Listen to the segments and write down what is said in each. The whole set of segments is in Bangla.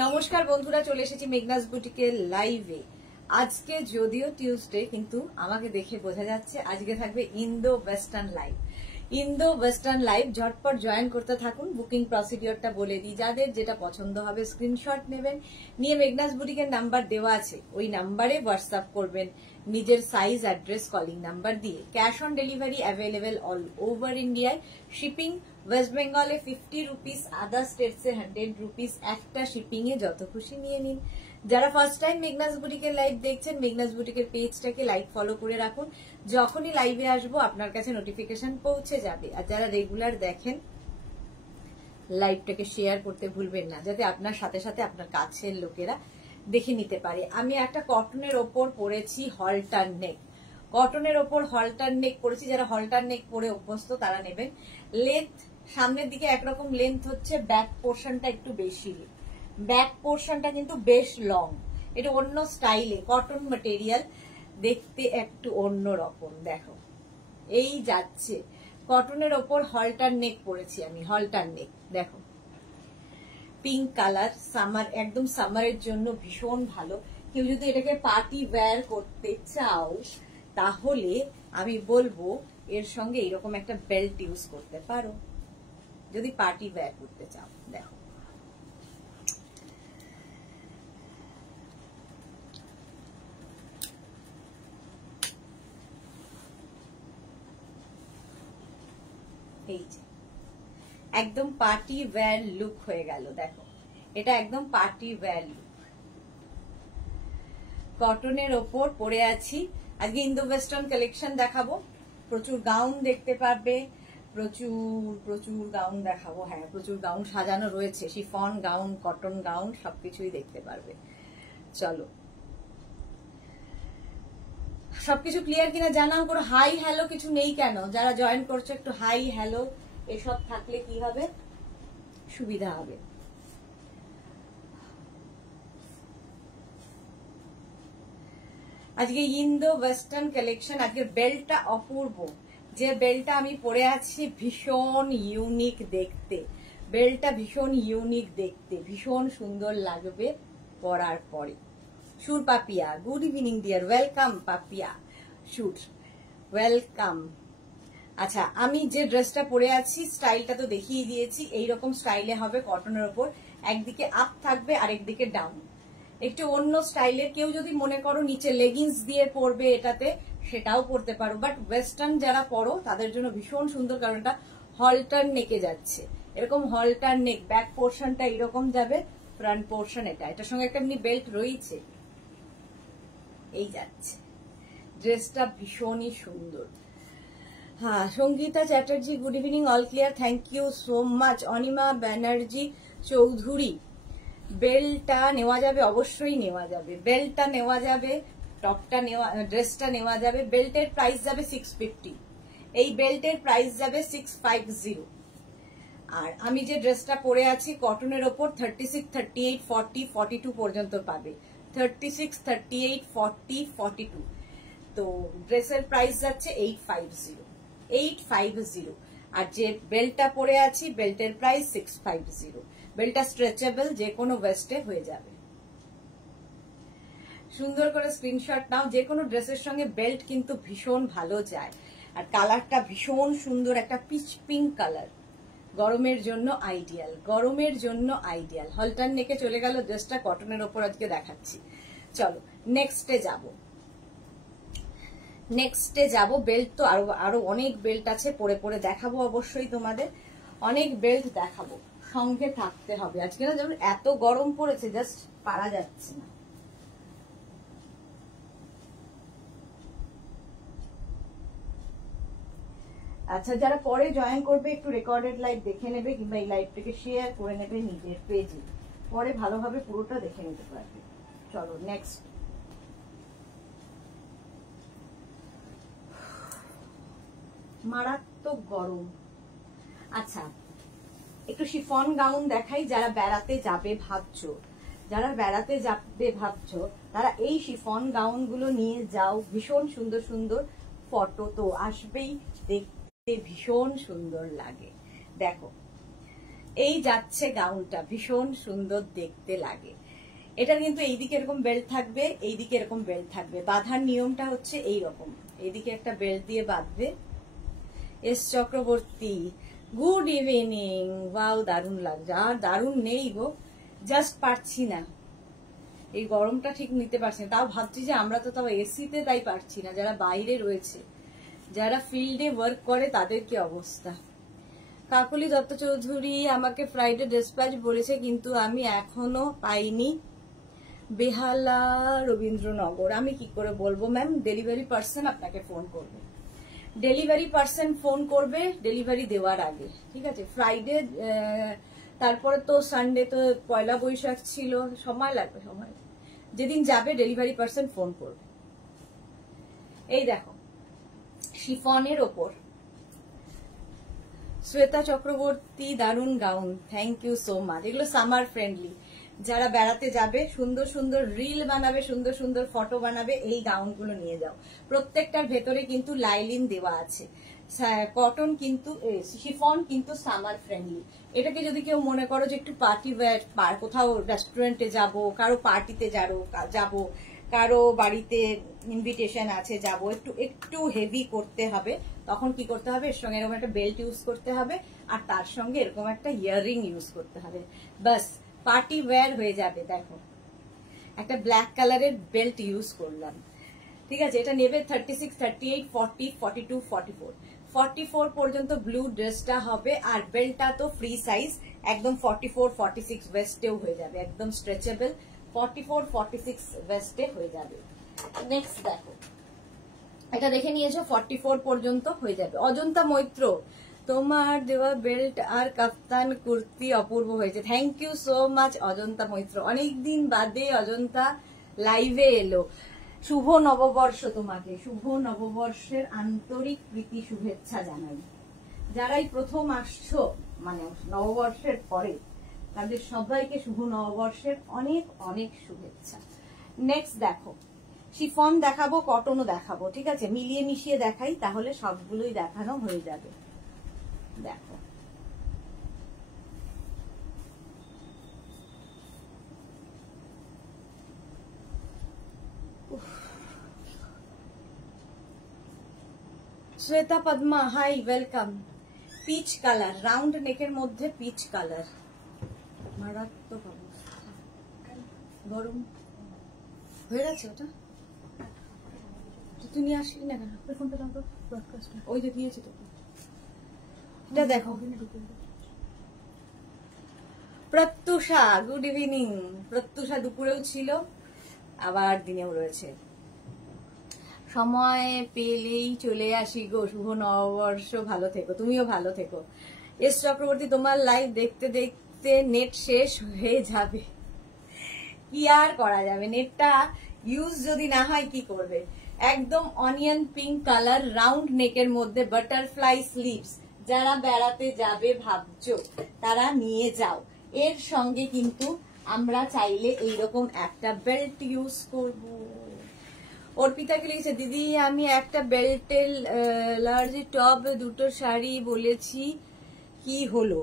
নমস্কার বন্ধুরা, চলে এসেছি মেঘনাস বুটিকের লাইভে। আজকে যদিও টিউসডে, কিন্তু আমাকে দেখে বোঝা যাচ্ছে আজকে থাকবে Indo western live. Indo western live ঝটপট জয়েন করতে থাকুন। বুকিং প্রসিডিওরটা বলে দিই, যাদের যেটা পছন্দ হবে স্ক্রিনশট নেবেন, নিয়ে মেঘনাস বুটিকের নাম্বার দেওয়া আছে, ওই নাম্বারে হোয়াটসঅ্যাপ করবেন নিজের সাইজ, অ্যাড্রেস, কলিং নাম্বার দিয়ে। Cash on delivery available all over ইন্ডিয়ায়। শিপিং ওয়েস্ট বেঙ্গলে 50 রুপিস, আদার স্টেটসে 100 রুপিস। একটা শিপিং এ যত খুশি নিয়ে নিন। যারা ফার্স্ট টাইম মেঘনাস বুটিকের লাইভ দেখছেন, মেঘনাস বুটিকের পেজটাকে লাইক ফলো করে রাখুন, যখনই লাইভে আসবো আপনার কাছে নোটিফিকেশন পৌঁছে যাবে। আর যারা রেগুলার দেখেন, লাইভটাকে শেয়ার করতে ভুলবেন না, যাতে আপনার সাথে সাথে আপনার কাছের লোকেরা দেখে নিতে পারে। আমি একটা কটনের ওপর পরেছি হলটার নেক, কটনের ওপর হলটার নেক পরেছি। যারা হলটার নেক পরে অভ্যস্ত তারা নেবেন। লেন্থ সামনের দিকে একরকম লেন্থ হচ্ছে, ব্যাক পোর্শনটা একটু বেশি, ব্যাক পোর্শনটা কিন্তু বেশ লং। এটা অন্য স্টাইলে, কটন ম্যাটেরিয়াল, দেখতে একটু অন্য রকম। দেখো এই যাচ্ছে, কটনের ওপর হলটার নেক পরেছি আমি, হলটার নেক। দেখো পিঙ্ক কালার, সামার, একদম সামারের জন্য ভীষণ ভালো। কেউ যদি এটাকে পার্টি ওয়্যার করতে চাও, তাহলে আমি বলবো এর সঙ্গে এরকম একটা বেল্ট ইউজ করতে পারো, যদি পার্টি ওয়্যার করতে চাও। দেখো এই যে একদম পার্টি ওয়্যার লুক হয়ে গেল। দেখো এটা একদম পার্টি ওয়্যার লুক, কটনের ওপর পরে আছি। আজকে ইন্দো ওয়েস্টার্ন কালেকশন দেখাবো, প্রচুর গাউন দেখতে পারবে, প্রচুর গাউন দেখাবো। হ্যাঁ, প্রচুর গাউন সাজানো রয়েছে, শিফন গাউন, কটন গাউন, সবকিছুই দেখতে পারবে। চলো, সবকিছু ক্লিয়ার কিনা জানাও। কোনো হাই হ্যালো কিছু নেই কেন? যারা জয়েন করছো একটু হাই হ্যালো এসব থাকলে কি হবে, সুবিধা হবে। আজকে ইন্দো ওয়েস্টার্ন কালেকশন। আজকের বেল্টটা অপূর্ব, যে বেল্টটা আমি পরে আছি ভীষণ ইউনিক দেখতে। বেল্টটা ভীষণ ইউনিক দেখতে, ভীষণ সুন্দর লাগবে পরার পরে। Sur Papiya, good evening dear, welcome Papiya, Sur welcome. আচ্ছা, আমি যে ড্রেসটা পরে আছি স্টাইলটা তো দেখিয়ে দিয়েছি। এইরকম স্টাইলে হবে, কটনের ওপর, একদিকে আপ থাকবে আর একদিকে ডাউন, একটু অন্য স্টাইলের। কেউ যদি মনে করো নিচে লেগিংস দিয়ে পরবে এটাতে, সেটাও পরতে পারো, বাট ওয়েস্টার্ন যারা পরো তাদের জন্য ভীষণ সুন্দর, কারণ এটা হলটার নেকে যাচ্ছে। এরকম হলটার নেক, ব্যাক পোর্শনটা এরকম যাবে, ফ্রন্ট পোর্শন এটা, এটার সঙ্গে একটা এমনি বেল্ট রয়েছে, এই যাচ্ছে। ড্রেসটা ভীষণই সুন্দর। হ্যাঁ, Sangita Chatterjee, good evening, all clear, thank you so much. Anima Banerjee Chowdhury, বেল্টটা নেওয়া যাবে, অবশ্যই নেওয়া যাবে, বেল্টটা নেওয়া যাবে, টপটা নেওয়া, ড্রেসটা নেওয়া যাবে। বেল্টের প্রাইস যাবে 650, এই বেল্টের প্রাইস যাবে 650। আর আমি যে ড্রেসটা পরে আছি কটনের ওপর 36, 38, 40, 42 পর্যন্ত পাবে। 36, 38, 40, 42। তো ড্রেসের প্রাইস যাচ্ছে 850, 850। আর যে বেল্টটা পরে আছি বেল্টের প্রাইস 650। বেল্টটা স্ট্রেচেবল, যে কোনো ওয়েস্টে হয়ে যাবে। সুন্দর করে স্ক্রিনশট নাও। যে কোনো ড্রেসের সঙ্গে বেল্ট কিন্তু ভীষণ ভালো যায়। আর কালারটা ভীষণ সুন্দর, একটা পিচ পিঙ্ক কালার, গরমের জন্য আইডিয়াল, গরমের জন্য আইডিয়াল। হলটার নেকে চলে গেল ড্রেসটা, কটনের ওপর আজকে দেখাচ্ছি। চলো নেক্সটে যাব, নেক্সটে যাব। বেল্ট তো আরো অনেক বেল্ট আছে, পরে পরে দেখাবো অবশ্যই তোমাদের, অনেক বেল্ট দেখাবো, সঙ্গে থাকতে হবে। আজকে না যেমন এত গরম পড়েছে, জাস্ট পারা যাচ্ছে না। আচ্ছা, যারা পরে জয়েন করবে একটু রেকর্ডেড লাইভ দেখে নেবে, কিংবা এই লাইভটাকে শেয়ার করে নেবে নিজের পেজে, পরে ভালোভাবে পুরোটা দেখে নিতে পারবে। চলো নেক্সট। মারাত্মক গরম। আচ্ছা, একটু শিফন গাউন দেখাই। যারা বেড়াতে যাবে ভাবছো, যারা বেড়াতে যাবে ভাবছো, তারা এই শিফন গাউন গুলো নিয়ে যাও, ভীষণ সুন্দর সুন্দর ফটো তো আসবেই, দেখতে ভীষণ সুন্দর লাগে। দেখো এই যাচ্ছে গাউনটা, ভীষণ সুন্দর দেখতে লাগে। এটার কিন্তু এইদিকে এরকম বেল্ট থাকবে, এইদিকে এরকম বেল্ট থাকবে। বাঁধার নিয়মটা হচ্ছে এইরকম, এইদিকে একটা বেল্ট দিয়ে বাঁধবে। S Chakraborty, good evening. Wow, দারুণ লাগছে। আর দারুণ নেই গো, জাস্ট পারছি না, এই গরমটা ঠিক নিতে পারছি না। তাও ভাবছি যে আমরা তো তাও এসিতে, তাই পারছি না। যারা বাইরে রয়েছে, যারা ফিল্ডে ওয়ার্ক করে, তাদের কি অবস্থা। কাকলি দত্ত চৌধুরী আমাকে ফ্রাইডে ডিসপ্যাচ বলেছে, কিন্তু আমি এখনো পাইনি। বেহালা রবীন্দ্রনগর। আমি কি করে বলবো ম্যাম, ডেলিভারি পার্সন আপনাকে ফোন করবে, ডেলিভারি পার্সন ফোন করবে ডেলিভারি দেওয়ার আগে, ঠিক আছে। ফ্রাইডে, তারপরে তো সানডে, তো পয়লা বৈশাখ ছিল, সময় লাগবে, সময়। যেদিন যাবে ডেলিভারি পার্সন ফোন করবে। এই দেখো, শিফনের ওপর শ্বেতা চক্রবর্তী, দারুণ gown, thank you so much. এগুলো সামার ফ্রেন্ডলি। যারা বেড়াতে যাবে, সুন্দর সুন্দর রিল বানাবে, সুন্দর সুন্দর ফটো বানাবে, এই গাউনগুলো নিয়ে যাও। প্রত্যেকটার ভেতরে কিন্তু লাইলিন দেওয়া আছে, কটন কিন্তু, শিফন কিন্তু সামার ফ্রেন্ডলি। এটাকে যদি কেউ মনে করো যে একটু পার্টি ওয়্যার, কোথাও রেস্টুরেন্টে যাব, কারো পার্টিতে যাব, কারো বাড়িতে ইনভিটেশন আছে যাব, একটু হেভি করতে হবে, তখন কি করতে হবে, এর সঙ্গে এরকম একটা বেল্ট ইউজ করতে হবে, আর তার সঙ্গে এরকম একটা ইয়াররিং ইউজ করতে হবে, বাস পার্টি ওয়্যার হয়ে যাবে। দেখো, একটা ব্ল্যাক কালারের বেল্ট ইউজ করলাম, ঠিক আছে। এটা নেবে 36, 38, 40, 42, 44, 44 পর্যন্ত ব্লু ড্রেসটা হবে। আর বেল্টটা তো ফ্রি সাইজ, একদম 44, 46 ওয়েস্টেও হয়ে যাবে, একদম স্ট্রেচেবল। 44, 46 ওয়েস্টে হয়ে যাবে। নেক্সট দেখো, এটা দেখে নিয়েছো, 44 পর্যন্ত হয়ে যাবে। অজন্তা মৈত্র, তোমার দেওয়া বেল্ট আর কাফতান কুর্তি অপূর্ব হয়েছে। Thank you so much Ajanta Maitra, অনেকদিন বাদে অজন্তা লাইভে এলো। শুভ নববর্ষ তোমাকে, শুভ নববর্ষের আন্তরিক প্রীতি শুভেচ্ছা জানাই। যারাই প্রথম আসছো, মানে নববর্ষের পরে, তাদের সবাইকে শুভ নববর্ষের অনেক অনেক শুভেচ্ছা। নেক্সট দেখো, শিফন দেখাবো, কটনও দেখাবো, ঠিক আছে, মিলিয়ে মিশিয়ে দেখাই, তাহলে সবগুলোই দেখানো হয়ে যাবে। দেখো, Shweta Padma, hi, welcome. Peach colour, round নেকের মধ্যে পিচ কালার, মারাত্মক অবস্থা। গরম হয়ে গেছে ওটা, তুই নিয়ে আসলি না কেন? ওই যে দিয়েছি তোকে, এটা দেখো। Pratyusha, good evening. প্রত্যুষা দুপুরেও ছিল, আবার দিনেও রয়েছে। সময় পেলেই চলে আসি গো, শুভ নববর্ষ, ভালো থেকো, তুমিও ভালো থেকো। এস চক্রবর্তী, তোমার লাইভ দেখতে দেখতে নেট শেষ হয়ে যাবে, কি আর করা যাবে, নেটটা ইউজ যদি না হয় কি করবে। একদম অনিয়ন পিঙ্ক কালার, রাউন্ড নেকের মধ্যে বাটারফ্লাই স্লিভস, যারা বেড়াতে যাবে ভাবছো তারা নিয়ে যাও। এর সঙ্গে কিন্তু আমরা চাইলে এইরকম একটা বেল্ট ইউজ করব। অর্পিতাকে লিখেছে, দিদি আমি একটা বেল্টের লার্জ টপ, দুটো শাড়ি বলেছি, কি হলো?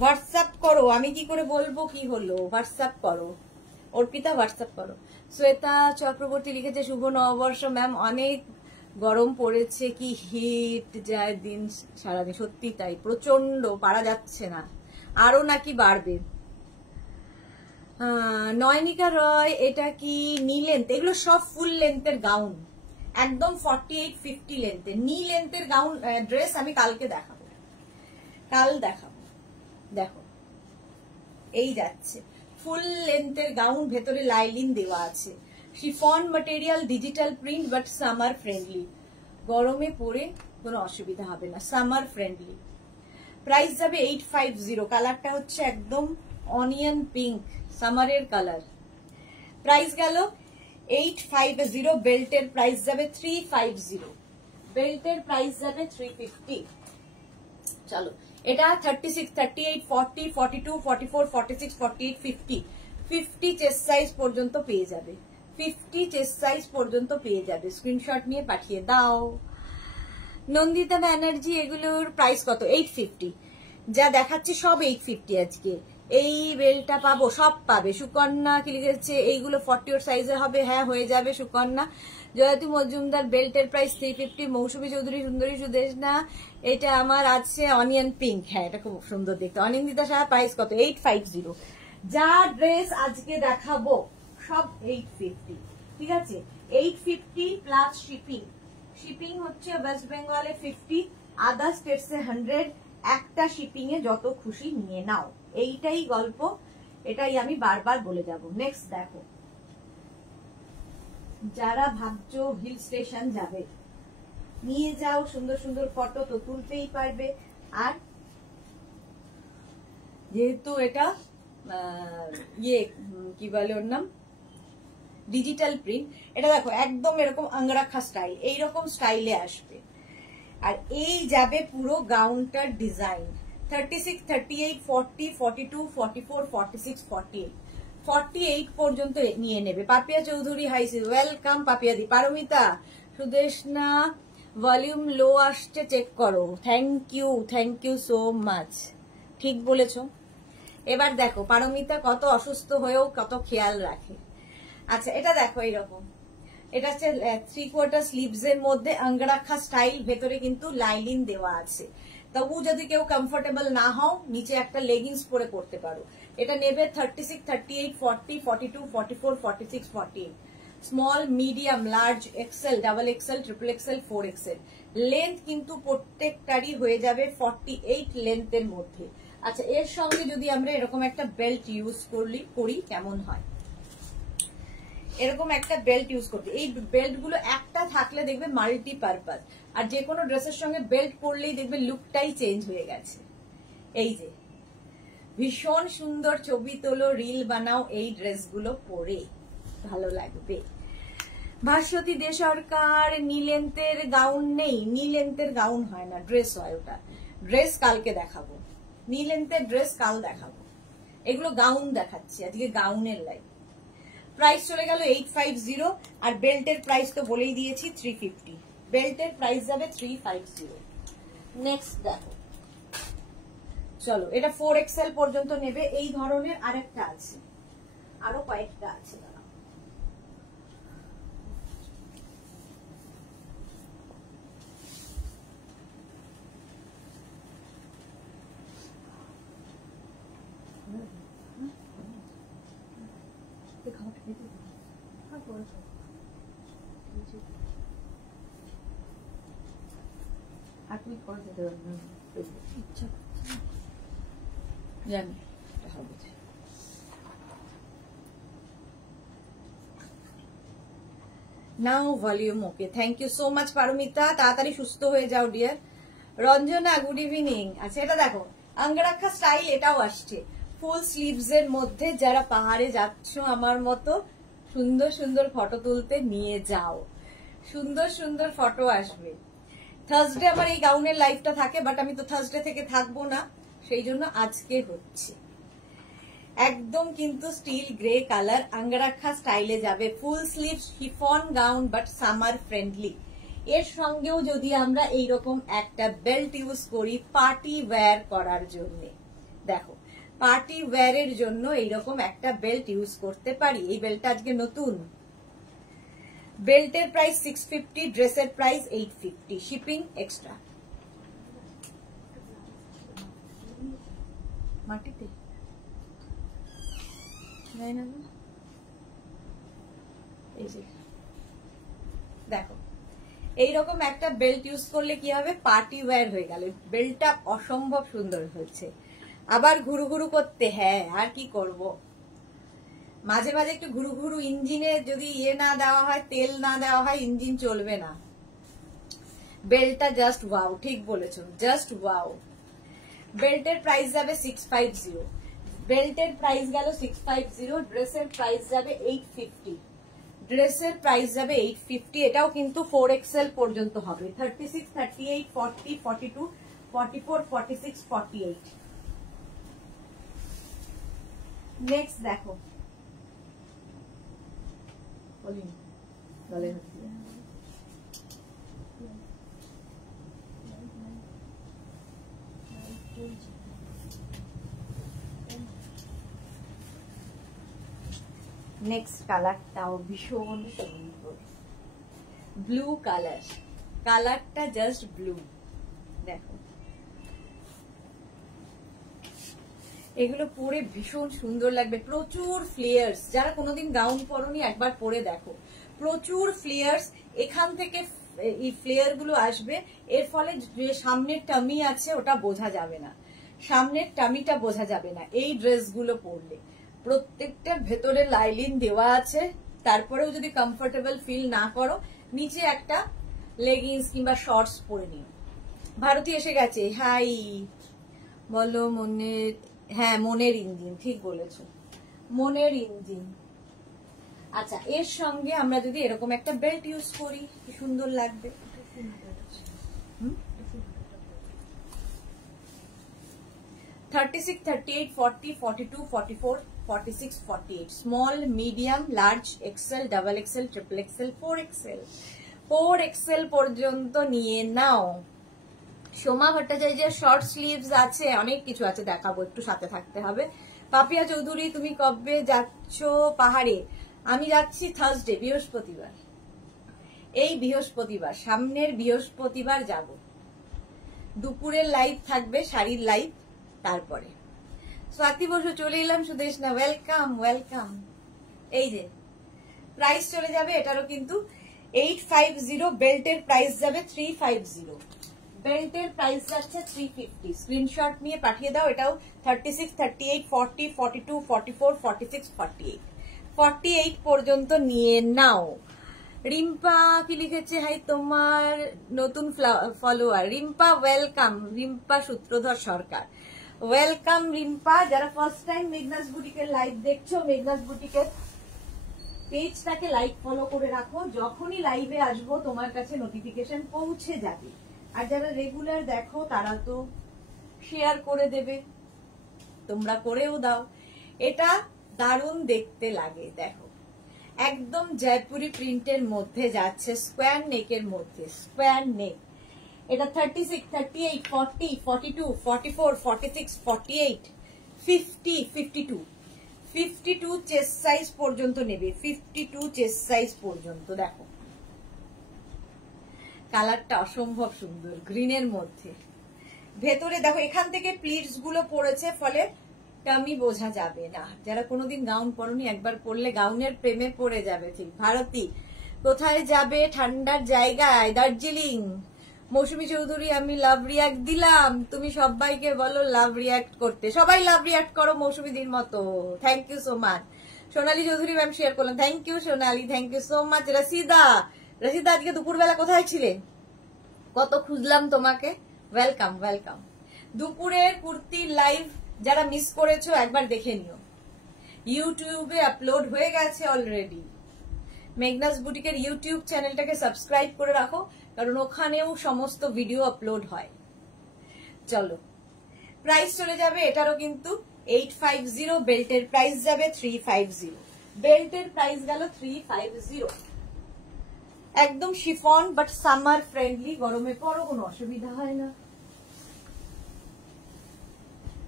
হোয়াটসঅ্যাপ করো, আমি কি করে বলবো কি হলো, হোয়াটসঅ্যাপ করো অর্পিতা, হোয়াটসঅ্যাপ করো। শ্বেতা চক্রবর্তী লিখেছে, শুভ নববর্ষ ম্যাম, অনেক গরম পড়েছে, কি হিট যায় দিন সারাদিন, সত্যি তাই, প্রচন্ড, পারা যাচ্ছে না, আরো নাকি বাড়বে। নয়নিকা রয়, এটা কি নি লেন্থ? এগুলো সব ফুল লেন্থের গাউন, একদম 48, 50 লেন্থের নি লেন্থের গাউন ড্রেস। আমি কালকে দেখাবো, কাল দেখাবো। দেখো, এই যাচ্ছে ফুল লেন্থের গাউন, ভেতরে লাইলিন দেওয়া আছে, chiffon material, digital print, but summer friendly, গরমে পরে কোনো অসুবিধা হবে না, সামার ফ্রেন্ডলি। প্রাইস যাবে 850, কালারটা হচ্ছে একদম অনিয়ন পিঙ্ক, সামারের কালার। প্রাইস গেল 850, বেল্টের প্রাইস যাবে 350, বেল্টের প্রাইস যাবে 350। চলো, এটা 36, 38, 40, 42, 44, 46, 48, 50, 50 চেস্ট সাইজ পর্যন্ত পেয়ে যাবে, 50 চেস্ট সাইজ পর্যন্ত পেয়ে যাবে। স্ক্রিনশট নিয়ে পাঠিয়ে দাও। নন্দিতা ব্যানার্জি, এগুলোর প্রাইস কত? 850। যা দেখাচ্ছি সব 850 আজকে। এই বেলটা পাবো, সব পাবে। সুকন্যা কি লিখেছে, এইগুলো 40 সাইজে হবে, হ্যাঁ হয়ে যাবে সুকন্যা। জয়তী মজুমদার বেল্টের প্রাইস 350। মৌসুমী চৌধুরী সুন্দরী সুদেশনা, এটা আমার আছে অনিয়ন পিঙ্ক, হ্যাঁ এটা খুব সুন্দর দেখতে। অনিন্দিতা সাহা প্রাইস কত, 850। যা ড্রেস আজকে দেখাবো সব 850, ঠিক আছে। 850 প্লাস শিপিং। শিপিং হচ্ছে ওয়েস্ট বেঙ্গলে 50, আদার স্টেটসে 100। একটা শিপিং এ যত খুশি নিয়ে নাও, এইটাই গল্প, এটাই আমি বারবার বলে যাব। নেক্সট দেখো, যারা ভাবছো হিল স্টেশন যাবে, নিয়ে যাও, সুন্দর সুন্দর ফটো তো তুলতেই পারবে। আর যেহেতু এটা কি বলে ওর নাম, ডিজিটাল প্রিন্ট, এটা দেখো একদম এরকম আঙ্গরাখা স্টাইল, এইরকম স্টাইলে আসবে। আর এই যাবে পুরো গাউনটার ডিজাইন 36, 38, 40, 42, 44, 46, 48, 48 পর্যন্ত নিয়ে নেবে। পাপিয়া চৌধুরী হাইসি, ওয়েলকাম পাপিয়া দি। পারমিতা সুদেশনা ভলিউম লো আসছে, চেক করো। থ্যাংক ইউ সো মাচ, ঠিক বলেছ। এবার দেখো পারমিতা কত অসুস্থ হয়েও কত খেয়াল রাখে। আচ্ছা এটা দেখো এইরকম, এটা হচ্ছে 3/4 স্লিভস এর মধ্যে আঙ্গরাখা স্টাইল, ভেতরে কিন্তু লাইলিন দেওয়া আছে। তবু যদি কেউ কমফোর্টেবল না হও, নিচে একটা লেগিংস পরে করতে পারো। এটা নেবে 36, 38, 40, 42, 44, 46, 48। Small, medium, large, XL, double XL, triple XL, 4XL। Length কিন্তু প্রত্যেকটারই হয়ে যাবে 48 লেন্থের মধ্যে। আচ্ছা এর সঙ্গে যদি আমরা এরকম একটা বেল্ট ইউজ করি কেমন হয়, এরকম একটা বেল্ট ইউজ করতে। এই বেল্ট গুলো একটা থাকলে দেখবে মাল্টি পারপাস, আর যে কোনো ড্রেসের সঙ্গে বেল্ট পরলেই দেখবে লুকটাই চেঞ্জ হয়ে গেছে। এই যে ভীষণ সুন্দর ছবি তোলো, রিল বানাও এই ড্রেসগুলো পরে, ভালো লাগবে। ভাস্বতী দে সরকার, নীলেন্তের গাউন নেই, নীলেন্তের গাউন হয় না, ড্রেস হয় ওটা। ড্রেস কালকে দেখাবো, নীলেন্তের ড্রেস কাল দেখাবো, এগুলো গাউন দেখাচ্ছি আজকে, গাউনের লাইন। প্রাইস চলে গেল 850, আর বেল্টের প্রাইস তো বলেই দিয়েছি 350। বেল্টের প্রাইস যাবে 350। নেক্সট দেখো, চলো এটা 4XL পর্যন্ত নেবে। এই ধরনের আরেকটা আছে, আরো কয়েকটা আছে, জানি নাও volume. Okay, thank you so much Paromita, তাড়াতাড়ি সুস্থ হয়ে যাও ডিয়ার। Ranjana good evening. আচ্ছা এটা দেখো আঙ্গরাখা স্টাইল, এটাও আসছে ফুল স্লিভস এর মধ্যে। যারা পাহাড়ে যাচ্ছ আমার মতো, সুন্দর সুন্দর ফটো তুলতে নিয়ে যাও, সুন্দর সুন্দর ফটো আসবে। থার্সডে আমার এই গাউনের লাইফটা থাকে, বাট আমি তো থার্সডে থেকে থাকবো না, সেই জন্য আজকে হচ্ছে। একদম কিন্তু স্টিল গ্রে কালার, আঙ্গরাখা স্টাইলে যাবে, full sleeve chiffon gown, but summer friendly. এর সঙ্গেও যদি আমরা এইরকম একটা বেল্ট ইউজ করি পার্টি ওয়্যার করার জন্য, দেখো পার্টি ওয়্যার এর জন্য এইরকম একটা বেল্ট ইউজ করতে পারি। এই বেল্টটা আজকে নতুন। বেল্টের প্রাইস 650, ড্রেসের প্রাইস 850, শিপিং এক্সট্রা। মাটিতে দেখো এইরকম একটা বেল্ট ইউজ করলে কি হবে, পার্টি ওয়্যার হয়ে গেল। বেল্টটা অসম্ভব সুন্দর হচ্ছে। আবার ঘুরু ঘুরু করতে, হ্যাঁ আর কি করব, মাঝে মাঝে একটু ঘুরু ঘুরু, ইঞ্জিনে যদি না দেওয়া হয়, তেল না দেওয়া হয়, ইঞ্জিন চলবে না। বেল্টটা জাস্ট ওয়াও, ঠিক বলেছো, জাস্ট ওয়াও। বেল্টের প্রাইস যাবে 650, বেল্টের প্রাইস গেল 650, ড্রেসের প্রাইস যাবে 850, ড্রেসের প্রাইস যাবে 850। এটাও কিন্তু 4XL পর্যন্ত হবে, 36, 38, 40, 42, 44, 46, 48। নেক্সট দেখো, নেক্সট কালারটাও ভীষণ সুন্দর, ব্লু কালার, কালারটা জাস্ট ব্লু। দেখো এগুলো পরে ভীষণ সুন্দর লাগবে, প্রচুর ফ্লেয়ার্স। যারা কোনোদিন গাউন পরনি একবার পরে দেখো, প্রচুর ফ্লেয়ার্স। এখান থেকে এই ফ্লেয়ার গুলো আসবে, এর ফলে যে সামনের টামি আছে ওটা বোঝা যাবে না, সামনের টামিটা বোঝা যাবে না এই ড্রেসগুলো পরলে। প্রত্যেকটার ভেতরে লাইলিন দেওয়া আছে, তারপরেও যদি কমফোর্টেবল ফিল না করো নিচে একটা লেগিংস কিংবা শর্টস পরে নিও। ভারতী এসে গেছে, হাই বলো। মনের, হ্যাঁ মনের ইঞ্জিন, ঠিক বলেছো, মনের ইঞ্জিন। আচ্ছা, এর সঙ্গে আমরা যদি এরকম একটা বেল্ট ইউজ করি কি সুন্দর লাগবে। 36, 38, 40, 42, 44, 46, 48, small, medium, large, XL, double XL, triple XL, 4XL, 4XL পর্যন্ত নিয়ে নাও। সোমা ভট্টাচার্যের শর্ট স্লিভস আছে, অনেক কিছু আছে, দেখাবো, একটু সাথে থাকতে হবে। পাপিয়া চৌধুরী, তুমি কবে যাচ্ছ পাহাড়ে? আমি যাচ্ছি থার্সডে, বৃহস্পতিবার, এই বৃহস্পতিবার, সামনের বৃহস্পতিবার যাব। দুপুরের লাইভ থাকবে, শাড়ির লাইভ, তারপরে। স্বাতি বসু চলে এলাম, সুদেশ না, ওয়েলকাম ওয়েলকাম। এই যে প্রাইস চলে যাবে এটারও কিন্তু 850, বেল্টের প্রাইস যাবে 350, বেল্টের প্রাইস যাচ্ছে 350। স্ক্রিনশট নিয়ে পাঠিয়ে দাও। এটাও 36, 38, 40, 42, 44, 46, 48, 48 পর্যন্ত নিয়ে নাও। রিম্পা কি লিখেছে, হাই তোমার নতুন ফলোয়ার। রিম্পা ওয়েলকাম, রিম্পা সূত্রধর সরকার, ওয়েলকাম রিম্পা। যারা ফার্স্ট টাইম মেঘনাস বুটিকের লাইভ দেখছো, মেঘনাস বুটিকের পেজটাকে লাইক ফলো করে রাখো, যখনই লাইভে আসবো তোমার কাছে নোটিফিকেশন পৌঁছে যাবে। আর যারা রেগুলার দেখো তারা তো শেয়ার করে দেবে, তোমরা করেও দাও। এটা দারুণ দেখতে লাগে, দেখো একদম জয়পুরি প্রিন্টের মধ্যে যাচ্ছে, স্কোয়ার নেকের মধ্যে, স্কোয়ার নেক। এটা 36, 38, 40, 42, 44, 46, 48, 50, 52, 52 চেস্ট সাইজ পর্যন্ত নেবে, 52 চেস্ট সাইজ পর্যন্ত। দেখো কালারটা অসম্ভব সুন্দর, গ্রিনের মধ্যে। ভেতরে দেখো এখান থেকে প্লিটস গুলো পড়েছে, ফলে টামি বোঝা যাবে না। যারা কোনোদিন গাউন পরনি একবার পরলে গাউনের প্রেমে পড়ে যাবে। ঠিক। ভারতী, কোথায় যাবে ঠান্ডার জায়গায়? দার্জিলিং। মৌসুমী চৌধুরী, আমি লাভ রিয়াক্ট দিলাম, তুমি সবাইকে বলো লাভ রিয়াক্ট করতে। সবাই লাভ রিয়াক্ট করো মৌসুমীদির মতো। Thank you so much. Sonali Chowdhury ma'am share করলাম, thank you Sonali, thank you so much. Rashida, Rashida আজকে দুপুরবেলা কোথায় ছিলে? কত খুঁজলাম তোমাকে। Welcome welcome. দুপুরের কুর্তির লাইভ যারা মিস করেছো একবার দেখে নিও, ইউটিউবে আপলোড হয়ে গেছে অলরেডি। মেঘনাস বুটিকের ইউটিউব চ্যানেলটাকে সাবস্ক্রাইব করে রাখো, কারণ ওখানেও সমস্ত ভিডিও আপলোড হয়। চলো, প্রাইস চলে যাবে এটারও কিন্তু 850, বেল্টের প্রাইস যাবে 350, বেল্টের প্রাইস গেল 350। একদম শিফন বাট সামার ফ্রেন্ডলি, গরমে পরো কোনো অসুবিধা হয় না।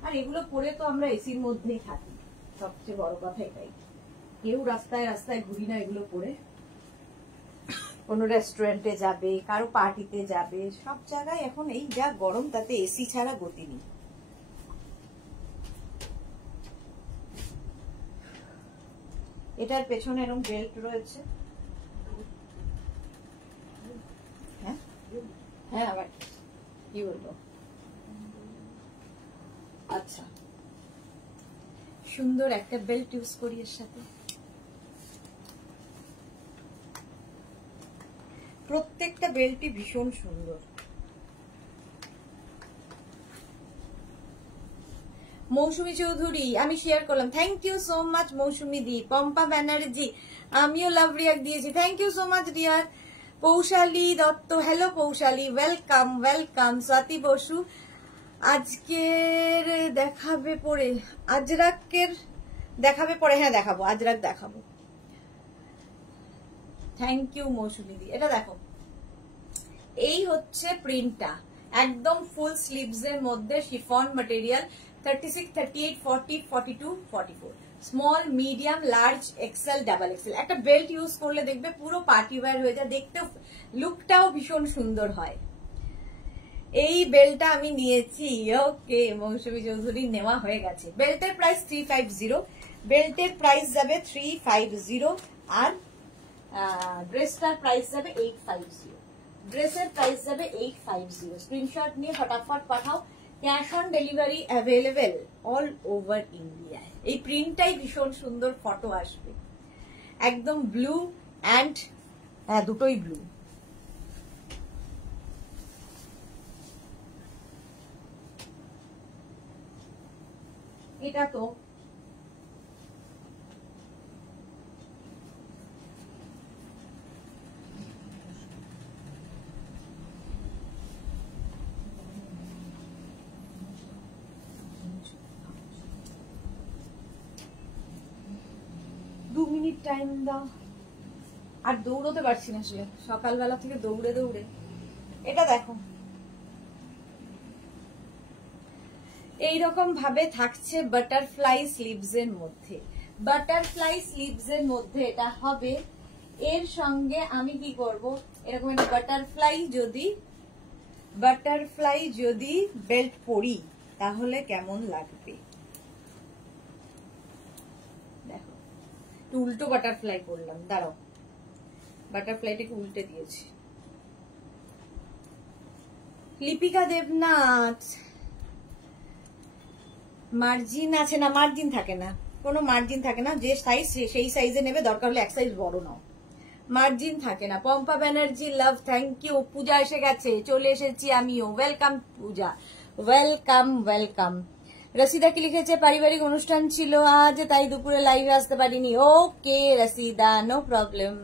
আর এগুলো পরে তো আমরা এসির মধ্যেই থাকি, সবচেয়ে বড় কথা এটাই। কেউ রাস্তায় রাস্তায় ঘুরি না এগুলো পরে। কোনো রেস্টুরেন্টে যাবে, কারো পার্টিতে যাবে, সব জায়গায় এখন এই যা গরম তাতে এসি ছাড়া গতি নেই। এটার পেছনে এরকম বেল্ট রয়েছে। হ্যাঁ হ্যাঁ, আবার কি বলবো। আচ্ছা, সুন্দর একটা বেল্ট ইউজ করি এর সাথে। প্রত্যেকটা বেল্টই ভীষণ সুন্দর। মৌসুমী চৌধুরী, আমি শেয়ার করলাম, thank you so much Mousumi দি। পম্পা ব্যানার্জি, আমিও লাভ রিয়াক্ট দিয়েছি, thank you so much dear. Poushali Dutta, hello Poushali, welcome welcome. Swati Basu, আজকের দেখাবে পরে, আজরাকের দেখাবে পরে, হ্যাঁ দেখাবো, আজরাক দেখাবো। থ্যাংক ইউ মৌসুমী দি। এটা দেখো, এই হচ্ছে প্রিন্টটা, একদম ফুল স্লিভস এর মধ্যে, chiffon material, 36, 38, 40, 42, 44, small, medium, large, XL, double XL. একটা বেল্ট ইউজ করলে দেখবে পুরো পার্টি ওয়্যার হয়ে যায়, দেখতে লুকটাও ভীষণ সুন্দর হয়। এই বেল্টটা আমি নিয়েছি। ওকে, মৌসুমী চৌধুরী নেওয়া হয়ে গেছে। বেল্টের প্রাইস 350, বেল্টের প্রাইস যাবে 350 আর ড্রেসটার প্রাইস যাবে 850। ড্রেসের প্রাইস যাবে 850। স্ক্রিনশট নিয়ে ফটাফট পাঠাও। Cash on delivery available all over ইন্ডিয়ায়। এই প্রিন্টটাই ভীষণ সুন্দর, ফটো আসবে একদম ব্লু অ্যান্ড দুটোই ব্লু। এটা তো মিনিট টাইম দাও। আর দৌড়তে পারছি না আসলে, সকালবেলা থেকে দৌড়ে দৌড়ে। এটা দেখো এইরকম ভাবে থাকছে বাটারফ্লাই স্লিভস এর মধ্যে। বাটারফ্লাই স্লিভস এর মধ্যে এটা হবে। এর সঙ্গে আমি কি করব, এরকম একটা বাটারফ্লাই যদি বেল্ট পরি তাহলে কেমন লাগবে দেখো। উল্টো বাটারফ্লাই করলাম, দাঁড়াও, বাটারফ্লাইটাকে উল্টে দিয়েছি। লিপিকা দেবনাথ, মার্জিন আছে না? মার্জিন থাকে না, কোনো মার্জিন থাকে না। যে সাইজ সেই সাইজে নেবে, দরকার হলে এক সাইজ বড় নাও, মার্জিন থাকে না। পম্পা ব্যানার্জি লাভ, থ্যাংক ইউ। পূজা এসে গেছে, চলে এসেছি আমিও। ওয়েলকাম পূজা, ওয়েলকাম ওয়েলকাম। রসিদা কি লিখেছে, পারিবারিক অনুষ্ঠান ছিল আজ তাই দুপুরে লাইভে আসতে পারিনি। ওকে রসিদা, নো প্রবলেম।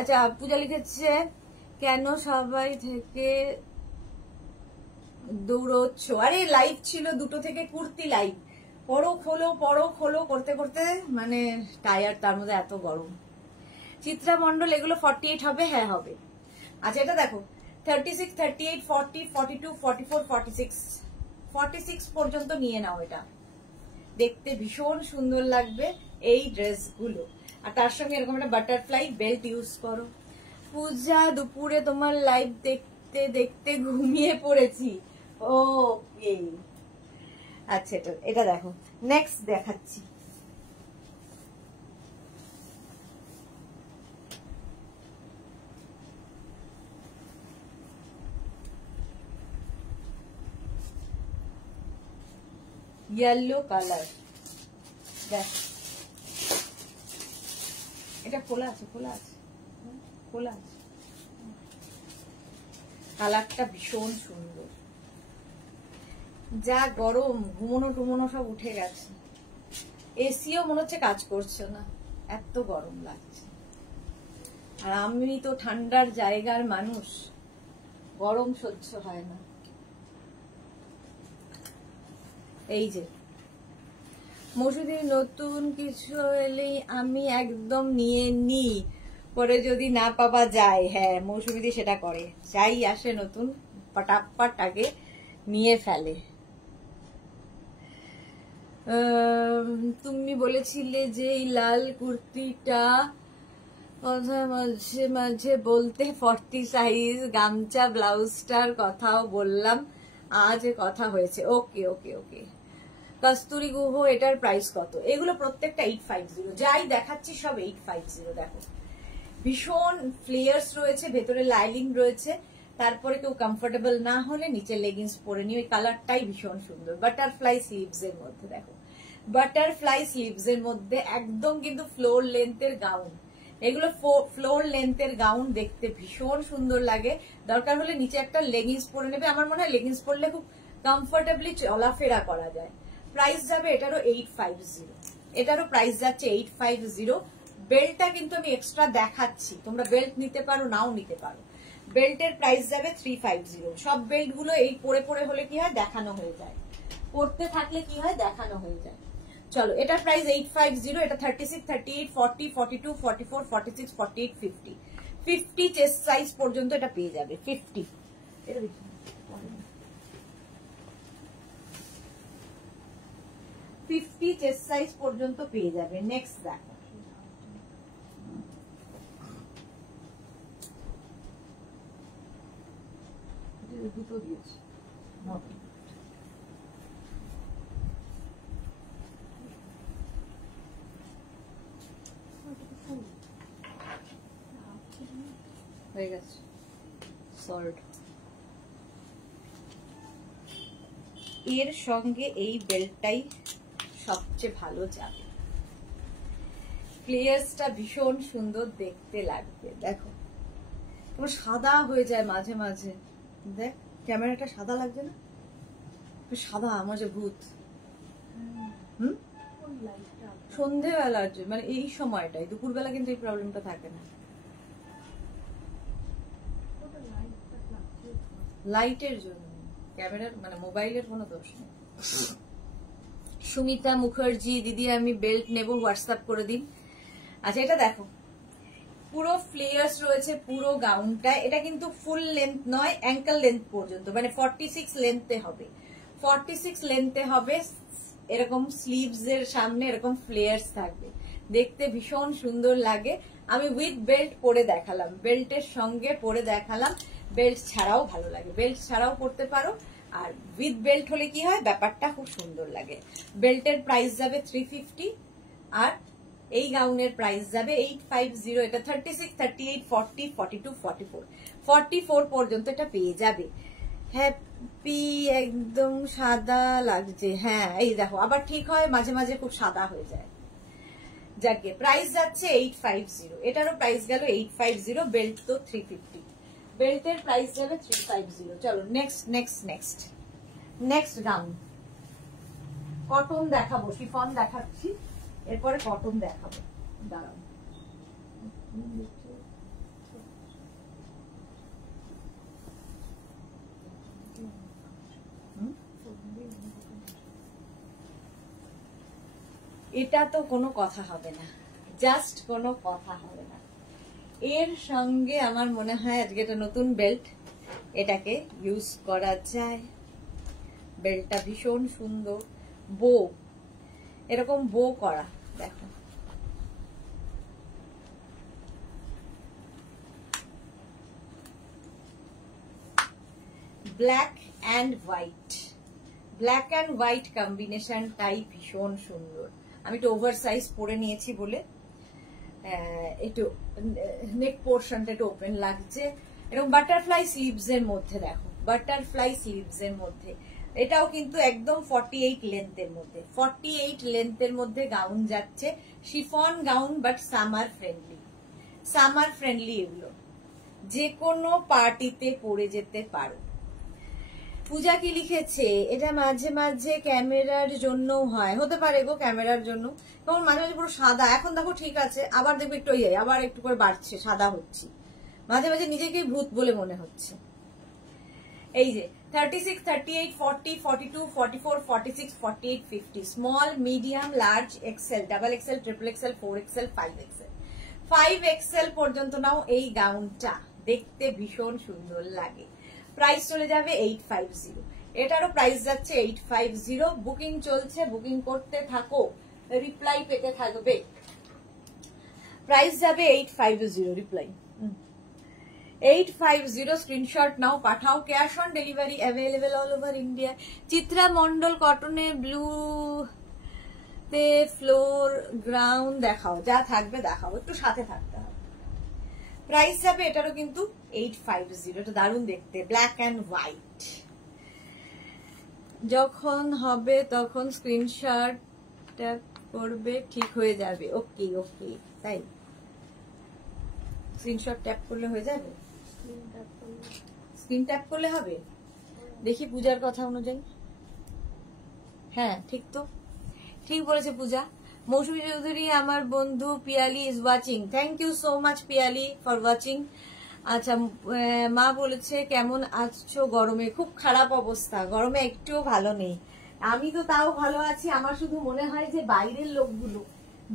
আচ্ছা, পূজা লিখেছে কেন সবাই থেকে দৌড়চ্ছ? আরে লাইভ ছিল 2 থেকে, কুর্তি লাইভ, পরো খোলো করতে করতে মানে টায়ার, তার মধ্যে এত গরম। চিত্রা মন্ডল, এগুলো 48 হবে? হ্যাঁ হবে। আচ্ছা এটা দেখো 36, 38, 40, 42, 44, 46, 46 পর্যন্ত নিয়ে নাও। এটা দেখতে ভীষণ সুন্দর লাগবে এই ড্রেসগুলো। আর তার সঙ্গে এরকম একটা বাটারফ্লাই বেল্ট ইউজ করো। পূজা, দুপুরে তোমার লাইভ দেখতে দেখতে ঘুমিয়ে পড়েছি। ওকে আচ্ছা, এটা দেখো, নেক্সট দেখাচ্ছি। ইয়েলো কালার, দেখ এটা খোলা আছে, খোলা আছে। কালারটা ভীষণ সুন্দর। যা গরম, ঘুমোনো সব উঠে গেছে। এসিও মনে হচ্ছে কাজ করছে না, এত গরম লাগছে। আর আমি তো ঠান্ডার জায়গার মানুষ, গরম সহ্য হয় না। এই যে মৌসুমীর নতুন কিছু এলেই আমি একদম নিয়ে নিই, পরে যদি না পাওয়া যায়। হ্যাঁ, মৌসুমীদি সেটা করে, যাই আসে নতুন পটাপট আগে নিয়ে ফেলে। তুমি বলেছিলে যে এই লাল কুর্তিটা কথা মাঝে মাঝে বলতে, 40 সাইজ গামছা ব্লাউজটার কথাও বললাম, আজ কথা হয়েছে। ওকে ওকে ওকে। কস্তুরী গুহ, এটার প্রাইস কত? এগুলো প্রত্যেকটা 850, যাই দেখাচ্ছি সব 850। দেখো ভীষণ ফ্লেয়ার্স রয়েছে, ভেতরে লাইলিং রয়েছে। তারপরে কেউ কমফোর্টেবল না হলে নিচে লেগিংস পরে নিও। এই কালারটাই ভীষণ সুন্দর। বাটারফ্লাই স্লিভস এর মধ্যে দেখো, বাটারফ্লাই স্লিভস এর মধ্যে একদম কিন্তু ফ্লোর লেন্থের গাউন। এগুলো ফ্লোর লেন্থের গাউন, দেখতে ভীষণ সুন্দর লাগে। দরকার হলে নিচে একটা লেগিংস পরে নেবে। আমার মনে হয় লেগিংস পরলে খুব কমফোর্টেবলি চলাফেরা করা যায়। প্রাইস যাবে এটারও 850, এটারও প্রাইস যাচ্ছে 850। বেল্টটা কিন্তু আমি এক্সট্রা দেখাচ্ছি, তোমরা বেল্ট নিতে পারো, নাও নিতে পারো। বেল্টের প্রাইস যাবে 350। সব বেল্ট গুলো এই পরে পরে হলে কি হয়, দেখানো হয়ে যায়, পরতে থাকলে কি হয়, দেখানো হয়ে যায়। চলো, এটার প্রাইস 850। এটা 36, 38, 40, 42, 44, 46, 48, 50, 50 চেস্ট সাইজ পর্যন্ত এটা পেয়ে যাবে। 50 এটা দেখি, 50 চেস্ট সাইজ পর্যন্ত পেয়ে যাবে। নেক্সট দেখো, দুটো দিয়েছি হয়ে গেছে সল্ট। এর সঙ্গে এই বেল্টটাই সবচেয়ে ভালো যাবে। ফ্লেয়ার্সটা ভীষণ সুন্দর দেখতে লাগবে। দেখো তোমার সাদা হয়ে যায় মাঝে মাঝে, দেখ ক্যামেরাটা সাদা লাগছে না? সাদা আমার যে ভূত। সন্ধেবেলার মানে এই সময়টাই, দুপুরবেলা কিন্তু এই প্রবলেমটা থাকে না। লাইটের জন্য, ক্যামেরার মানে মোবাইলের কোনো দোষ নেই। সুমিতা মুখার্জি দিদি আমি বেল্ট নেব, হোয়াটসঅ্যাপ করে দিন। আচ্ছা এটা দেখো, পুরো ফ্লেয়ার্স রয়েছে পুরো গাউনটা। এটা কিন্তু ফুল লেন্থ নয়, অ্যাঙ্কেল লেন্থ পর্যন্ত, মানে 46 লেন্থে হবে, 46 লেন্থে হবে। এরকম স্লিভস এর সামনে এরকম ফ্লেয়ার্স থাকবে, দেখতে ভীষণ সুন্দর লাগে। আমি উইথ বেল্ট পরে দেখালাম, বেল্টের সঙ্গে পরে দেখালাম, বেল্ট ছাড়াও ভালো লাগে, বেল্ট ছাড়াও পরতে পারো। আর উইথ বেল্ট হলে কি হয়, ব্যাপারটা খুব সুন্দর লাগে। বেল্টের প্রাইস যাবে 350, আর এই গাউনের প্রাইস যাবে 850। এটা 36, 38, 40, 42, 44, 44 পর্যন্ত এটা পেয়ে যাবে। হ্যাপি একদম সাদা লাগছে। হ্যাঁ এই দেখো, আবার ঠিক হয় মাঝে মাঝে খুব সাদা হয়ে যায়। যাকে প্রাইস যাচ্ছে 850, এটারও প্রাইস গেল 850, বেল্ট তো 350, বেল্টের প্রাইস যাবে 350। চলো next next next next gown. Cotton দেখাবো, শিফন দেখাচ্ছি, এরপরে কটন দেখাবো। দাঁড়াও, এটা তো কোনো কথা হবে না, জাস্ট কোনো কথা হবে না। এর সঙ্গে আমার মনে হয় আজকে একটা নতুন বেল্ট, এটাকে ইউজ করা যায়। বেল্টটা ভীষণ সুন্দর, বো এরকম বো করা, দেখো black and white, black and white কম্বিনেশনটাই ভীষণ সুন্দর। আমি একটু ওভার সাইজ পরে নিয়েছি বলে একটু নেক পোর্শনটা একটু ওপেন লাগছে। এরকম বাটারফ্লাই স্লিভস এর মধ্যে, দেখো বাটারফ্লাই স্লিভস এর মধ্যে, এটাও কিন্তু একদম 48 লেন্থের মধ্যে, 48 লেন্থের মধ্যে গাউন যাচ্ছে। Chiffon gown, but summer friendly, summer friendly. এগুলো যে কোনো পার্টিতে পরে যেতে পারো। পূজা কি লিখেছে, এটা মাঝে মাঝে ক্যামেরার জন্য হয়, হতে পারে গো ক্যামেরার জন্য। তখন মাঝে মাঝে পুরো সাদা, এখন দেখো ঠিক আছে, আবার দেখবে একটু আবার একটু করে বাড়ছে, সাদা হচ্ছে, মাঝে মাঝে নিজেকেই ভূত বলে মনে হচ্ছে। এই যে 36, 38, 40, 42, 44, 46, 48, 50, small, medium, large, XL, double XL, triple XL, 4XL, 5XL, 5XL পর্যন্ত নাও। এই গাউনটা দেখতে ভীষণ সুন্দর লাগে। প্রাইস চলে যাবে 850, এটারও প্রাইস যাচ্ছে 850। বুকিং চলছে, বুকিং করতে থাকো, রিপ্লাই পেতে থাকবে। প্রাইস যাবে 850, রিপ্লাই 850। স্ক্রিনশট নাও, পাঠাও। Cash on delivery available all over India. Chitra Mondal কটনে ব্লু তে ফ্লোর গ্রাউন্ড দেখাও, যা থাকবে দেখাও, একটু সাথে থাকতে হবে। প্রাইস যাবে এটারও কিন্তু 850, এটা দারুণ দেখতে, ব্ল্যাক অ্যান্ড হোয়াইট। যখন হবে তখন স্ক্রিনশট ট্যাপ করবে, ঠিক হয়ে যাবে। ওকে ওকে, তাই স্ক্রিনশট ট্যাপ করলে হয়ে যাবে, স্ক্রিন ট্যাপ করলে হবে। দেখি পূজার কথা অনুযায়ী, হ্যাঁ ঠিক তো, ঠিক বলেছে পূজা। মৌসুমী চৌধুরী আমার বন্ধু Piyali is watching, thank you so much Piyali for watching. আচ্ছা মা বলেছে কেমন আছো গরমে? খুব খারাপ অবস্থা, গরমে একটুও ভালো নেই। আমি তো তাও ভালো আছি, আমার শুধু মনে হয় যে বাইরের লোকগুলো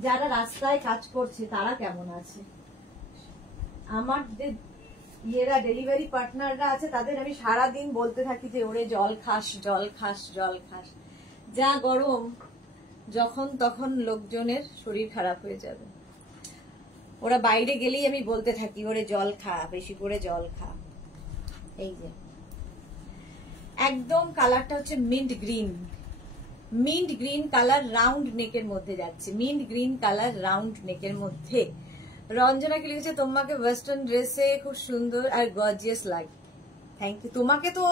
যারা রাস্তায় কাজ করছে তারা কেমন আছে। আমার যে ইয়েরা ডেলিভারি পার্টনাররা আছে তাদের আমি সারাদিন বলতে থাকি যে ওরে জল খাস, জল খাস, জল খাস। যা গরম, যখন তখন লোকজনের শরীর খারাপ হয়ে যাবে। ওরা বাইরে গেলেই আমি বলতে থাকি ওরে জল খা, বেশি করে জল খা। এই যে একদম কালারটা হচ্ছে mint green, mint green colour round নেকের মধ্যে যাচ্ছে, মিন্ট গ্রিন কালার রাউন্ড নেকের মধ্যে। রঞ্জনা কি লিখেছে, তোমাকে ওয়েস্টার্ন ড্রেসে খুব সুন্দর আর গর্জিয়াস লাগে। Thank you. তোমাকে তো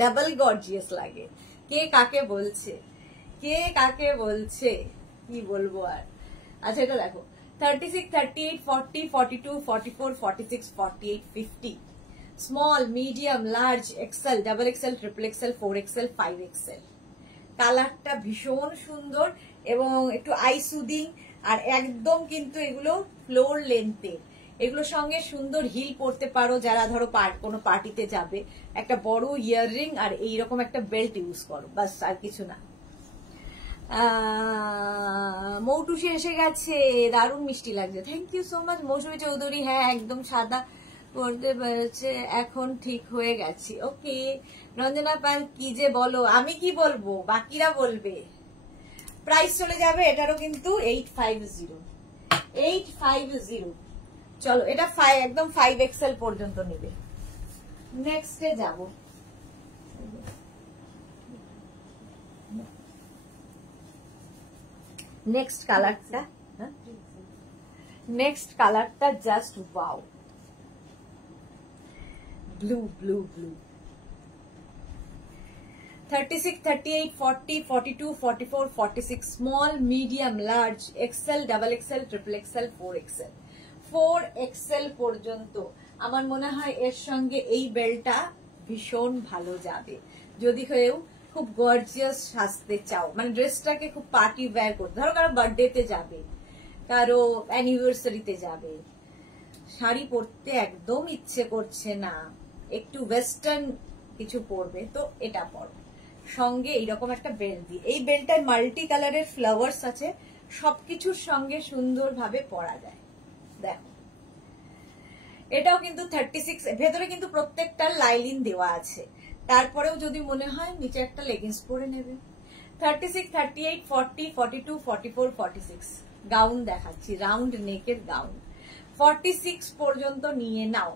ডাবল গর্জিয়াস লাগে। কে কাকে বলছে, কে কাকে বলছে, কি বলবো আর। আচ্ছা এটা দেখো 36, 38, 40, 42, 44, 46, 48, 50, small, medium, large, XL, double XL, triple XL, 4XL, 5XL। কালারটা ভীষণ সুন্দর এবং একটু আই সুদিং, আর একদম কিন্তু এগুলো ফ্লোর লেন্থে। এগুলোর সঙ্গে সুন্দর হিল পরতে পারো যারা ধরো কোনো পার্টিতে যাবে, একটা বড় ইয়াররিং আর এইরকম একটা বেল্ট ইউজ করো, বাস, আর কিছু না। মৌটুসি এসে গেছে, দারুণ মিষ্টি লাগছে, থ্যাংক ইউ সো মাচ মৌসুমী চৌধুরী। হ্যাঁ একদম সাদা পড়তে পেরেছে, এখন ঠিক হয়ে গেছি। ওকে রঞ্জনা পাল, কি যে বলো, আমি কি বলবো, বাকিরা বলবে। প্রাইস চলে যাবে এটারও কিন্তু 850, 850। চলো এটা একদম 5XL পর্যন্ত নেবে। নেক্সটে যাব, নেক্সট কালারটা, নেক্সট কালারটা just wow, blue blue blue. 36, 38, 40, 42, 44, 46, small, medium, large, XL, double XL, triple XL, 4XL, 4XL পর্যন্ত। আমার মনে হয় এর সঙ্গে এই বেল্টটা ভীষণ ভালো যাবে যদি কেউ খুব গর্জিয়াস সাজতে চাও, মানে ড্রেসটাকে খুব পার্টি ওয়্যার করতে, ধরো কারো বার্থডেতে যাবে, কারো অ্যানিভার্সারিতে যাবে, শাড়ি পরতে একদম ইচ্ছে করছে না, একটু ওয়েস্টার্ন কিছু পরবে, তো এটা পরো সঙ্গে এইরকম একটা বেল্ট দিয়ে। এই বেল্টটায় মাল্টি কালারের ফ্লাওয়ার্স আছে, সবকিছুর সঙ্গে সুন্দরভাবে পরা যায়। দেখো এটাও কিন্তু 36, ভেতরে কিন্তু প্রত্যেকটার লাইলিন দেওয়া আছে, তারপরেও যদি মনে হয় নিচে একটা লেগিংস পরে নেবে। 36, 38, 40, 42, 44, 46 গাউন দেখাচ্ছি, রাউন্ড নেকের গাউন, 46 পর্যন্ত নিয়ে নাও।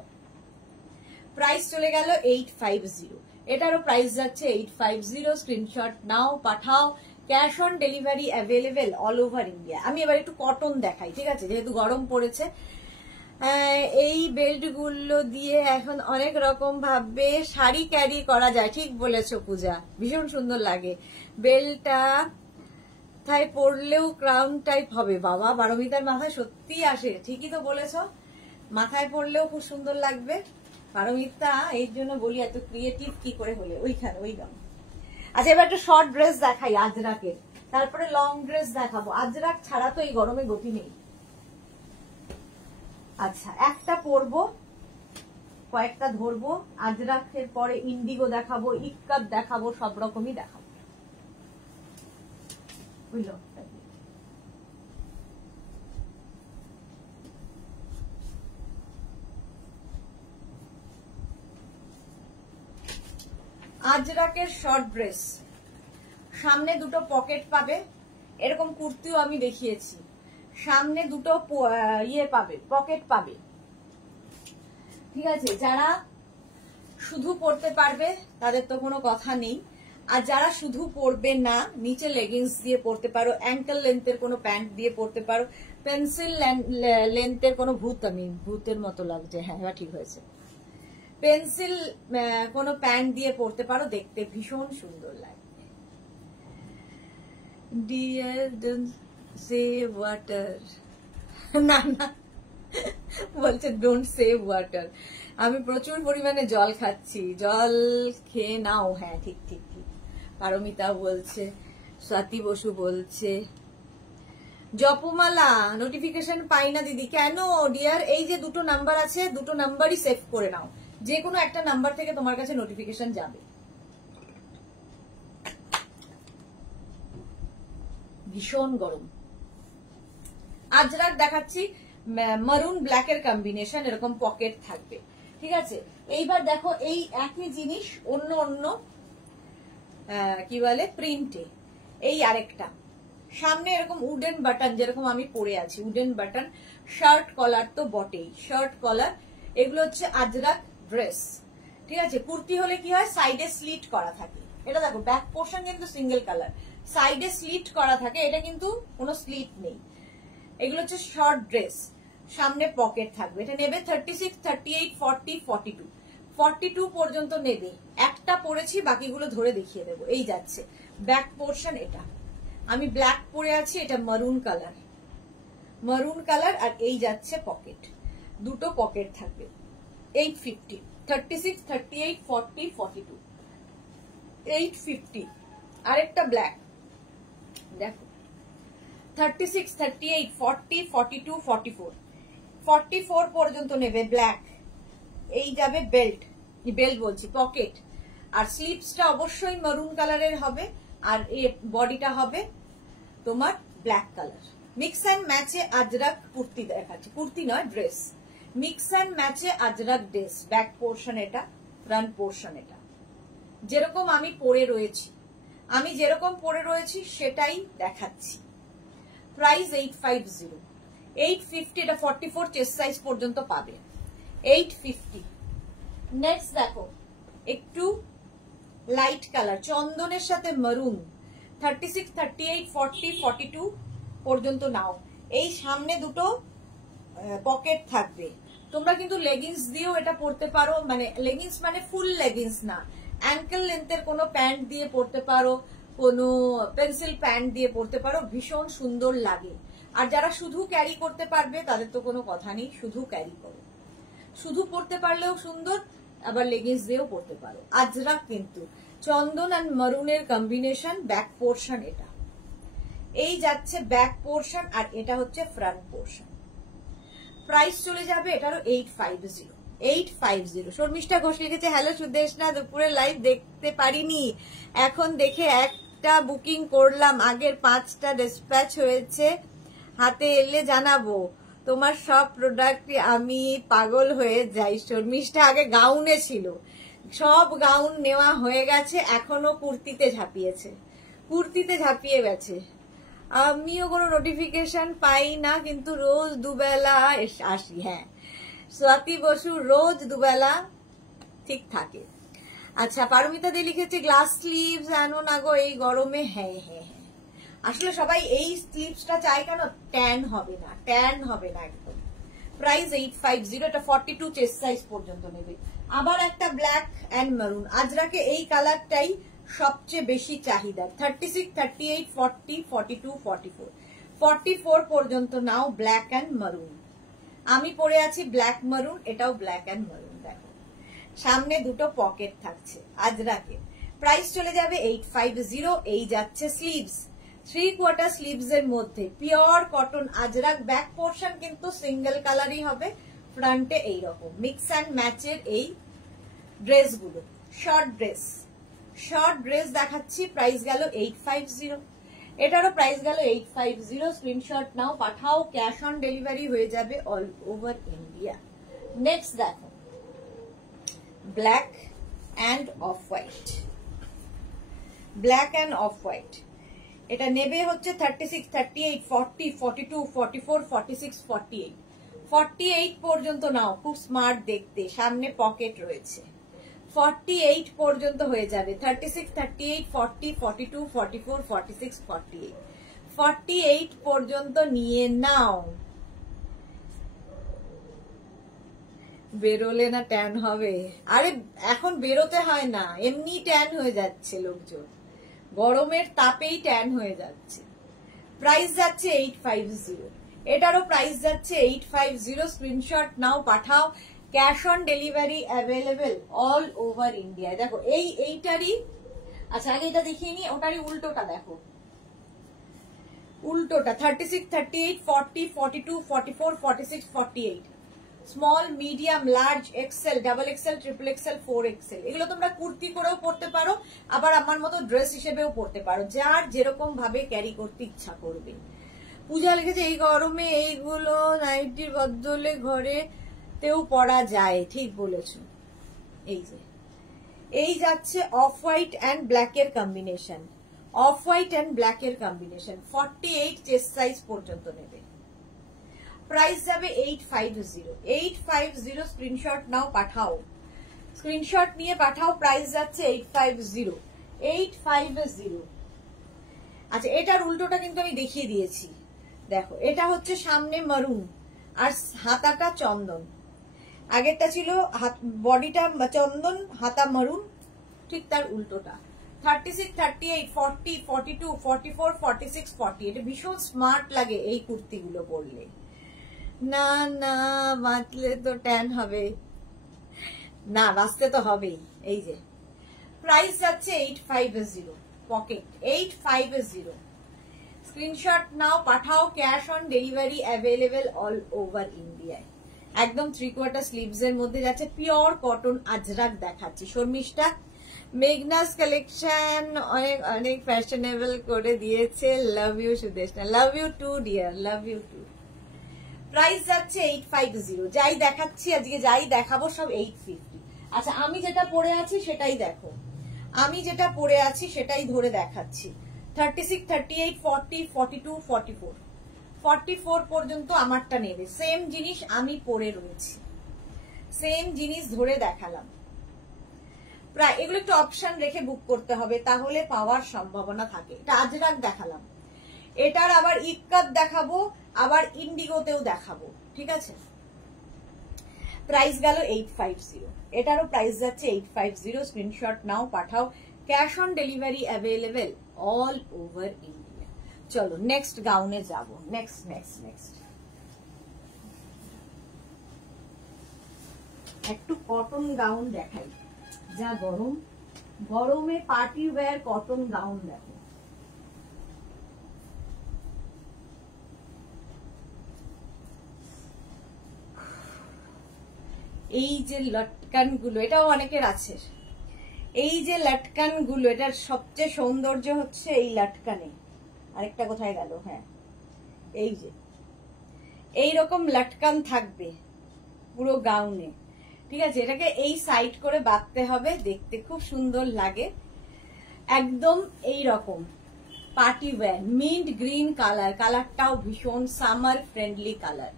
প্রাইস চলে গেল 850, এটারও প্রাইস যাচ্ছে 850। স্ক্রিনশট নাও, পাঠাও, cash on delivery available all over India. আমি এবার একটু কটন দেখাই, ঠিক আছে, যেহেতু গরম পড়েছে। এই বেল্ট গুলো দিয়ে এখন অনেক রকম ভাবে শাড়ি ক্যারি করা যায়, ঠিক বলেছো পূজা, ভীষণ সুন্দর লাগে। বেল্টটা তাই পরলেও ক্রাউন টাইপ হবে, বাবা পারমিতার মাথায় সত্যি আসে, ঠিকই তো বলেছো, মাথায় পরলেও খুব সুন্দর লাগবে। পারমিতা এই জন্য বলি এত ক্রিয়েটিভ কি করে হলে, ওইখানে ওই গান। আচ্ছা এবার একটা শর্ট ড্রেস দেখাই আজরাকের, তারপরে লং ড্রেস দেখাবো। আজরাক ছাড়া তো এই গরমে গতি নেই। আচ্ছা একটা পরবো, কয়েকটা ধরবো, আজরাকের পরে ইন্ডিগো দেখাবো, ইক্কাত দেখাবো, সব রকমই দেখাবো, বুঝলো। আজরাকের শর্ট ড্রেস, সামনে দুটো পকেট পাবে, এরকম কুর্তিও আমি দেখিয়েছি, সামনে দুটো ইয়ে পাবে, পকেট পাবে, ঠিক আছে। যারা শুধু পরতে পারবে তাদের তো কোনো কথা নেই, আর যারা শুধু পরবে না, নিচে লেগিংস দিয়ে পরতে পারো, অ্যাঙ্কেল লেন্থের কোনো প্যান্ট দিয়ে পরতে পারো, পেন্সিল লেন্থের কোনো ভূতের মতো লাগছে, হ্যাঁ এবার ঠিক হয়েছে, পেন্সিল কোনো প্যান্ট দিয়ে পরতে পারো, দেখতে ভীষণ সুন্দর লাগবে। ডিয়ার ডোন্ট সেভ ওয়াটার, না না বলছে ডোন্ট সেভ ওয়াটার, আমি প্রচুর পরিমাণে জল খাচ্ছি, জল খেয়ে নাও। হ্যাঁ ঠিক ঠিক ঠিক, পারমিতা বলছে, স্বাতি বসু বলছে, জপমালা নোটিফিকেশন পাই না দিদি, কেন ডিয়ার? এই যে দুটো নাম্বার আছে, দুটো নাম্বারই সেভ করে নাও, যে কোনো একটা নাম্বার থেকে তোমার কাছে নোটিফিকেশন যাবে। ভীষণ গরম। আজরাক দেখাচ্ছি, মারুন ব্ল্যাক এর কম্বিনেশন, এরকম পকেট থাকবে, ঠিক আছে। এইবার দেখো এই একই জিনিস অন্য অন্য কি বলে প্রিন্টে, এই আরেকটা সামনে এরকম উডেন বাটন, যেরকম আমি পরে আছি উডেন বাটন, শার্ট কলার তো বটেই, শার্ট কলার। এগুলো হচ্ছে আজরাক ড্রেস, ঠিক আছে। কুর্তি হলে কি হয়, সাইডে স্লিট করা থাকে। এটা দেখো ব্যাক পোর্শন কিন্তু সিঙ্গেল কালার, সাইডে স্লিট করা থাকে, এটা কিন্তু কোনো স্লিট নেই। এগুলো হচ্ছে শর্ট ড্রেস, সামনে পকেট থাকবে। এটা নেবে 36, 38, 40, 42, 42 পর্যন্ত নেবে। একটা পরেছি, বাকিগুলো ধরে দেখিয়ে দেবো। এই যাচ্ছে ব্যাক পোর্শন, এটা আমি ব্ল্যাক পরে আছি, এটা মারুন কালার, মারুন কালার। আর এই যাচ্ছে পকেট, দুটো পকেট থাকবে। 850, 36, 38, 40, 42, 850। আরেকটা ব্ল্যাক দেখো 36, 38, 40, 42, 44, 44 পর্যন্ত নেবে ব্ল্যাক। এই যাবে বেল্ট, বেল্ট বলছি পকেট, আর স্লিভসটা অবশ্যই মারুন কালারের হবে, আর এই বডিটা হবে তোমার ব্ল্যাক কালার। মিক্স অ্যান্ড ম্যাচে আজরাক কুর্তি দেখাচ্ছি, কুর্তি নয় ড্রেস, মিক্স অ্যান্ড ম্যাচে আজরাক ড্রেস। ব্যাক পোর্শন এটা, ফ্রন্ট পোর্শন এটা। যেরকম আমি পরে রয়েছি, আমি যেরকম পরে রয়েছি সেটাই দেখাচ্ছি। প্রাইস 850, 850। এটা 44 চেস্ট সাইজ পর্যন্ত পাবে, 850। নেক্সট দেখো একটু লাইট কালার, চন্দনের সাথে মারুন, 36, 38, 40, 42 পর্যন্ত নাও। এই সামনে দুটো পকেট থাকবে। তোমরা কিন্তু লেগিংস দিয়েও এটা পরতে পারো, মানে লেগিংস মানে ফুল লেগিংস না, অ্যাঙ্কেল লেন্থের কোনো প্যান্ট দিয়ে পরতে পারো, কোনো পেন্সিল প্যান্ট দিয়ে পরতে পারো, ভীষণ সুন্দর লাগে। আর যারা শুধু ক্যারি করতে পারবে তাদের তো কোনো কথা নেই, শুধু ক্যারি করো, শুধু পরতে পারলেও সুন্দর, আবার লেগিংস দিয়েও পরতে পারো। আজরাক কিন্তু চন্দন আর মারুনের কম্বিনেশন। ব্যাক পোর্শন এটা, এই যাচ্ছে ব্যাক পোর্শন, আর এটা হচ্ছে ফ্রন্ট পোর্শন। প্রাইস চলে যাবে এটারও 850, 850। শর্মিষ্ঠা ঘোষ লিখেছে, হ্যালো সুদেশনা, দুপুরে লাইভ দেখতে পারিনি, এখন দেখে একটা বুকিং করলাম, আগের 5টা ডিসপ্যাচ হয়েছে, হাতে এলে জানাবো। তোমার সব প্রোডাক্ট আমি পাগল হয়ে যাই। শর্মিষ্ঠা আগে গাউনে ছিল, সব গাউন নেওয়া হয়ে গেছে, এখনো কুর্তিতে ঝাঁপিয়েছে, কুর্তিতে ঝাঁপিয়ে গেছে। আমিও কোনো নোটিফিকেশন পাই না, কিন্তু রোজ দুবেলা আসি। হ্যাঁ, স্বাতি বসু রোজ দুবেলা ঠিক থাকে। আচ্ছা, পারমিতা দে লিখেছে গ্লাস স্লিভস আনো না গো এই গরমে। হ্যাঁ হ্যাঁ হ্যাঁ, আসলে সবাই এই স্লিভসটা চায়, কেন ট্যান হবে না, ট্যান হবে না একদম। প্রাইস 850, এটা 42 চেস্ট সাইজ পর্যন্ত নেবে। আবার একটা ব্ল্যাক অ্যান্ড মারুন, আজরাকে এই কালারটাই সবচেয়ে বেশি চাহিদা। 36, 38, 40, 42, 44, 44 পর্যন্ত নাও ব্ল্যাক অ্যান্ড মারুন। আমি পরে আছি ব্ল্যাক মারুন, এটাও ব্ল্যাক অ্যান্ড মারুন। দেখো সামনে দুটো পকেট থাকছে আজরাকে। প্রাইস চলে যাবে 850। এই যাচ্ছে স্লিভস, 3/4 স্লিভস এর মধ্যে pure cotton Ajrak. Back portion কিন্তু সিঙ্গেল কালারই হবে, ফ্রন্টে এইরকম মিক্স অ্যান্ড ম্যাচের এই ড্রেসগুলো। শর্ট ড্রেস, শর্ট ড্রেস দেখাচ্ছি। প্রাইস গেল 850, এটারও প্রাইস গেল 850। স্ক্রিনশট নাও, পাঠাও, ক্যাশ অন ডেলিভারি হয়ে যাবে অল ওভার ইন্ডিয়া। নেক্সট দেখো black and off white, black and off white. এটা নেবে হচ্ছে 36, 38, 40, 42, 44, 46, 48, 48 পর্যন্ত নাও। খুব স্মার্ট দেখতে, সামনে পকেট রয়েছে। 48 পর্যন্ত হয়ে যাবে। 36, 38, 40, 42, 44, 46, 48, 48 পর্যন্ত নিয়ে নাও। বেরোলে না ট্যান হবে? আরে এখন বেরোতে হয় না, এমনি ট্যান হয়ে যাচ্ছে লোকজন, গরমের তাপেই ট্যান হয়ে যাচ্ছে। প্রাইস যাচ্ছে 850, এটারও প্রাইস যাচ্ছে 850। স্ক্রিনশট নাও, পাঠাও, cash on delivery available all over India. দেখো এইটারই, আচ্ছা আগে এটা দেখিয়ে নি, ওটারই উল্টোটা দেখো, উল্টোটা 36, 38, 40, 42, 44, 46, 48, small, medium, large, XL, double XL, triple XL, 4XL। এগুলো তোমরা কুর্তি করেও পরতে পারো, আবার আমার মতো ড্রেস হিসেবেও পরতে পারো, যার যেরকম ভাবে ক্যারি করতে ইচ্ছা করবে। পূজা লিখেছে এই গরমে এইগুলো নাইটির বদলে ঘরে তেও পরা যায়। ঠিক বলেছো। এই যে এই যাচ্ছে অফ হোয়াইট অ্যান্ড ব্ল্যাক এর combination, off white and black এর কম্বিনেশন, 48 চেস্ট সাইজ পর্যন্ত নেবে। প্রাইস যাবে 850। 850 স্ক্রিনশট নাও, পাঠাও, স্ক্রিনশট নিয়ে পাঠাও। প্রাইস যাচ্ছে 850। 850। আচ্ছা, এটার উল্টোটা কিন্তু আমি দেখিয়ে দিয়েছি। দেখো, এটা হচ্ছে সামনে মারুন আর হাতাটা চন্দন। আগেরটা ছিল বডিটা চন্দন, হাতা মারুন, ঠিক তার উল্টোটা। 36, 38, 40, 42, 44, 46, 40। এটা ভীষণ স্মার্ট লাগে এই কুর্তিগুলো পরলে। না না, বাঁচলে তো ট্যান হবে না, বাঁচতে তো হবেই। এই যে প্রাইস যাচ্ছে 850, পকেট 850। স্ক্রিনশট নাও, পাঠাও। Cash on delivery available all over ইন্ডিয়ায়। একদম 3/4 স্লিভস এর মধ্যে যাচ্ছে, পিওর কটন আজরাক দেখাচ্ছি। শর্মিষ্ঠা, মেঘনাস কালেকশন অনেক অনেক ফ্যাশনেবল করে দিয়েছে। Love you Sudeshna, love you too dear, love you too. Price যাচ্ছে 850। যাই দেখাচ্ছি আজকে, যাই দেখাবো সব 850। আচ্ছা, আমি যেটা পরে আছি সেটাই দেখো, আমি যেটা পরে আছি সেটাই ধরে দেখাচ্ছি। 36, 38, 40, 42, 44, 44 পর্যন্ত আমারটা নেবে। সেম জিনিস আমি পরে রয়েছি, সেম জিনিস ধরে দেখালাম। প্রায় এগুলো একটু অপশন রেখে বুক করতে হবে, তাহলে পাওয়ার সম্ভাবনা থাকে। এটা আজরাক দেখালাম, এটার আবার ইক্কাত দেখাবো, আবার ইন্ডিগোতেও দেখাবো, ঠিক আছে। প্রাইস গেল 850। এটারও প্রাইস যাচ্ছে 850। স্ক্রিনশট নাও, পাঠাও। Cash on delivery available all over India. চলো নেক্সট গাউনে যাব। নেক্সট নেক্সট নেক্সট একটু কটন গাউন দেখাই। যা গরম, গরমে পার্টি ওয়্যার কটন গাউন দেখো। এই যে লটকান গুলো, এটাও অনেকের আছে। এই যে লটকান গুলো, এটার সবচেয়ে সৌন্দর্য হচ্ছে এই লটকানে। আরেকটা কোথায় গেল? হ্যাঁ, এই যে এইরকম লটকান থাকবে পুরো গাউনে, ঠিক আছে। এটাকে এই সাইড করে বাঁধতে হবে, দেখতে খুব সুন্দর লাগে। একদম এই রকম party wear, mint green colour, কালারটাও ভীষণ সামার ফ্রেন্ডলি কালার।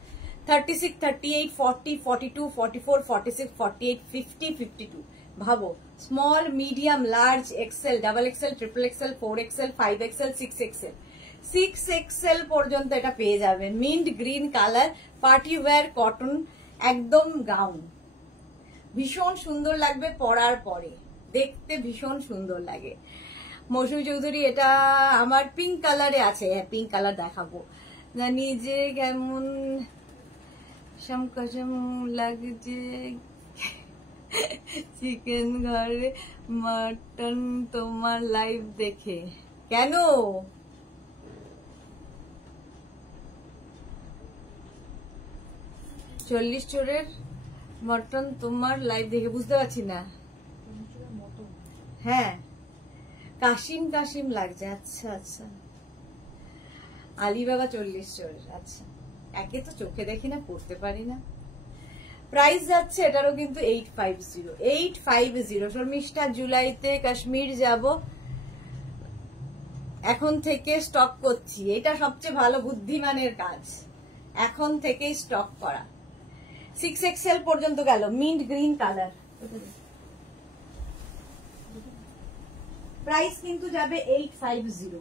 36, 38, 40, 42, 44, 46, 48, 50, 52। ভাবো, small, medium, large, XL, double XL, triple XL, 4XL, 5XL, 6XL, 6XL পর্যন্ত এটা পেয়ে যাবেন। Mint green colour, party wear cotton, একদম গাউন। ভীষণ সুন্দর লাগবে পরার পরে, দেখতে ভীষণ সুন্দর লাগে। মৌসুমী চৌধুরী, এটা আমার পিঙ্ক কালারে আছে। হ্যাঁ, পিঙ্ক কালার দেখাবো। জানি যে কেমন সমকসম লাগছে চিকেন ঘরে মটন তোমার লাইভ দেখে। কেন? চল্লিশ চোরের মটন তোমার লাইভ দেখে? বুঝতে পারছি না। হ্যাঁ, কাশিম কাশিম লাগছে। আচ্ছা আচ্ছা, আলিবাবা 40 চোরের। আচ্ছা, একে তো চোখে দেখি না, পড়তে পারি না। প্রাইস যাচ্ছে এটারও কিন্তু 850। 850। শর্মিষ্ঠা, জুলাইতে কাশ্মীর যাব, এখন থেকে স্টক করছি। এটা সবচেয়ে ভালো বুদ্ধিমানের কাজ, এখন থেকেই স্টক করা। 6XL পর্যন্ত গেল, মিন্ট গ্রিন কালার। প্রাইস কিন্তু যাবে 850।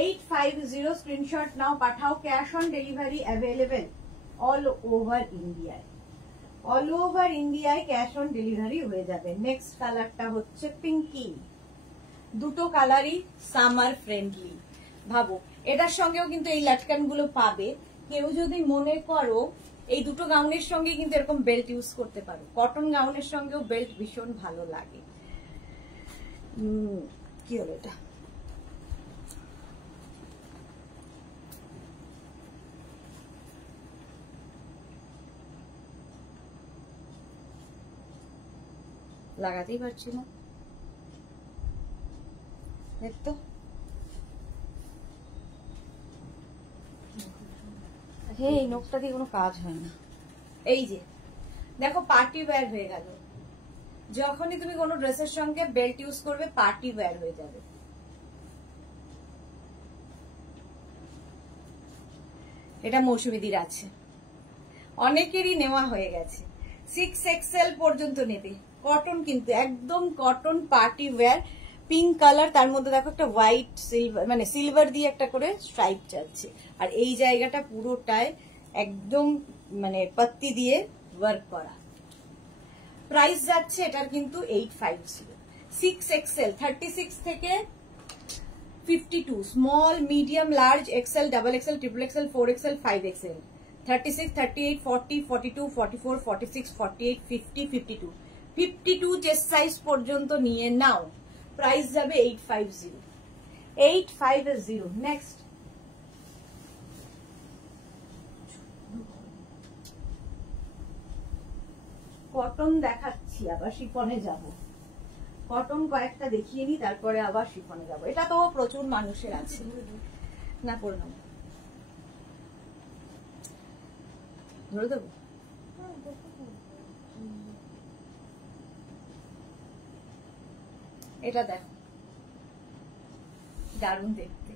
850। স্ক্রিনশট নাও, পাঠাও। Cash on delivery available all over ইন্ডিয়ায়। অল ওভার ইন্ডিয়ায় ক্যাশ অন ডেলিভারি হয়ে যাবে। নেক্সট কালারটা হচ্ছে পিঙ্কি। দুটো কালারই সামার ফ্রেন্ডলি। ভাবো, এটার সঙ্গেও কিন্তু এই লাটকান গুলো পাবে। কেউ যদি মনে করো এই দুটো গাউনের সঙ্গে কিন্তু এরকম বেল্ট ইউজ করতে পারো। কটন গাউনের সঙ্গেও বেল্ট ভীষণ ভালো লাগে। কি হলো এটা? লাগাতেই পারছি না, দেখতো। এই নখটা দিয়ে কোনো কাজ হয় না। এই যে দেখো, পার্টি ওয়্যার হয়ে গেল। যখনই তুমি কোনো ড্রেসের সঙ্গে বেল্ট ইউজ করবে, পার্টি ওয়্যার হয়ে যাবে। এটা মৌসুমীদির আছে, অনেকেরই নেওয়া হয়ে গেছে। 6XL পর্যন্ত নেবে। কটন কিন্তু একদম cotton party wear, pink colour, তার মধ্যে দেখো একটা হোয়াইট সিলভার মানে সিলভার দিয়ে একটা করে স্ট্রাইপ যাচ্ছে, আর এই জায়গাটা পুরোটায় একদম মানে পাত্তি দিয়ে ওয়ার্ক করা। প্রাইস যাচ্ছে এটার কিন্তু 850। 6XL 36 থেকে 52, small, medium, large, XL, double XL, triple XL, 4XL, 5XL, 36, 38, 40, 42, 44, 46, 48, 50, 52, 52 chest size পর্যন্ত নিয়ে নাও। প্রাইস যাবে 850। 850। নেক্সট কটন দেখাচ্ছি, আবার শিফনে যাব। কটন কয়েকটা দেখিয়ে নি, তারপরে আবার শিফনে যাব। এটা তো প্রচুর মানুষের আছে না, পড়ে নেব, ধরে দেবো। এটা দেখো, দারুণ দেখতে,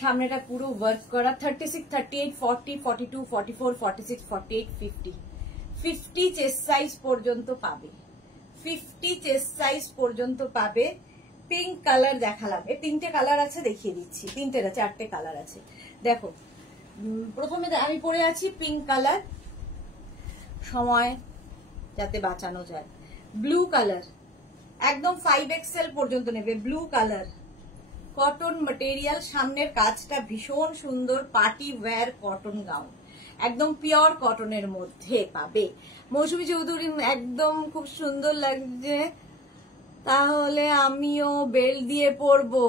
সামনেটা পুরো ওয়ার্ক করা। 36, 38, 40, 42, 44, 46, 48, 50, 50 চেস্ট সাইজ পর্যন্ত পাবে। 50 চেস্ট সাইজ পর্যন্ত পাবে। পিঙ্ক কালার দেখালাম, এর 3টে কালার আছে, দেখিয়ে দিচ্ছি। 3টে না 4টে কালার আছে। দেখো, প্রথমে আমি পরে আছি পিঙ্ক কালার, সময় যাতে বাঁচানো যায়। ব্লু কালার, একদম 5XL পর্যন্ত নেবে। ব্লু কালার, কটন ম্যাটেরিয়াল, সামনের কাজটা ভীষণ সুন্দর, পার্টি ওয়্যার কটন গাউন, একদম পিওর কটনের মধ্যে পাবে। মৌসুমী চৌধুরী একদম খুব সুন্দর লাগছে, তাহলে আমিও বেল্ট দিয়ে পরবো।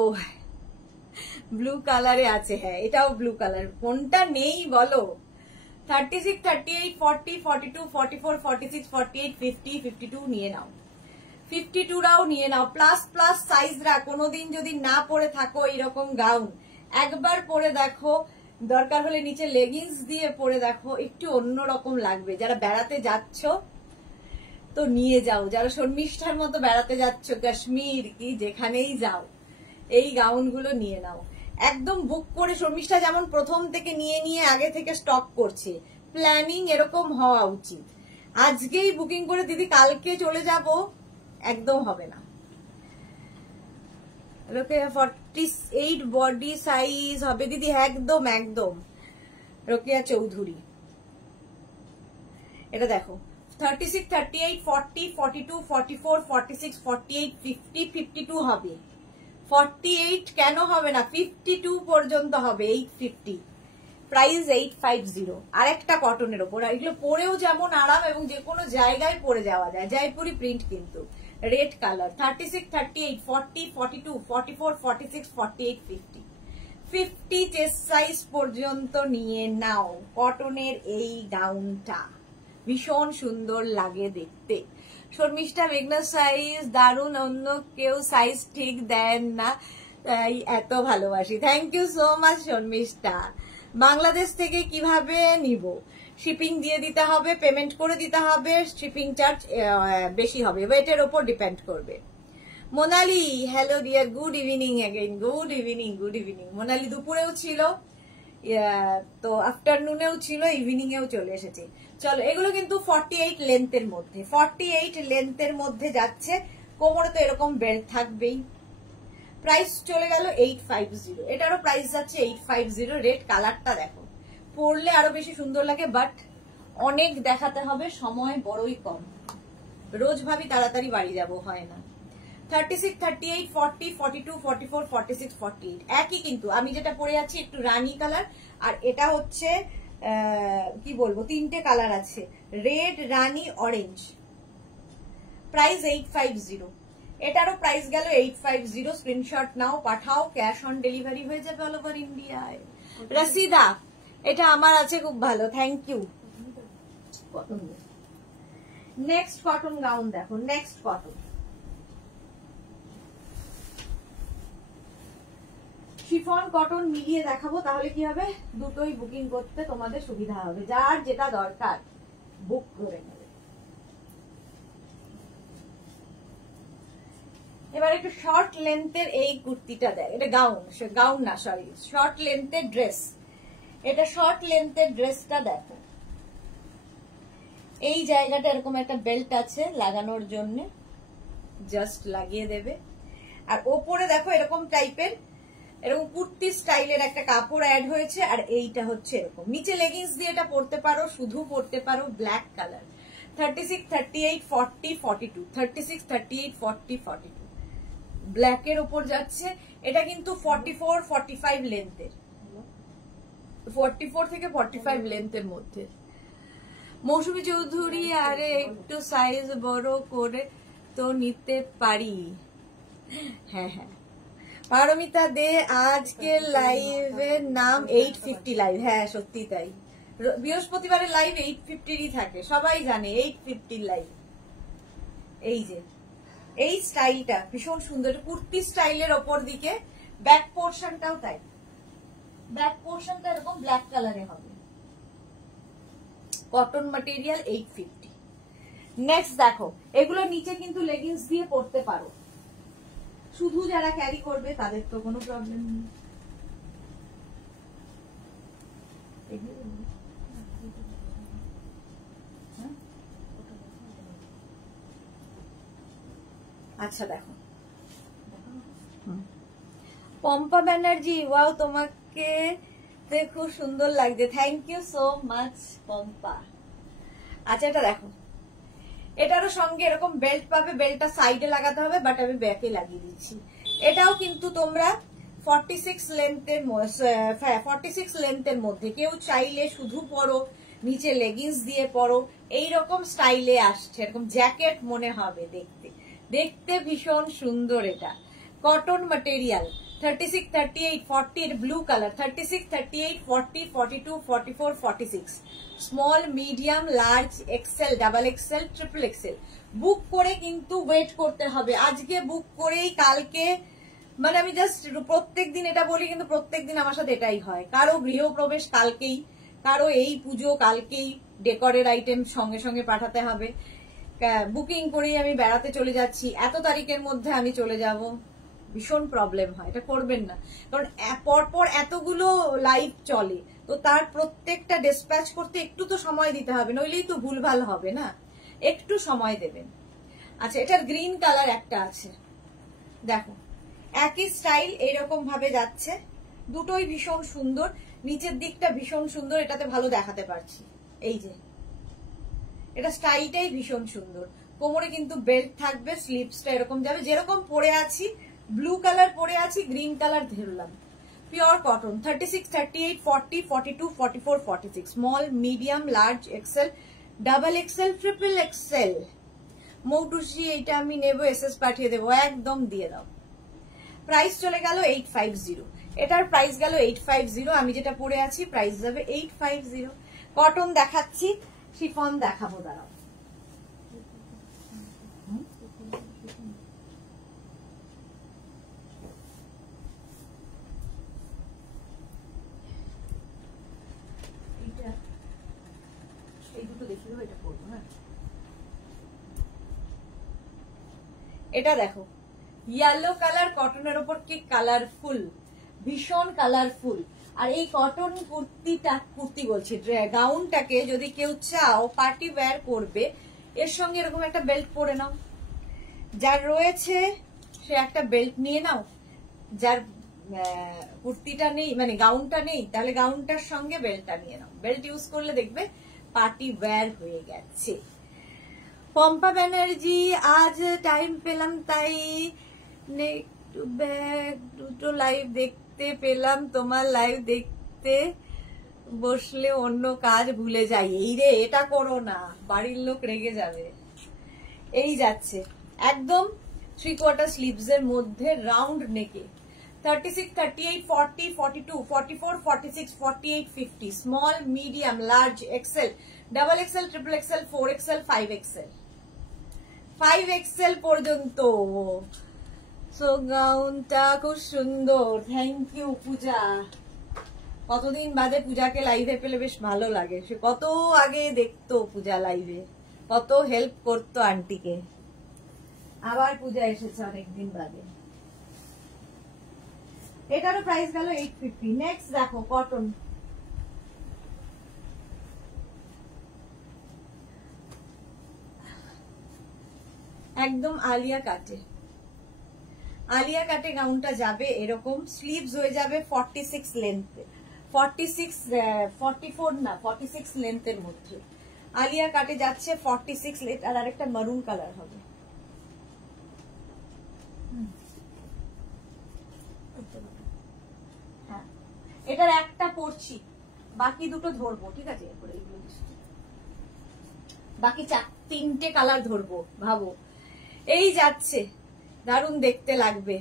ব্লু কালারে আছে, হ্যাঁ এটাও ব্লু কালার, কোনটা নেই বলো। 36, 38, 40, 42, 44, 46, 48, 50, 52 নিয়ে নাও। 52রাও নিয়ে নাও। প্লাস প্লাস সাইজরা কোনোদিন যদি না পরে থাকো এরকম গাউন, একবার পরে দেখো, দরকার হলে নিচে লেগিংস দিয়ে পরে দেখো, একটু অন্যরকম লাগবে। যারা বেড়াতে যাচ্ছ তো নিয়ে যাও, যারা শর্মিষ্ঠার মতো বেড়াতে যাচ্ছ কাশ্মীর কি যেখানেই যাও, এই গাউনগুলো নিয়ে নাও। একদম বুক করে, শর্মিষ্ঠা যেমন প্রথম থেকে নিয়ে নিয়ে আগে থেকে স্টক করছে, প্ল্যানিং এরকম হওয়া উচিত। আজকেই বুকিং করে দিদি কালকে চলে যাব, একদম হবে না। 48 বডি সাইজ হবে দিদি, একদম একদম। রোকেয়া চৌধুরী, এটা দেখো 36, 38, 40, 42, 44, 46, 48, 50, 52 হবে। 48 কেন হবে না, 52 পর্যন্ত হবে। 850, প্রাইস 850। আরেকটা কটনের ওপর, এগুলো পরেও যেমন আরাম এবং যে কোনো জায়গায় পরে যাওয়া যায়। জয়পুরি প্রিন্ট কিন্তু, রেড কালার। 36, 38, 40, 42, 44, 46, 48, 50, 50 চেস্ট সাইজ পর্যন্ত নিয়ে নাও। কটনের এই গাউনটা ভীষণ সুন্দর লাগে দেখতে। শর্মিষ্ঠা মেঘনা সাইজ দারুন, অন্য কেউ সাইজ ঠিক দেন না, তাই এত ভালোবাসি। Thank you so much Sharmistha. Bangladesh থেকে কিভাবে নিব? শিপিং দিয়ে দিতে হবে, পেমেন্ট করে দিতে হবে, শিপিং চার্জ বেশি হবে, ওয়েটের ওপর ডিপেন্ড করবে। Monali, hello dear, good evening again. Good evening, good evening. Monali দুপুরেও ছিল, তো আফটারনুনেও ছিল, ইভিনিং এও চলে এসেছে। চলো, এগুলো কিন্তু 48 লেন্থের মধ্যে, 48 লেন্থের মধ্যে যাচ্ছে। কোমরে তো এরকম বেল্ট থাকবেই। প্রাইস চলে গেল 850, এটারও প্রাইস যাচ্ছে 850। রেড কালারটা দেখো, পরলে আরো বেশি সুন্দর লাগে, বাট অনেক দেখাতে হবে, সময় বড়ই কম। রোজ ভাবি তাড়াতাড়ি বাড়ি যাব, হয় না। 36, 38, 40, 42, 44, 46, 48 একই, কিন্তু আমি যেটা পরে আছি একটু রানী কালার, আর এটা হচ্ছে কি বলবো, 3টে কালার আছে, রেড, রানী, অরেঞ্জ। প্রাইস 850। এটারও প্রাইস গেল 850। স্ক্রিনশট নাও, পাঠাও, ক্যাশ অন ডেলিভারি হয়ে যাবে অল ওভার ইন্ডিয়ায়। রসিদা, এটা আমার আছে, খুব ভালো, thank you. Next cotton gown দেখো, নেক্সট কটন শিফন কটন মিলিয়ে দেখাবো, তাহলে কি হবে, দুটোই বুকিং করতে তোমাদের সুবিধা হবে। যার যেটা দরকার বুক করে নেবে। এবার একটু শর্ট লেন্থের এই কুর্তিটা দেয়, এটা গাউন, গাউন না সরি, শর্ট লেন্থের ড্রেস। এটা শর্ট লেন্থের ড্রেসটা দেখো, এই জায়গাটা এরকম একটা বেল্ট আছে লাগানোর জন্য, জাস্ট লাগিয়ে দেবে। আর ওপরে দেখো এরকম টাইপের এরকম কুর্তি স্টাইলের একটা কাপড় অ্যাড হয়েছে, আর এইটা হচ্ছে এরকম নিচে লেগিংস দিয়ে এটা পরতে পারো, শুধু পরতে পারো। ব্ল্যাক কালার, 36, 38, 40, 42, 36, 38, 40, 42 ব্ল্যাকের ওপর যাচ্ছে। এটা কিন্তু 44, 45 লেন্থের, 44 থেকে 45 লেন্থের মধ্যে। মৌসুমী চৌধুরী, আরে একটু সাইজ বড় করে তো নিতে পারি। হ্যাঁ হ্যাঁ, পারমিতা দে আজকে লাইভের নাম 850 লাইভ। হ্যাঁ সত্যি তাই, বৃহস্পতিবারের লাইভ 850ই থাকে, সবাই জানে 850 লাইভ। এই যে এই স্টাইলটা ভীষণ সুন্দর, কুর্তি স্টাইলের ওপর দিকে ব্যাক পোর্শনটাও তাই, ব্যাক পোর্শনটা এরকম ব্ল্যাক কালারে হবে, কটন ম্যাটেরিয়াল 850। নেক্সট দেখো, এগুলো নিচে কিন্তু লেগিংস দিয়ে পরতে পারো, শুধু যারা ক্যারি করবে তাদের তো কোনো প্রবলেম নেই। আচ্ছা দেখো, পম্পা ব্যানার্জি, ওয়াও তোমাকে খুব সুন্দর লাগছে, thank you so much Pampa. আচ্ছা এটা দেখো, এটারও সঙ্গে এরকম বেল্ট পাবে, বেল্টটা সাইডে লাগাতে হবে, বাট আমি ব্যাকে লাগিয়ে দিচ্ছি। এটাও কিন্তু তোমরা 46 লেন্থের মধ্যে, কেউ চাইলে শুধু পরো, নিচে লেগিংস দিয়ে পরো, এইরকম স্টাইলে আসছে, এরকম জ্যাকেট মনে হবে দেখতে, দেখতে ভীষণ সুন্দর। এটা cotton material, 36, 38, 40 blue colour, 36, 38, 40, 42, 44, 46 small, medium, large, XL, double XL, triple XL. Book করে কিন্তু ওয়েট করতে হবে, আজকে বুক করেই কালকে, মানে আমি জাস্ট প্রত্যেকদিন এটা বলি, কিন্তু প্রত্যেকদিন আমার সাথে এটাই হয়। কারো গৃহপ্রবেশ কালকেই, কারো এই পুজো কালকেই, ডেকোরের আইটেম সঙ্গে সঙ্গে পাঠাতে হবে, বুকিং করেই আমি বেড়াতে চলে যাচ্ছি, এত তারিখের মধ্যে আমি চলে যাব, ভীষণ প্রবলেম হয়, এটা করবেন না। কারণ পরপর এতগুলো লাইভ চলে, তো তার প্রত্যেকটা ডিসপ্যাচ করতে একটু তো সময় দিতে হবে, নইলেই তো ভুলভাল হবে না, একটু সময় দেবেন। আচ্ছা এটার গ্রিন কালার একটা আছে, দেখো একই স্টাইল এইরকম ভাবে যাচ্ছে, দুটোই ভীষণ সুন্দর, নিচের দিকটা ভীষণ সুন্দর, এটাতে ভালো দেখাতে পারছি। এই যে এটা স্টাইলটাই ভীষণ সুন্দর, কোমরে কিন্তু বেল্ট থাকবে, স্লিপসটা এরকম যাবে, যেরকম পরে আছি, ব্লু কালার পরে আছি, গ্রিন কালার ধরলাম, pure cotton, 36, 38, 40, 42, 44, 46 small, medium, large, XL, double XL, triple XL. Moutusi এইটা আমি নেবো, এসএস পাঠিয়ে দেবো, একদম দিয়ে দাও। প্রাইস চলে গেল 850, এটার প্রাইস গেল 850, আমি যেটা পরে আছি প্রাইস যাবে 850। কটন দেখাচ্ছি, শিফন দেখাবো, দাঁড়াও। এই দুটো দেখিও, এটা করবো না। এটা দেখো ইয়েলো কালার, কটনের ওপর কি কালারফুল, ভীষণ কালারফুল। আর এই কটন কুর্তি বলছি, গাউনটাকে যদি কেউ চাও পার্টি ওয়্যার করবে, এর সঙ্গে এরকম একটা বেল্ট পরে নাও, যার রয়েছে সে একটা বেল্ট নিয়ে নাও, যার কুর্তিটা নেই মানে গাউনটা নেই, তাহলে গাউনটার সঙ্গে বেল্টটা নিয়ে নাও, বেল্ট ইউজ করলে দেখবে পার্টি ওয়্যার হয়ে গেছে। পম্পা ব্যানার্জি, আজ টাইম পেলাম তাই দুটো লাইভ দেখতে পেলাম, তোমার লাইভ দেখতে বসলে অন্য কাজ ভুলে যাই। এই রে, এটা করো না, বাড়ির লোক রেগে যাবে। এই যাচ্ছে একদম 3/4 স্লিভস এর মধ্যে, রাউন্ড নেকে, 36, 38, 40, 42, 44, 46, 48, 50 small, medium, large, XL, double XL, triple XL, 4XL, 5XL, 5XL পর্যন্ত। সো গাউনটা খুব সুন্দর, থ্যাংক ইউ পূজা। কতদিন বাদে পূজাকে লাইভে পেলে বেশ ভালো লাগে, সে কত আগে দেখতো পূজা লাইভে, কত হেল্প করতো আন্টিকে, আবার পূজা এসেছে অনেকদিন বাদে। এটারও প্রাইস গেল 850। নেক্সট দেখো কটন, একদম আলিয়া কাটে, আলিয়া কাটে গাউনটা যাবে এরকম। স্লিভস হয়ে যাবে 46 লেন্থে, 44 না 46 লেন্থের মধ্যে। আলিয়া কাটে যাচ্ছে 46 লেন্থ, আর আরেকটা মারুন কালার হবে। হ্যাঁ, এটার একটা পরছি, বাকি দুটো ধরবো, ঠিক আছে? বাকি তিনটে কালার ধরবো, ভাবো। এই যাচ্ছে, দারুণ দেখতে লাগবে।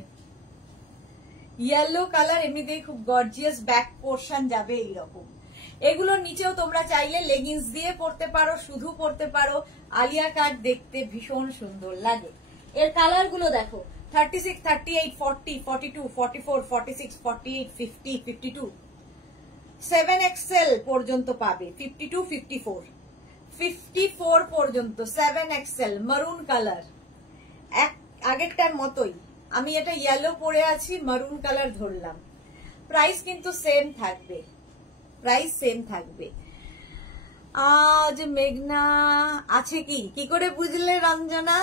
ইয়েলো কালার, এমনিতেই খুব গর্জিয়াস, ব্যাক পোর্শন যাবে এইরকম। এগুলোর নিচেও তোমরা চাইলে লেগিংস দিয়ে পরতে পারো, শুধু পরতে পারো। আলিয়া কাট দেখতে ভীষণ সুন্দর লাগে। এর কালার গুলো দেখো, 36, 38, 40, 42, 44, 46, 48, 50, 52, 7XL পর্যন্ত পাবে। 52, 54, 54 পর্যন্ত 7XL মারুন কালার। আগেরটার মতোই আমি এটা ইয়েলো পরে আছি, মারুন কালার ধরলাম। প্রাইস কিন্তু সেম থাকবে, প্রাইস সেম থাকবে। আজ মেঘনা আছে কি করে বুঝলে রঞ্জনা?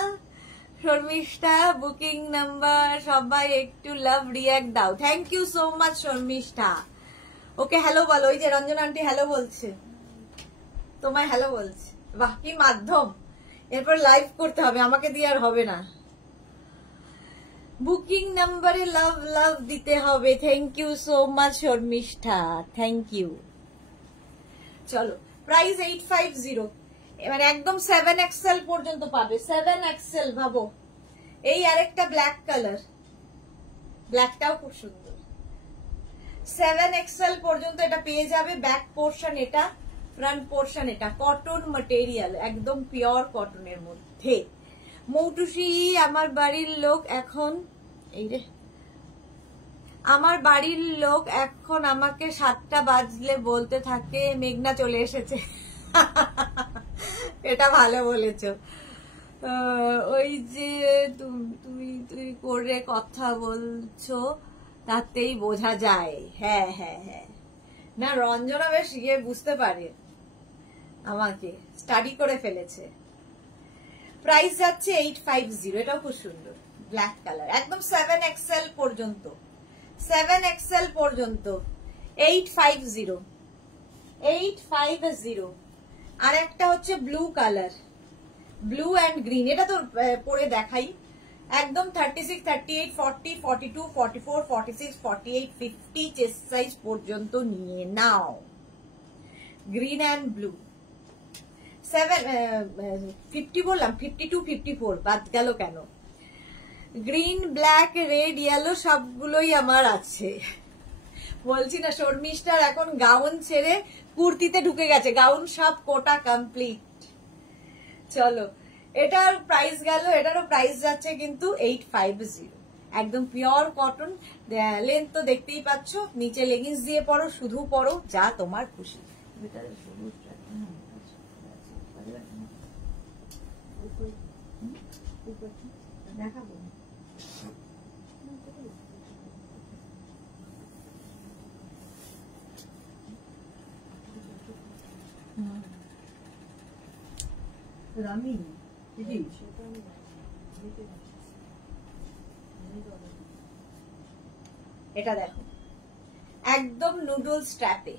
শর্মিষ্ঠা বুকিং নাম্বার, সবাই একটু লাভ রিয়াক্ট দাও। Thank you so much Sharmistha. Okay hello বলো, ওই যে রঞ্জনা আন্টি হ্যালো বলছে, তোমায় হ্যালো বলছে। বাহ, কি মাধ্যম! এরপর লাইভ করতে হবে, আমাকে দিয়ে আর হবে না। বুকিং নাম্বারে লাভ লাভ দিতে হবে। Thank you so much Sharmistha, thank you. চলো, প্রাইস 850, এবার একদম 7XL পর্যন্ত পাবে। 7XL ভাবো। এই আরেকটা ব্ল্যাক কালার, ব্ল্যাকটাও খুব সুন্দর। 7XL পর্যন্ত এটা পেয়ে যাবে। ব্যাক পোর্শন এটা, ফ্রন্ট পোর্শন এটা, কটন ম্যাটেরিয়াল, একদম পিওর কটনের মধ্যে। মৌটুসি, আমার বাড়ির লোক এখন, এই রে, আমার বাড়ির লোক এখন আমাকে 7টা বাজলে বলতে থাকে মেঘনা চলে এসেছে। এটা ভালো বলেছো। ওই যে তুমি তুই করে কথা বলছো তাতেই বোঝা যায়। হ্যাঁ হ্যাঁ হ্যাঁ, না রঞ্জনা বেশ ইয়ে বুঝতে পারে, আমাকে স্টাডি করে ফেলেছে। প্রাইস যাচ্ছে 850, এটাও খুব সুন্দর, ব্ল্যাক কালার, একদম 7XL পর্যন্ত। 7XL পর্যন্ত 850, 850। আর একটা হচ্ছে blue colour, blue and green, এটা তো পরে দেখাই। একদম 36, 38, 40, 42, 44, 46, 48, 50 চেস্ট সাইজ পর্যন্ত নিয়ে নাও। Green and blue. 50 বললাম, 52, 54 বাদ গেল কেন? গ্রিন, ব্ল্যাক, রেড, ইয়েলো সবগুলোই আমার আছে। বলছি না, শর্মিষ্ঠার এখন গাউন ছেড়ে কুর্তিতে ঢুকে গেছে, গাউন সব কোটা কমপ্লিট। চলো, এটার প্রাইস গেল, এটারও প্রাইস যাচ্ছে কিন্তু 850। একদম পিওর কটন, লেন্থ তো দেখতেই পাচ্ছ। নিচে লেগিংস দিয়ে পরো, শুধু পরো, যা তোমার খুশি। দেখাবো রামি, এটা দেখো, একদম নুডল স্ট্র্যাপে,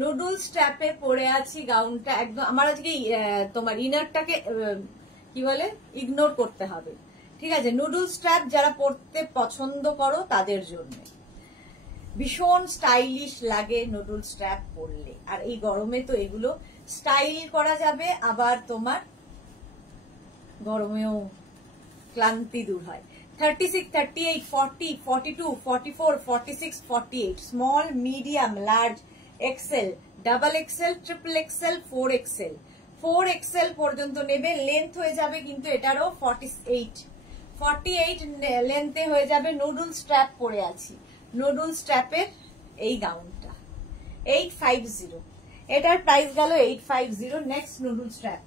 নুডল স্ট্র্যাপে পরে আছি গাউনটা। একদম আমার আজকে তোমার ইনারটাকে কি বলে ইগনোর করতে হবে, ঠিক আছে? নুডল স্ট্র্যাপ যারা পরতে পছন্দ করো তাদের জন্য ভীষণ স্টাইলিশ লাগে নুডল স্ট্র্যাপ পরলে। আর এই গরমে তো এগুলো স্টাইল করা যাবে, আবার তোমার গরমেও ক্লান্তি দূর হয়। 36, 38, 40, 42, 44, 46, 48, small, medium, large, XL, double XL, triple XL, 4XL। 4XL পর্যন্ত নেবে। লেন্থ হয়ে যাবে কিন্তু এটারও 48 লেন্থে হয়ে যাবে। নুডল স্ট্র্যাপ পরে আছি, নুডল স্ট্র্যাপের এই গাউনটা 850, এটার প্রাইস গেল 850। নেক্সট নুডল স্ট্র্যাপ,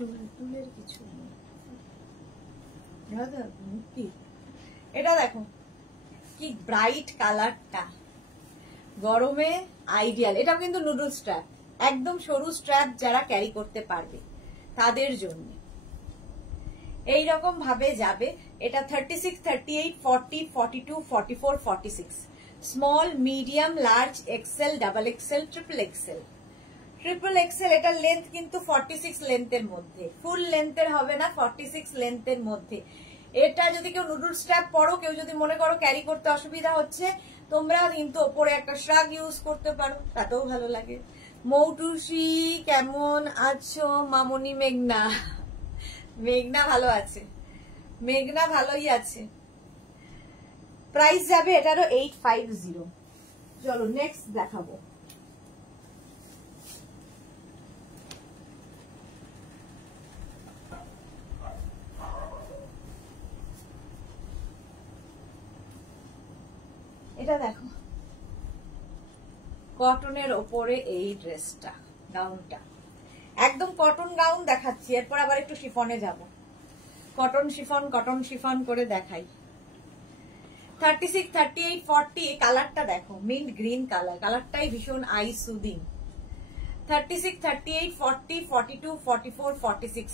চুলের কিছু এটা দেখো কি ব্রাইট কালারটা, গরমে আইডিয়াল। এটা কিন্তু নুডল স্ট্র্যাপ, একদম সরু স্ট্র্যাপ, যারা ক্যারি করতে পারবে তাদের জন্য এইরকম ভাবে যাবে। এটা 36, 38, 40, 42, 44, 46, small, medium, large, XL, double XL, triple XL. Triple XL এটার লেন্থ কিন্তু 46 লেন্থের মধ্যে, ফুল লেন্থের হবে না, 46 লেন্থের মধ্যে। এটা যদি কেউ নুডল স্ট্র্যাপ পরো, কেউ যদি মনে করো ক্যারি করতে অসুবিধা হচ্ছে, তোমরা কিন্তু ওপরে একটা শ্রাগ ইউজ করতে পারো, তাতেও ভালো লাগে। মৌটুসি কেমন আছো মামনি? মেঘনা, মেঘনা ভালো আছে, মেঘনা ভালোই আছে। প্রাইস যাবে এটারও 850। চলো নেক্সট দেখাবো। এটা দেখো কটনের ওপরে এই ড্রেসটা, গাউনটা একদম কটন গাউন দেখাচ্ছি, এরপর আবার একটু শিফনে যাব। কটন শিফন, কটন শিফন করে দেখাই। 36, 38, 40 কালারটা দেখো, মিন্ট গ্রিন কালার, কালারটাই ভীষণ আই সুদিং। 36, 38, 40, 42, 44, 46,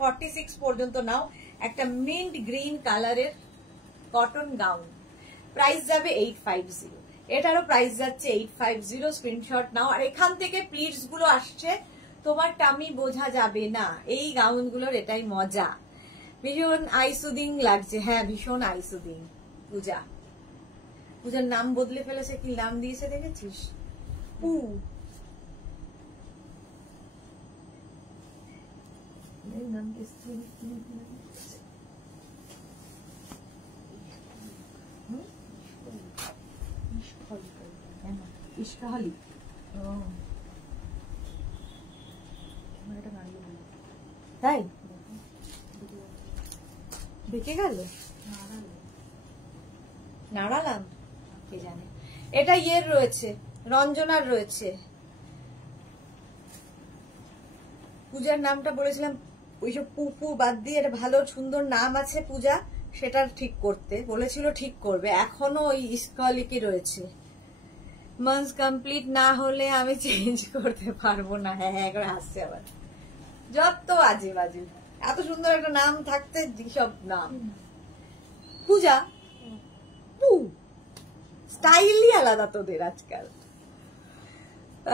46 পর্যন্ত নাও। একটা মিন্ট গ্রিন কালারের কটন গাউন, প্রাইস যাবে 850। এটারও প্রাইস যাচ্ছে 850। স্ক্রিনশট নাও। আর এখান থেকে প্লিটস গুলো আসছে, তোমার টামি বোঝা যাবে না। এই গাউন গুলোর এটাই মজা, ভীষণ আইসুদিং লাগছে। হ্যাঁ ভীষণ আইসুদিং। পূজা, পূজার নাম বদলে ফেলেছে, কি নাম দিয়েছে দেখেছিস? পু। নাম ইশকাহালি। তাই দেখে গেল, নাড়ালাম, কে জানে। এটা ইয়ের রয়েছে, রঞ্জনার রয়েছে। পূজার নামটা বলেছিলাম, ওইসব পুপু বাদ দিয়ে একটা ভালো সুন্দর নাম আছে পূজা, সেটা ঠিক করতে বলেছিল, ঠিক করবে। এখনো ওই ইস্কলিকি রয়েছে। মান্থ কমপ্লিট না হলে আমি চেঞ্জ করতে পারবো না। হ্যাঁ হ্যাঁ করে হাসছে আবার, যত বাজে বাজে। এত সুন্দর একটা নাম থাকতে সব নাম। পূজা, পু, স্টাইলই আলাদা তোদের আজকাল।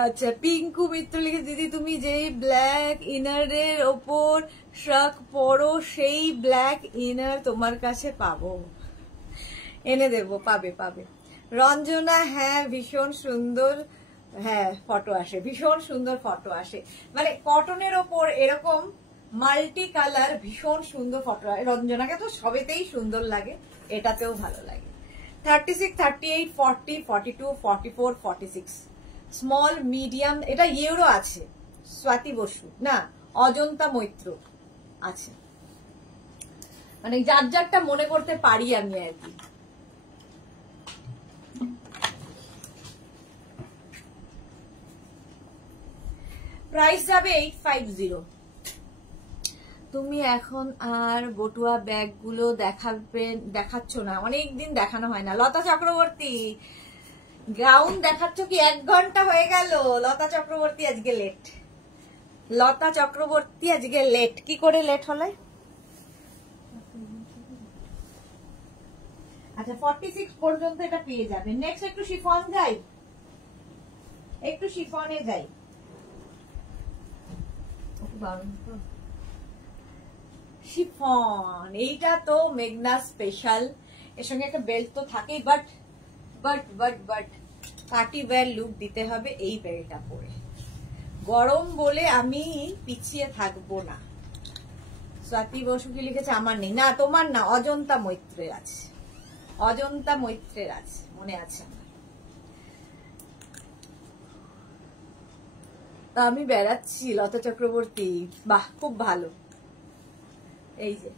আচ্ছা, পিঙ্কু মিত্র লিখে, দিদি তুমি যেই ব্ল্যাক ইনারের ওপর শ্রাক পরো, সেই ব্ল্যাক ইনার তোমার কাছে পাবো, এনে দেবো, পাবে পাবে। রঞ্জনা, হ্যাঁ ভীষণ সুন্দর, হ্যাঁ ফটো আসে, ভীষণ সুন্দর ফটো আসে। মানে কটনের ওপর এরকম মাল্টি কালার ভীষণ সুন্দর ফটো আসে। রঞ্জনাকে তো সবেতেই সুন্দর লাগে, এটাতেও ভালো লাগে। 36, 38, 40, 42, 44, 46, স্মল, মিডিয়াম। এটা ইউরো আছে, স্বাতি বসু না, অজন্তা মৈত্র আছে। মানে যার যারটা মনে করতে পারি আমি আর কি। প্রাইস যাবে 850। তুমি এখন আর বটুয়া ব্যাগ গুলো দেখাচ্ছ না, অনেকদিন দেখানো হয় না। লতা চক্রবর্তী, গাউন দেখাচ্ছ কি 1 ঘন্টা হয়ে গেল? লতা চক্রবর্তী আজকে লেট, লতা চক্রবর্তী আজকে লেট। কি করে লেট হলে? আচ্ছা 46 পর্যন্ত এটা পেয়ে যাবে। নেক্সট একটু শিফন যাই, একটু শিফনে যাই। শিফন, এইটা তো মেঘনা স্পেশাল। এর সঙ্গে একটা বেল্ট তো থাকেই, but but but but party wear look দিতে হবে এই বেল্টটা পরে। গরম বলে আমি পিছিয়ে থাকবো না। স্বাতি বসু কি লিখেছে? আমার নেই না, তোমার না, অজন্তা মৈত্রের আছে, অজন্তা মৈত্রের আছে, মনে আছে আমার। আমি বেড়াচ্ছি লতা চক্রবর্তী, বাহ খুব ভালো। এই যে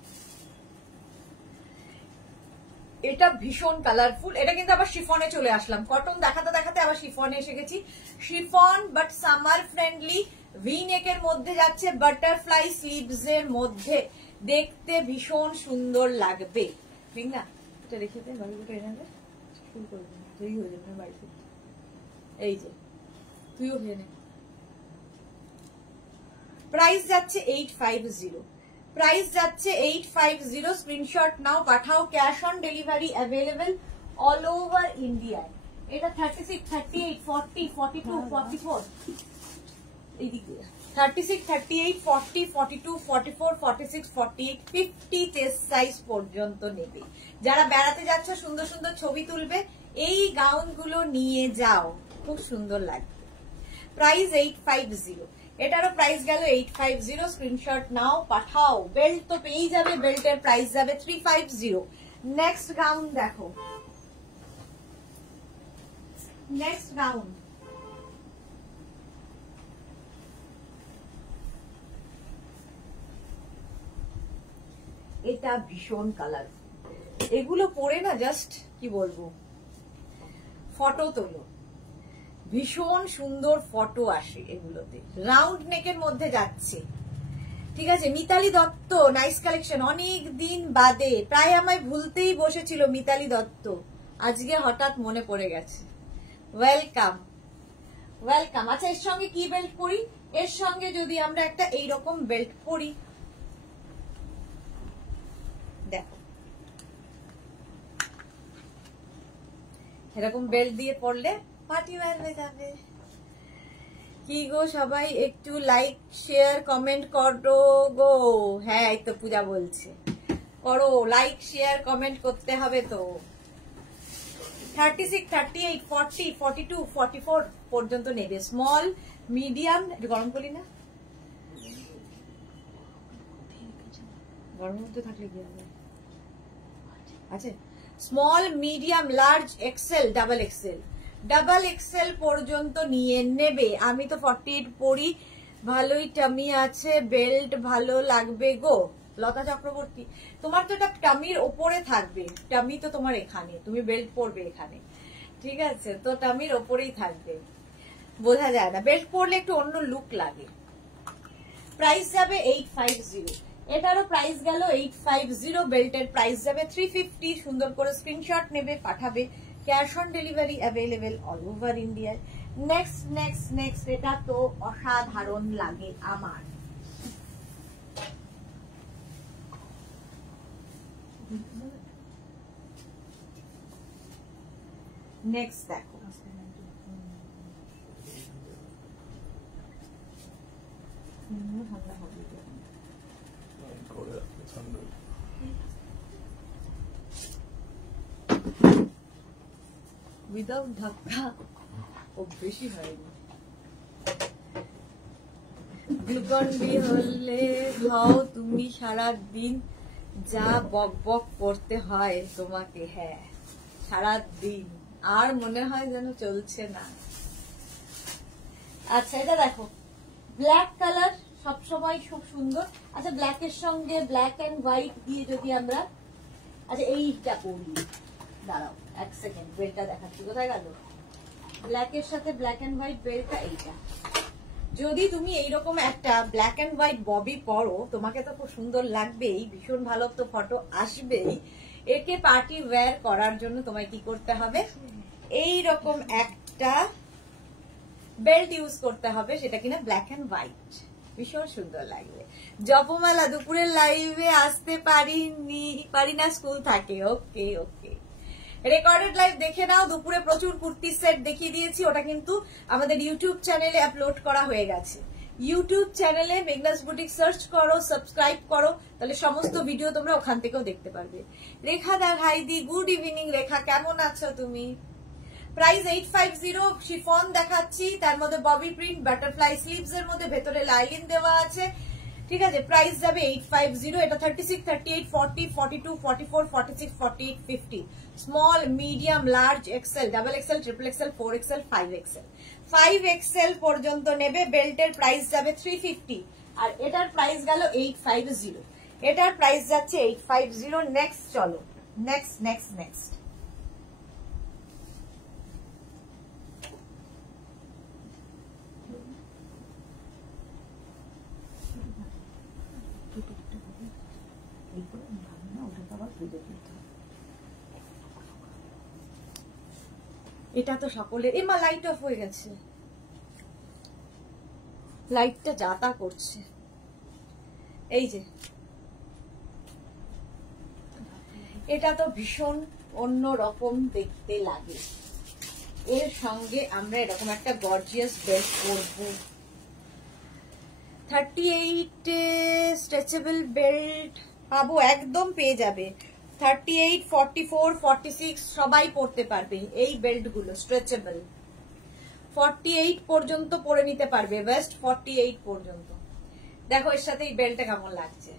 এটা ভীষণ কালারফুল। এটা কিন্তু আবার শিফনে চলে আসলাম, কটন দেখাতে দেখাতে আবার শিফনে এসে গেছি। Chiffon but summer friendly, V নেকের মধ্যে যাচ্ছে, বাটারফ্লাই স্লিভস এর মধ্যে, দেখতে ভীষণ সুন্দর লাগবে, ঠিক না? এটা রেখে দে, বাড়িগুলো এনে শুরু করবি, তুই হয়ে যাবে না বাড়িতে। এই যে তুইও খেয়ে নে। প্রাইস যাচ্ছে 850, প্রাইস যাচ্ছে 850। স্ক্রিনশট নাও, পাঠাও। Cash on delivery available all over ইন্ডিয়ায়। এটা 36, 38, 40, 42, 44 এই দিক দিয়ে 36, 38, 40, 42, 44, 46, 48, 50 চেস্ট সাইজ পর্যন্ত নেবে। যারা বেড়াতে যাচ্ছ, সুন্দর সুন্দর ছবি তুলবে, এই গাউন গুলো নিয়ে যাও, খুব সুন্দর লাগবে। প্রাইস 850, এটারও প্রাইস গেল 850। স্ক্রিনশট নাও, পাঠাও। বেল্ট তো পেয়েই যাবে, বেল্টের প্রাইস যাবে 350। নেক্সট গাউন দেখো, নেক্সট গাউন এটা ভীষণ কালারফুল। এগুলো পরে না জাস্ট কি বলবো, ফটো তোলো, ভীষণ সুন্দর ফটো আসে এগুলোতে। রাউন্ড নেকের মধ্যে যাচ্ছে, ঠিক আছে। Mitali Dutta, nice collection. অনেক দিন বাদে, প্রায় আমায় ভুলতেই বসেছিল মিতালি দত্ত, আজকে হঠাৎ মনে পড়ে গেছে। Welcome, welcome. আচ্ছা, এর সঙ্গে কি বেল্ট পরি? এর সঙ্গে যদি আমরা একটা এইরকম বেল্ট পরি, দেখো এরকম বেল্ট দিয়ে পরলে পার্টি ওয়্যার হয়ে যাবে। কি গো সবাই একটু লাইক শেয়ার কমেন্ট করো গো। হ্যাঁ, এই তো পূজা বলছে করো, লাইক শেয়ার কমেন্ট করতে হবে তো। 36, 38, 40, 42, 44 পর্যন্ত নেবে। স্মল মিডিয়াম, একটু গরম করি না, গরমের মধ্যে থাকলে কি হবে? আচ্ছা, small medium large XL double Excel, double Excel পর্যন্ত নিয়ে নেবে। আমি তো 48 পরি, ভালোই টামি আছে, বেল্ট ভালো লাগবে গো। লতা চক্রবর্তী, তোমার তো এটা টামির ওপরে থাকবে, টামি তো তোমার এখানে, তুমি বেল্ট পরবে এখানে, ঠিক আছে, তো টামির ওপরেই থাকবে, বোঝা যায় না। বেল্ট পরলে একটু অন্য লুক লাগে। প্রাইস যাবে 850, এটারও প্রাইস গেল 850। বেল্টের প্রাইস যাবে 350। সুন্দর করে স্ক্রিনশট নেবে, পাঠাবে। Cash on delivery available all over ইন্ডিয়ায়। নেক্সট নেক্সট নেক্সট, এটা তো অসাধারণ লাগে আমার। নেক্সট দেখো, ঠান্ডা হবে উইদাউট ধাক্কা ও বেশি হয়নি। গ্লুকন ডি হলে খাও তুমি সারা দিন, যা বক বক করতে হয় তোমাকে। হ্যাঁ, সারা দিন আর মনে হয় যেন চলছে না। আচ্ছা, এটা দেখো, ব্ল্যাক কালার সবসময় খুব সুন্দর। আচ্ছা, ব্ল্যাকের সঙ্গে ব্ল্যাক এন্ড হোয়াইট দিয়ে যদি আমরা, আচ্ছা এইটা পরি, দাঁড়াও এক সেকেন্ড, বেলটা দেখাচ্ছি, কোথায় গেল? ব্ল্যাকের সাথে ব্ল্যাক এন্ড হোয়াইট বেলটা এইটা। যদি তুমি এইরকম একটা ব্ল্যাক এন্ড হোয়াইট ববি পরো, তোমাকে তো খুব সুন্দর লাগবেই, ভীষণ ভালো তো ফটো আসবেই। একে পার্টি ওয়্যার করার জন্য তোমায় কি করতে হবে? এইরকম একটা বেল্ট ইউজ করতে হবে, সেটা কিনা ব্ল্যাক এন্ড হোয়াইট, ভীষণ সুন্দর লাগবে। জপমালা, দুপুরের লাইভে আসতে পারি না, স্কুল থাকে। ওকে ওকে, রেকর্ডেড লাইভ দেখে নাও। দুপুরে প্রচুর কুর্তি সেট দেখিয়ে দিয়েছি, ওটা কিন্তু আমাদের ইউটিউব চ্যানেলে আপলোড করা হয়ে গেছে। ইউটিউব চ্যানেলে মেঘনাস বুটিক সার্চ করো, সাবস্ক্রাইব করো, তাহলে সমস্ত ভিডিও তোমরা ওখান থেকেও দেখতে পারবে। রেখা দা হাইদি, গুড ইভিনিং রেখা, কেমন আছো তুমি? প্রাইস 850। শিফন দেখাচ্ছি, তার মধ্যে ববি প্রিন্ট, বাটারফ্লাই স্লিভস এর মধ্যে ভেতরে লাইন দেওয়া আছে, ঠিক আছে। প্রাইস যাবে 850। এটা 36, 38, 40, 42, 44, 46, 48, 50। Small medium large XL, double XL, triple XL, 4XL, 5XL, 5XL পর্যন্ত নেবে। বেল্টের প্রাইস যাবে 350, আর এটার প্রাইস গেল 850। এটার প্রাইস যাচ্ছে 850। নেক্সট চলো, নেক্সট নেক্সট নেক্সট এটা তো সকলের। এমা লাইট অফ হয়ে গেছে, লাইটটা যাতা করছে। এই যে এটা তো ভীষণ অন্য রকম দেখতে লাগে। এর সঙ্গে আমরা এরকম একটা গর্জিয়াস বেল্ট পরবো। 38 স্ট্রেচেবল বেল্ট পাবো, একদম পেয়ে যাবে। 38, 44, 46 সবাই পরতে পারবে এই বেল্ট গুলো, স্ট্রেচেবল। 48 পর্যন্ত পরে নিতে পারবে, ওয়েস্ট 48 পর্যন্ত। দেখো এর সাথে এই বেল্টটা কেমন লাগছে,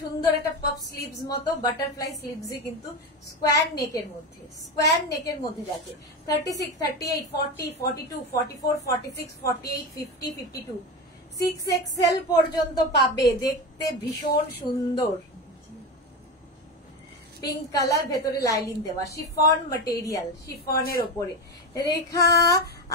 সুন্দর একটা পপ স্লিভস মতো, বাটারফ্লাই স্লিভস কিন্তু স্কোয়ার নেকের মধ্যে, স্কোয়ার নেকের মধ্যে যাচ্ছে। 36, 38, 40, 42, 44, 46, 48, 50, 52 6XL পর্যন্ত পাবে। দেখতে ভীষণ সুন্দর, পিঙ্ক কালার, ভেতরে লাইলিন দেওয়া, শিফন ম্যাটেরিয়াল, শিফনের ওপরে। রেখা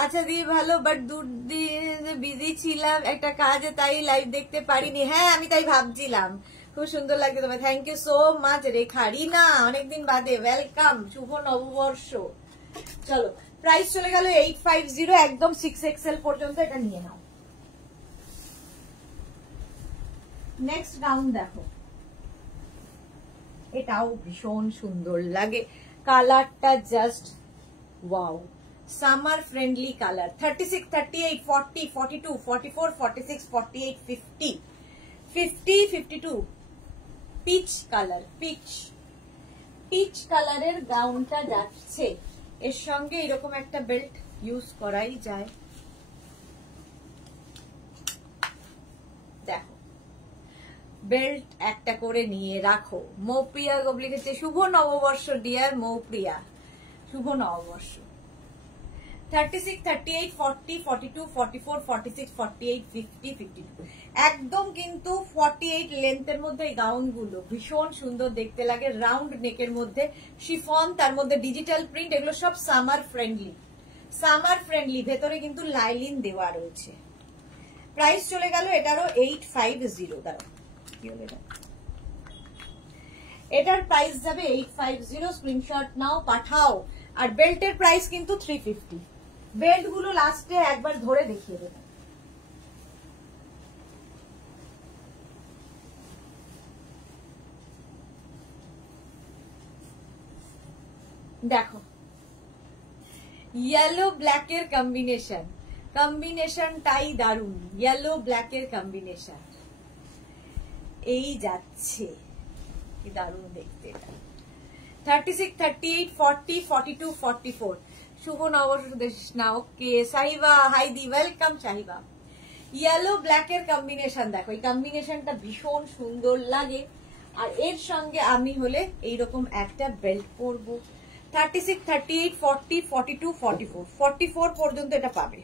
আচ্ছা দি ভালো, বাট দূর দিয়ে বিজি ছিলাম একটা কাজে, তাই লাইভ দেখতে পারিনি। হ্যাঁ আমি তাই ভাবছিলাম, খুব সুন্দর লাগছে তোমার, থ্যাংক ইউ সো মাচ রেখা। রিনা অনেকদিন বাদে, ওয়েলকাম, শুভ নববর্ষ। চলো প্রাইস চলে গেল 850, একদম 6XL পর্যন্ত এটা নিয়ে নাও। নেক্সট গাউন দেখো, এটাও ভীষণ সুন্দর লাগে, কালারটা just wow, summer friendly colour. 36, 38, 40, 42, 44, 46, 48, 50, 50, 52 peach colour, pitch কালারের গাউনটা যাচ্ছে। এর সঙ্গে এরকম একটা বেল্ট ইউজ করাই যায়। দেখো বেল্ট একটা করে নিয়ে রাখো। মৌপ্রিয়া লিখেছে শুভ নববর্ষ ডিয়ার মৌপ্রিয়া, শুভ নববর্ষ। 36, 38, 40, 42, 44, 46, 48, 50, 52 একদম কিন্তু 48 লেন্থের মধ্যে এই গাউন গুলো ভীষণ সুন্দর দেখতে লাগে, রাউন্ড নেকের মধ্যে, শিফন, তার মধ্যে ডিজিটাল প্রিন্ট, এগুলো সব সামার ফ্রেন্ডলি, সামার ফ্রেন্ডলি, ভেতরে কিন্তু লাইলিন দেওয়া রয়েছে। প্রাইস চলে গেল এটারও 850। দাঁড়াও কি হলো এটা, এটার প্রাইস যাবে 850, স্ক্রিনশট নাও পাঠাও। আর বেল্টের প্রাইস কিন্তু 350। বেল্ট গুলো লাস্টে একবার ধরে দেখিয়ে দেবে। দেখো ইয়েলো ব্ল্যাকের কম্বিনেশন, কম্বিনেশনটাই দারুন, ইয়েলো ব্ল্যাকের কম্বিনেশন এই যাচ্ছে, কি দারুন দেখতে এটা। 36, 38, 40, 42, 44 শুভ নববর্ষ না। ওকে সাহিবা, হাই দি, ওয়েলকাম সাহিবা। ইয়েলো ব্ল্যাকের কম্বিনেশন দেখো, এই কম্বিনেশনটা ভীষণ সুন্দর লাগে। আর এর সঙ্গে আমি হলে এইরকম একটা বেল্ট পরবো। 36, 38, 40, 42, 44 44 পর্যন্ত এটা পাবে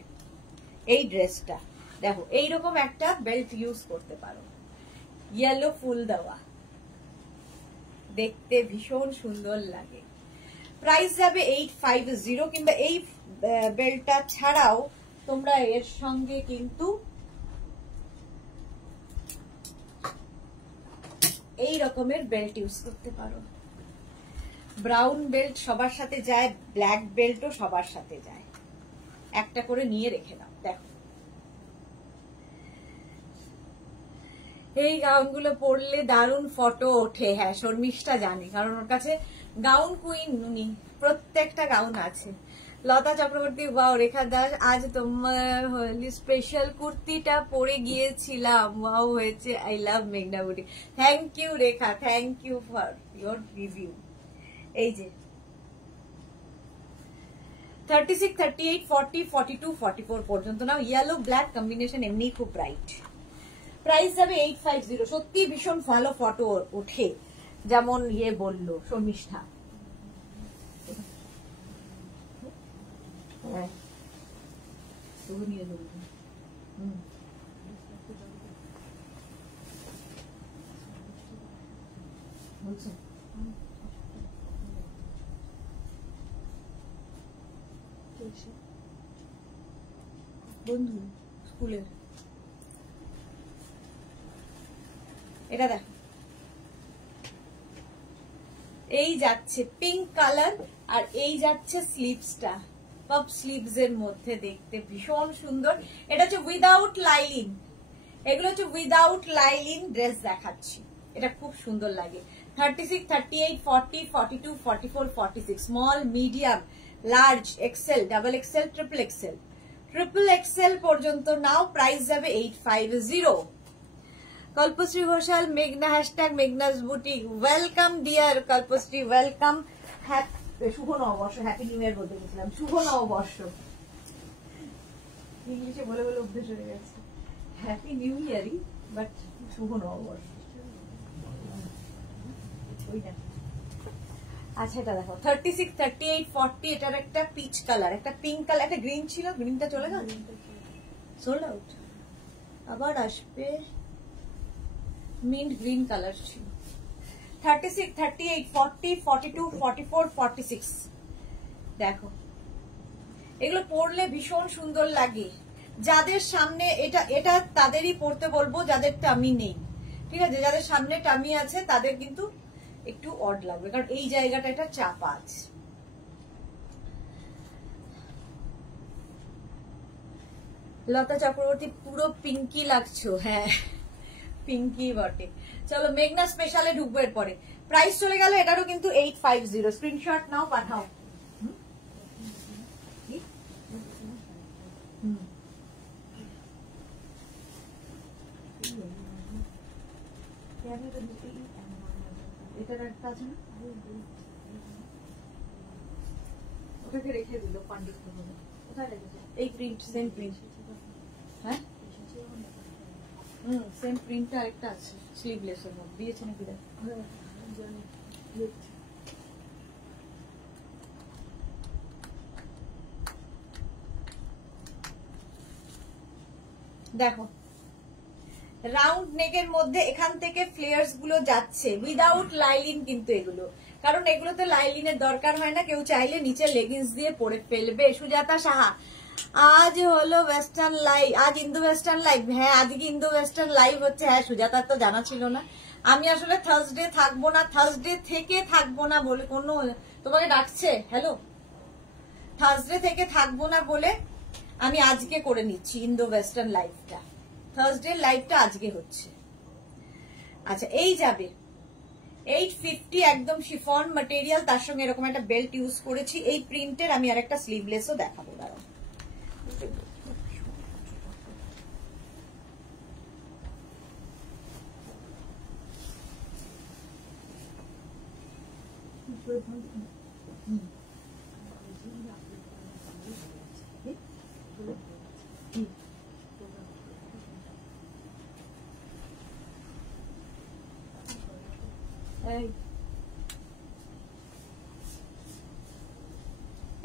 এই ড্রেসটা। দেখো এইরকম একটা বেল্ট ইউজ করতে পারো, ইয়েলো ফুল দেওয়া, দেখতে ভীষণ সুন্দর লাগে। প্রাইস যাবে 850, কিংবা এই বেল্টটা ছাড়াও তোমরা এর সঙ্গে কিন্তু এই রকমের বেল্ট ইউজ করতে পারো। ব্রাউন বেল্ট সবার সাথে যায়, ব্ল্যাক বেল্টও সবার সাথে যায়, একটা করে নিয়ে রেখে দাও। দেখো এই গাউনগুলো পরলে দারুণ ফটো ওঠে। হ্যাঁ শর্মিষ্ঠা জানে, কারণ ওর কাছে গাউন কুইন উনি, প্রত্যেকটা গাউন আছে। লতা চক্রবর্তী, ওয়াও রেখা দাস, আজ তোমার স্পেশাল কুর্তিটা পরে গিয়েছিলাম, ওয়াও হয়েছে, আই লাভ মেঘনাবুটি। Thank you Rekha, thank you for your review. এই যে 36, 38, 40, 42, 44 পর্যন্ত নাও। ইয়েলো ব্ল্যাক কম্বিনেশন এমনি খুব ব্রাইট। প্রাইস যাবে 850। সত্যি ভীষণ ভালো ফটো ওঠে, যেমন ইয়ে বললো শর্মিষ্ঠা। বন্ধু স্কুলের। এটা দেখো, এই যাচ্ছে পিঙ্ক কালার, আর এই যাচ্ছে স্লিভসটা পাফ স্লিভস এর মধ্যে, দেখতে ভীষণ সুন্দর। এটা হচ্ছে উইদাউট লাইলিন, এগুলো হচ্ছে উইদাউট লাইলিন ড্রেস দেখাচ্ছি। এটা খুব সুন্দর লাগে। 36, 38, 40, 42, 44, 46, small, medium, large, XL, double XL, triple XL, triple XL পর্যন্ত নাও। প্রাইস যাবে 850। কল্পশ্রী ঘোষাল, মেঘনা, hashtag Meghna's boutique. Welcome dear Kalpashree, welcome. শুভ নববর্ষ, হ্যাপি নিউ ইয়ার বলতে গেছিলাম, শুভ নববর্ষ। ইংলিশে বলে বলে অভ্যেস হয়ে গেছে। হ্যাপি নিউ ইয়ারই, বাট শুভ নববর্ষ। আচ্ছা এটা দেখো, 36, 38, 40, এটার একটা পিচ কালার, একটা পিঙ্ক কালার, একটা গ্রিন ছিল, গ্রিনটা চলে গেল, সোল্ড আউট। আবার আসবে, মিন্ট গ্রিন কালার ছিল। 36, 38, 40, 42, 44, 46 দেখো, এগুলো পরলে ভীষণ সুন্দর লাগে। যাদের সামনে এটা এটা তাদেরই পরতে বলবো, যাদের টামি নেই, ঠিক আছে? যাদের সামনে টামি আছে তাদের কিন্তু একটু অড লাগবে, কারণ এই জায়গাটা এটা চাপা আছে। লতা চক্রবর্তী, পুরো পিঙ্কি লাগছো। হ্যাঁ পিঙ্কি বটে। চলো মেঘনা স্পেশালে ঢুকবো এরপরে। প্রাইস চলে গেল এটারও কিন্তু 850। স্ক্রিনশট নাও, পাঠাও। এটার একটা আছে না, ওটাকে রেখে দিল পান্ডিত। কোথায় রেখেছে? এই প্রিন্ট, সেম প্রিন্ট। হ্যাঁ সেম প্রিন্টটা আরেকটা আছে, স্লিভলেস এর মধ্যে দিয়েছে নাকি? দেখো রাউন্ড নেকের মধ্যে এখান থেকে ফ্লেয়ার্স গুলো যাচ্ছে উইদাউট লাইলিন, কিন্তু এগুলো, কারণ এগুলোতে লাইলিনের দরকার হয় না। কেউ চাইলে নিচে লেগিংস দিয়ে পরে ফেলবে। সুজাতা সাহা, আজ হলো ওয়েস্টার্ন লাইভ, আজ ইন্দো ওয়েস্টার্ন লাইভ। হ্যাঁ আজকে ইন্দো ওয়েস্টার্ন লাইভ হচ্ছে। হ্যাঁ সুজাতার তো জানা ছিল না। আমি আসলে থার্সডে থাকবো না, থার্সডে থেকে থাকবো না বলে কোনো, তোমাকে ডাকছে? হ্যালো, থার্সডে থেকে থাকবো না বলে আমি আজকে করে নিচ্ছি ইন্দো ওয়েস্টার্ন লাইভটা। থার্সডে লাইভটা আজকে হচ্ছে। আচ্ছা এই যাবে 850, একদম শিফন ম্যাটেরিয়াল, তার সঙ্গে এরকম একটা বেল্ট ইউজ করেছি। এই প্রিন্টের আমি আর একটা স্লিভলেসও দেখাবো, দাঁড়াও।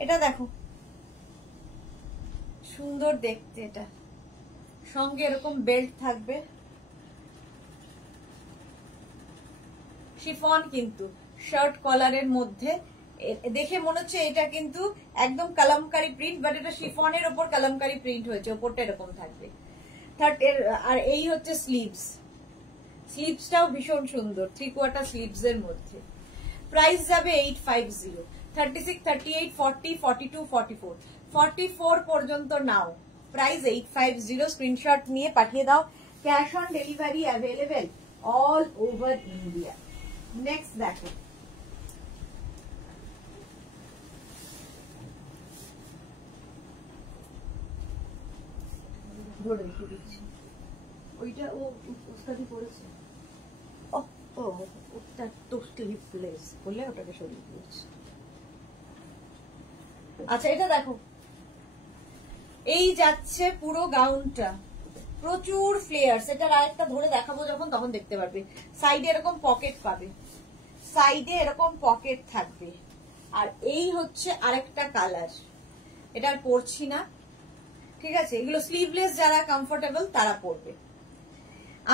এটা দেখো সুন্দর দেখতে, এটা সঙ্গে এরকম বেল্ট থাকবে, শিফন কিন্তু শার্ট কলারের মধ্যে। দেখে মনে হচ্ছে এটা কিন্তু একদম কালামকারী প্রিন্ট, বাট এটা শিফনের ওপর কালামকারী প্রিন্ট হয়েছে, ওপরটা এরকম থাকবে। আর এই হচ্ছে স্লিভস, স্লিভসটাও ভীষণ সুন্দর, 3/4 স্লিভস এর মধ্যে। প্রাইস যাবে 850। 36, 38, 40, 42, 44, 44 পর্যন্ত নাও। প্রাইস 850। স্ক্রিনশট নিয়ে পাঠিয়ে দাও। Cash on delivery available all over India. Next দেখো, ধরে রেখে দিচ্ছি। ওইটা ও উস্তাদি করেছে, ওটা তো স্লিভলেস বলে ওটাকে সরিয়ে দিয়েছে। আচ্ছা এটা দেখো, এই যাচ্ছে পুরো গাউনটা, প্রচুর ফ্লেয়ার্স। এটার আরেকটা ধরে দেখাবো যখন, তখন দেখতে পারবে। সাইডে এরকম পকেট পাবে, সাইডে এরকম পকেট থাকবে। আর এই হচ্ছে আরেকটা কালার, এটা আর পরছি না, ঠিক আছে? এগুলো স্লিভলেস যারা কমফোর্টেবল তারা পরবে।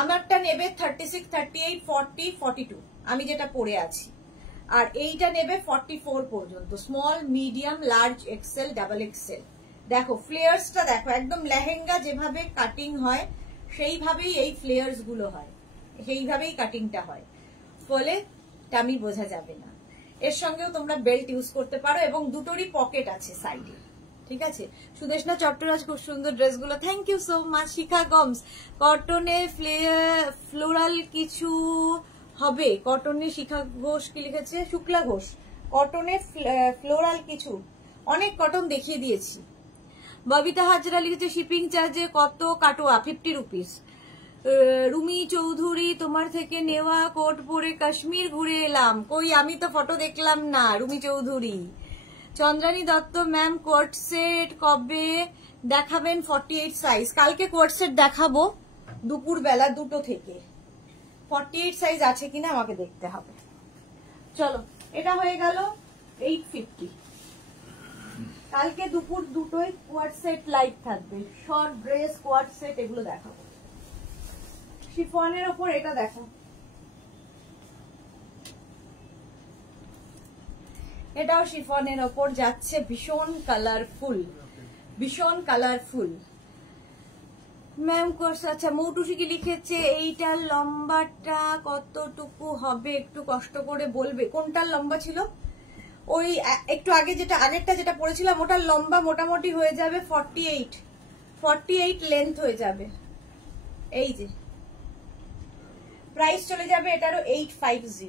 আমারটা নেবে 36, 38, 40, 42, আমি যেটা পরে আছি। আর এইটা নেবে 44 পর্যন্ত, small, medium, large, XL, double XL. দেখো ফ্লেয়ার্সটা দেখো, একদম লেহেঙ্গা যেভাবে কাটিং হয় সেইভাবেই এই ফ্লেয়ার্স গুলো হয়, সেইভাবেই কাটিংটা হয়, ফলে টামি বোঝা যাবে না। এর সঙ্গেও তোমরা বেল্ট ইউজ করতে পারো এবং দুটোরই পকেট আছে সাইডে, ঠিক আছে। সুদেশনা চট্টরাজ, খুব সুন্দর ড্রেসগুলো, thank you so much. Shikha গমস, কটনে ফ্লোরাল কিছু হবে, কটনে শিখা ঘোষ কি লিখেছে, শুক্লা ঘোষ, কটনে ফ্লোরাল কিছু, অনেক কটন দেখিয়ে দিয়েছি। ববিতা হাজরা লিখেছে শিপিং চার্জে কত কাটোয়া, 50 রুপিস। রুমি চৌধুরী, তোমার থেকে নেওয়া কোট পরে কাশ্মীর ঘুরে এলাম, কই আমি তো ফটো দেখলাম না। Rumi Chowdhury. Chandrani Dutta, ma'am coat set কবে দেখাবেন? 48 সাইজ, কালকে কোট সেট দেখাবো দুপুর বেলা 2টো থেকে। 48 সাইজ আছে কিনা আমাকে দেখতে হবে। চলো, এটা হয়ে গেল 850। কালকে দুপুর 2টোয় কোয়াড সেট লাইভ থাকবে, শর্ট ড্রেস, কোয়াড সেট এগুলো দেখাবো। শিফনের ওপর এটা দেখো, এটাও শিফনের ওপর যাচ্ছে, ভীষণ কালারফুল, ভীষণ কালারফুল। ম্যাম কোর্স, আচ্ছা মৌটুসি কি লিখেছে, এইটার লম্বাটা কতটুকু হবে একটু কষ্ট করে বলবে? কোনটার লম্বা ছিল? ওই একটু আগে যেটা, আগেরটা যেটা পড়েছিলাম ওটার লম্বা মোটামুটি হয়ে যাবে 48 লেন্থ হয়ে যাবে। এই যে প্রাইস চলে যাবে এটারও 850,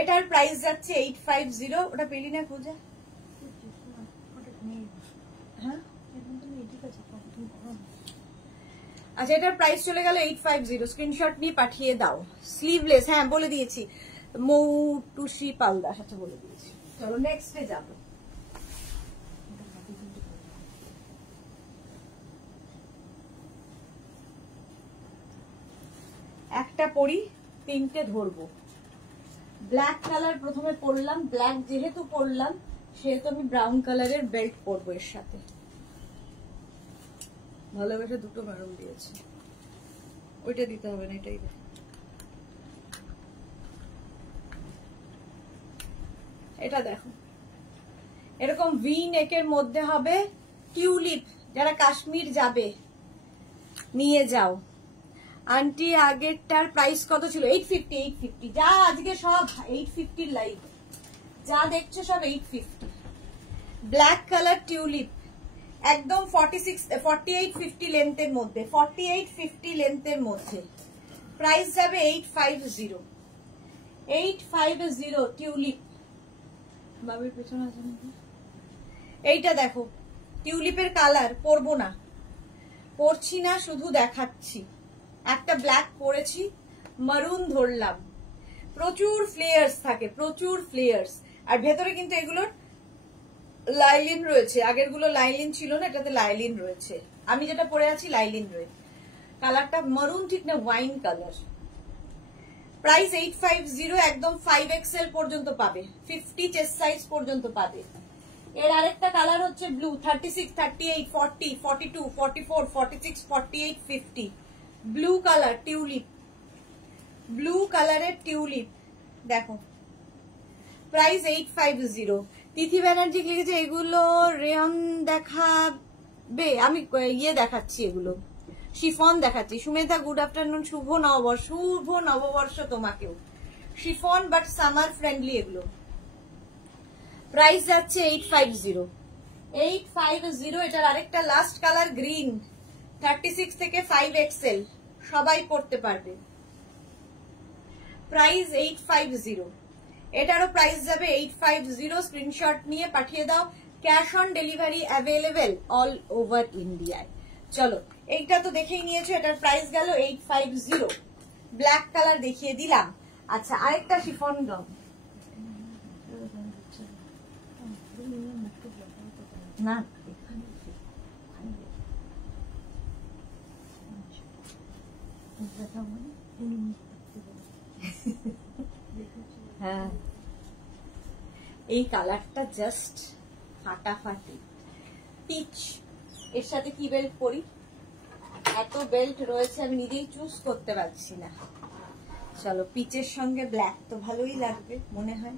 এটার প্রাইস যাচ্ছে 850। ওটা পেলি না খুঁজে? হ্যাঁ আচ্ছা, এটার প্রাইস চলে গেল 850, স্ক্রিনশট নিয়ে পাঠিয়ে দাও। স্লিভলেস, হ্যাঁ বলে দিয়েছি, মৌটুসি পালদাস, আচ্ছা বলে দিয়েছি। চলো নেক্সটে যাব। একটা পরি, তিনটে ধরবো। ব্ল্যাক কালার প্রথমে পরলাম, ব্ল্যাক যেহেতু পরলাম সেহেতু আমি ব্রাউন কালারের বেল্ট পরবো এর সাথে। ভালোবেসে দুটো মেরুন দিয়েছে, ওইটা দিতে হবে না, এটাই দেখ। এটা দেখো, এরকম ভি নেকের মধ্যে হবে, টিউলিপ, যারা কাশ্মীর যাবে নিয়ে যাও। আন্টি আগেরটার প্রাইস কত ছিল? 850। যা আজকে সব 850 লাইভ, যা দেখছো সব 850। ব্ল্যাক কালার টিউলিপ, একদম 48-50 লেন্থের মধ্যে, 48-50 লেন্থের মধ্যে। প্রাইস যাবে 850 টিউলিপ। বাবির পেছনে আছে নাকি? এইটা দেখো, টিউলিপের কালার, পরবো না, পরছি না, শুধু দেখাচ্ছি। একটা ব্ল্যাক পরেছি, মারুন ধরলাম, প্রচুর ফ্লেয়ার্স থাকে, প্রচুর ফ্লেয়ার্স। আর ভেতরে কিন্তু এগুলোর লাইলিন রয়েছে, আগের গুলো লাইলিন ছিল না, এটাতে লাইলিন রয়েছে। আমি যেটা পরে আছি লাইলিন রয়েছে। কালারটা মারুন ঠিক না, ওয়াইন কালার। প্রাইস 850, একদম 5XL পর্যন্ত পাবে, 50 চেস্ট সাইজ পর্যন্ত পাবে। এর আরেকটা কালার হচ্ছে blue, 36, 38, 40, 42, 44, 46, 48, 50। Blue colour tulip, blue কালারের টিউলিপ দেখো, প্রাইস 850। তিথি ব্যানার্জি লিখেছে এগুলো রেয়ন দেখাবে, আমি ইয়ে দেখাচ্ছি, এগুলো শিফন দেখাচ্ছি। সুমেধা, গুড আফটারনুন, শুভ নববর্ষ। শুভ নববর্ষ তোমাকেও। শিফন বাট সামার ফ্রেন্ডলি এগুলো। প্রাইস যাচ্ছে 850। এটার আরেকটা লাস্ট কালার গ্রিন, 36 থেকে 5XL সবাই পড়তে পারবে। প্রাইস 850, এটারও প্রাইস যাবে 850। স্ক্রিনশট নিয়ে পাঠিয়ে দাও। Cash on delivery available all over ইন্ডিয়ায়। চলো, এইটা তো দেখেই নিয়েছো, এটার প্রাইস গেল 850। ব্ল্যাক কালার দেখিয়ে দিলাম। আচ্ছা, আরেকটা শিফন গাউন, না হ্যাঁ, এই কালারটা জাস্ট ফাটাফাটি পিচ। এর সাথে কি বেল্ট পরি? এত বেল্ট রয়েছে আমি নিজেই চুজ করতে পারছি না। চলো, পিচের সঙ্গে ব্ল্যাক তো ভালোই লাগবে মনে হয়।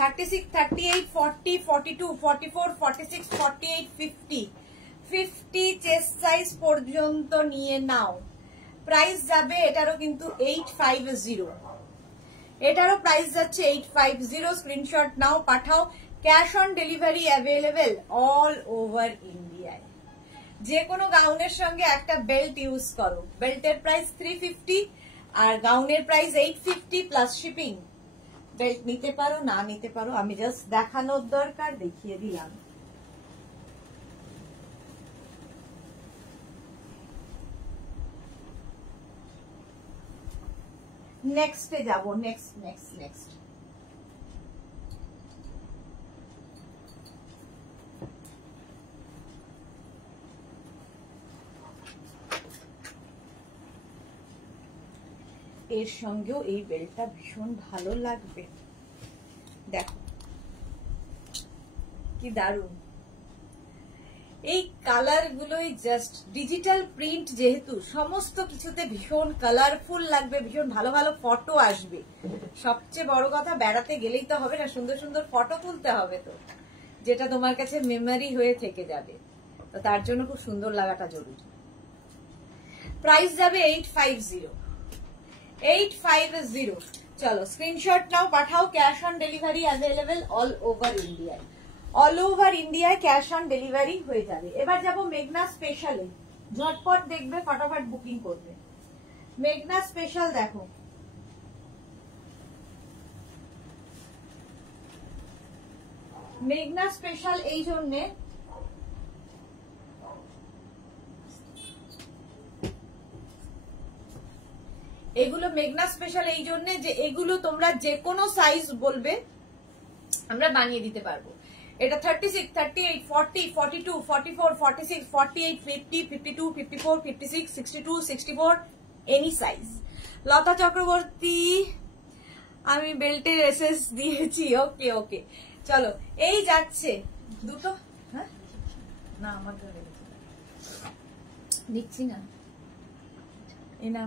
36, 38, 40, 42, 44, 46, 48, 50, 50 চেস্ট সাইজ পর্যন্ত নিয়ে নাও। প্রাইস যাবে এটারও কিন্তু 850, এটারও প্রাইস যাচ্ছে 850। স্ক্রিনশট নাও, পাঠাও। Cash on delivery available all over ইন্ডিয়ায়। যে কোনো গাউনের সঙ্গে একটা বেল্ট ইউজ করো, বেল্টের প্রাইস 350 আর গাউনের প্রাইস 850 প্লাস শিপিং। বেল্ট নিতে পারো, না নিতে পারো, আমি জাস্ট দেখানোর দরকার, দেখিয়ে দিলাম। নেক্সটে যাব, নেক্সট নেক্সট নেক্সট। এর সঙ্গেও এই বেল্টটা ভীষণ ভালো লাগবে, দেখো কি দারুণ। এই কালার গুলোই জাস্ট, ডিজিটাল প্রিন্ট যেহেতু সমস্ত কিছুতে ভীষণ কালারফুল লাগবে, ভীষণ ভালো ভালো ফটো আসবে। সবচেয়ে বড় কথা, বেড়াতে গেলেই তো হবে না, সুন্দর সুন্দর ফটো তুলতে হবে তো, যেটা তোমার কাছে মেমোরি হয়ে থেকে যাবে। তো তার জন্য খুব সুন্দর লাগাটা জরুরি। প্রাইস যাবে 850, 850। চলো স্ক্রিনশট নাও, পাঠাও। Cash on delivery available all over ইন্ডিয়ায়, অল ওভার ইন্ডিয়ায় ক্যাশ অন ডেলিভারি হয়ে যাবে। এবার যাবো মেঘনা স্পেশালে, ঝটপট দেখবে, ফটাফট বুকিং করবে। মেঘনা স্পেশাল দেখো, মেঘনা স্পেশাল এই জন্যে, এগুলো মেঘনা স্পেশাল এই জন্য যে এগুলো তোমরা যে কোনো সাইজ বলবে আমরা বানিয়ে দিতে পারবো। এটা 36, 38, 40, 42, 44, 46, 48, 50, 52, 54, 56, 62, 64, এনি সাইজ। লতা চক্রবর্তী, আমি বেল্টের এসএস দিয়েছি, ওকে ওকে। চলো এই যাচ্ছে দুটো, হ্যাঁ না আমার ঘরে দিচ্ছি না, এনা।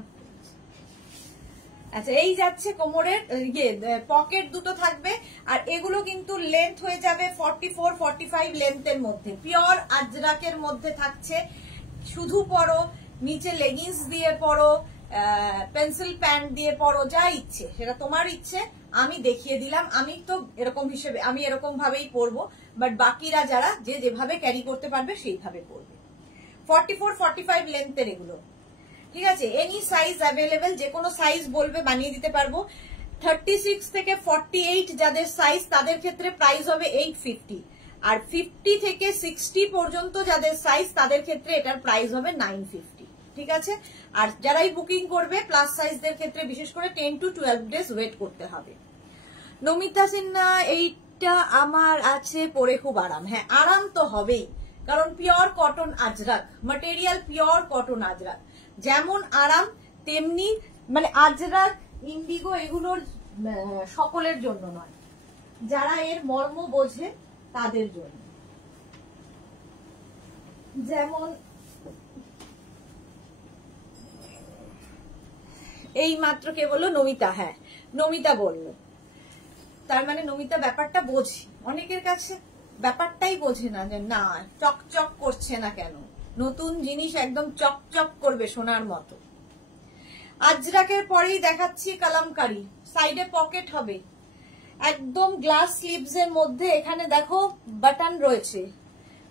আচ্ছা এই যাচ্ছে কোমরের পকেট দুটো থাকবে, আর এগুলো কিন্তু লেন্থ হয়ে যাবে 44, 45 লেন্থের মধ্যে, পিওর আজরাকের মধ্যে থাকছে। শুধু পরো, নিচে লেগিংস দিয়ে পরো, পেন্সিল প্যান্ট দিয়ে পরো, যা ইচ্ছে সেটা তোমার ইচ্ছে। আমি দেখিয়ে দিলাম, আমি তো এরকম হিসেবে, আমি এরকম ভাবেই পরবো, বাট বাকিরা যারা যে যেভাবে ক্যারি করতে পারবে সেইভাবে পরবে। 44, 45 লেন্থের এগুলো, ঠিক আছে। এনি সাইজ অ্যাভেলেবেল, যে কোনো সাইজ বলবে বানিয়ে দিতে পারবো। 36 থেকে 48 যাদের সাইজ তাদের ক্ষেত্রে প্রাইস হবে 850, আর 50 থেকে 60 পর্যন্ত যাদের সাইজ তাদের ক্ষেত্রে এটার প্রাইস হবে 950, ঠিক আছে। আর যারাই বুকিং করবে প্লাস সাইজদের ক্ষেত্রে বিশেষ করে 10 to 12 ডেজ ওয়েট করতে হবে। নমিতা সিনহা, এইটা আমার আছে, পরে খুব আরাম। হ্যাঁ আরাম তো হবেই, কারণ pure cotton Ajrak material, pure cotton Ajrak, যেমন আরাম তেমনি মানে আজরাক, ইন্ডিগো এগুলোর সকলের জন্য নয়, যারা এর মর্ম বোঝে তাদের জন্য। যেমন এই মাত্র কে বললো? নমিতা, হ্যাঁ নমিতা বললো, তার মানে নমিতা ব্যাপারটা বোঝে। অনেকের কাছে ব্যাপারটাই বোঝে না, যে না চকচক করছে না কেন, নতুন জিনিস একদম চকচক করবে সোনার মতো। আজরাকের পরেই দেখাচ্ছি কালামকারী, সাইডে পকেট হবে, একদম গ্লাস স্লিভস এর মধ্যে, এখানে দেখো বাটন রয়েছে,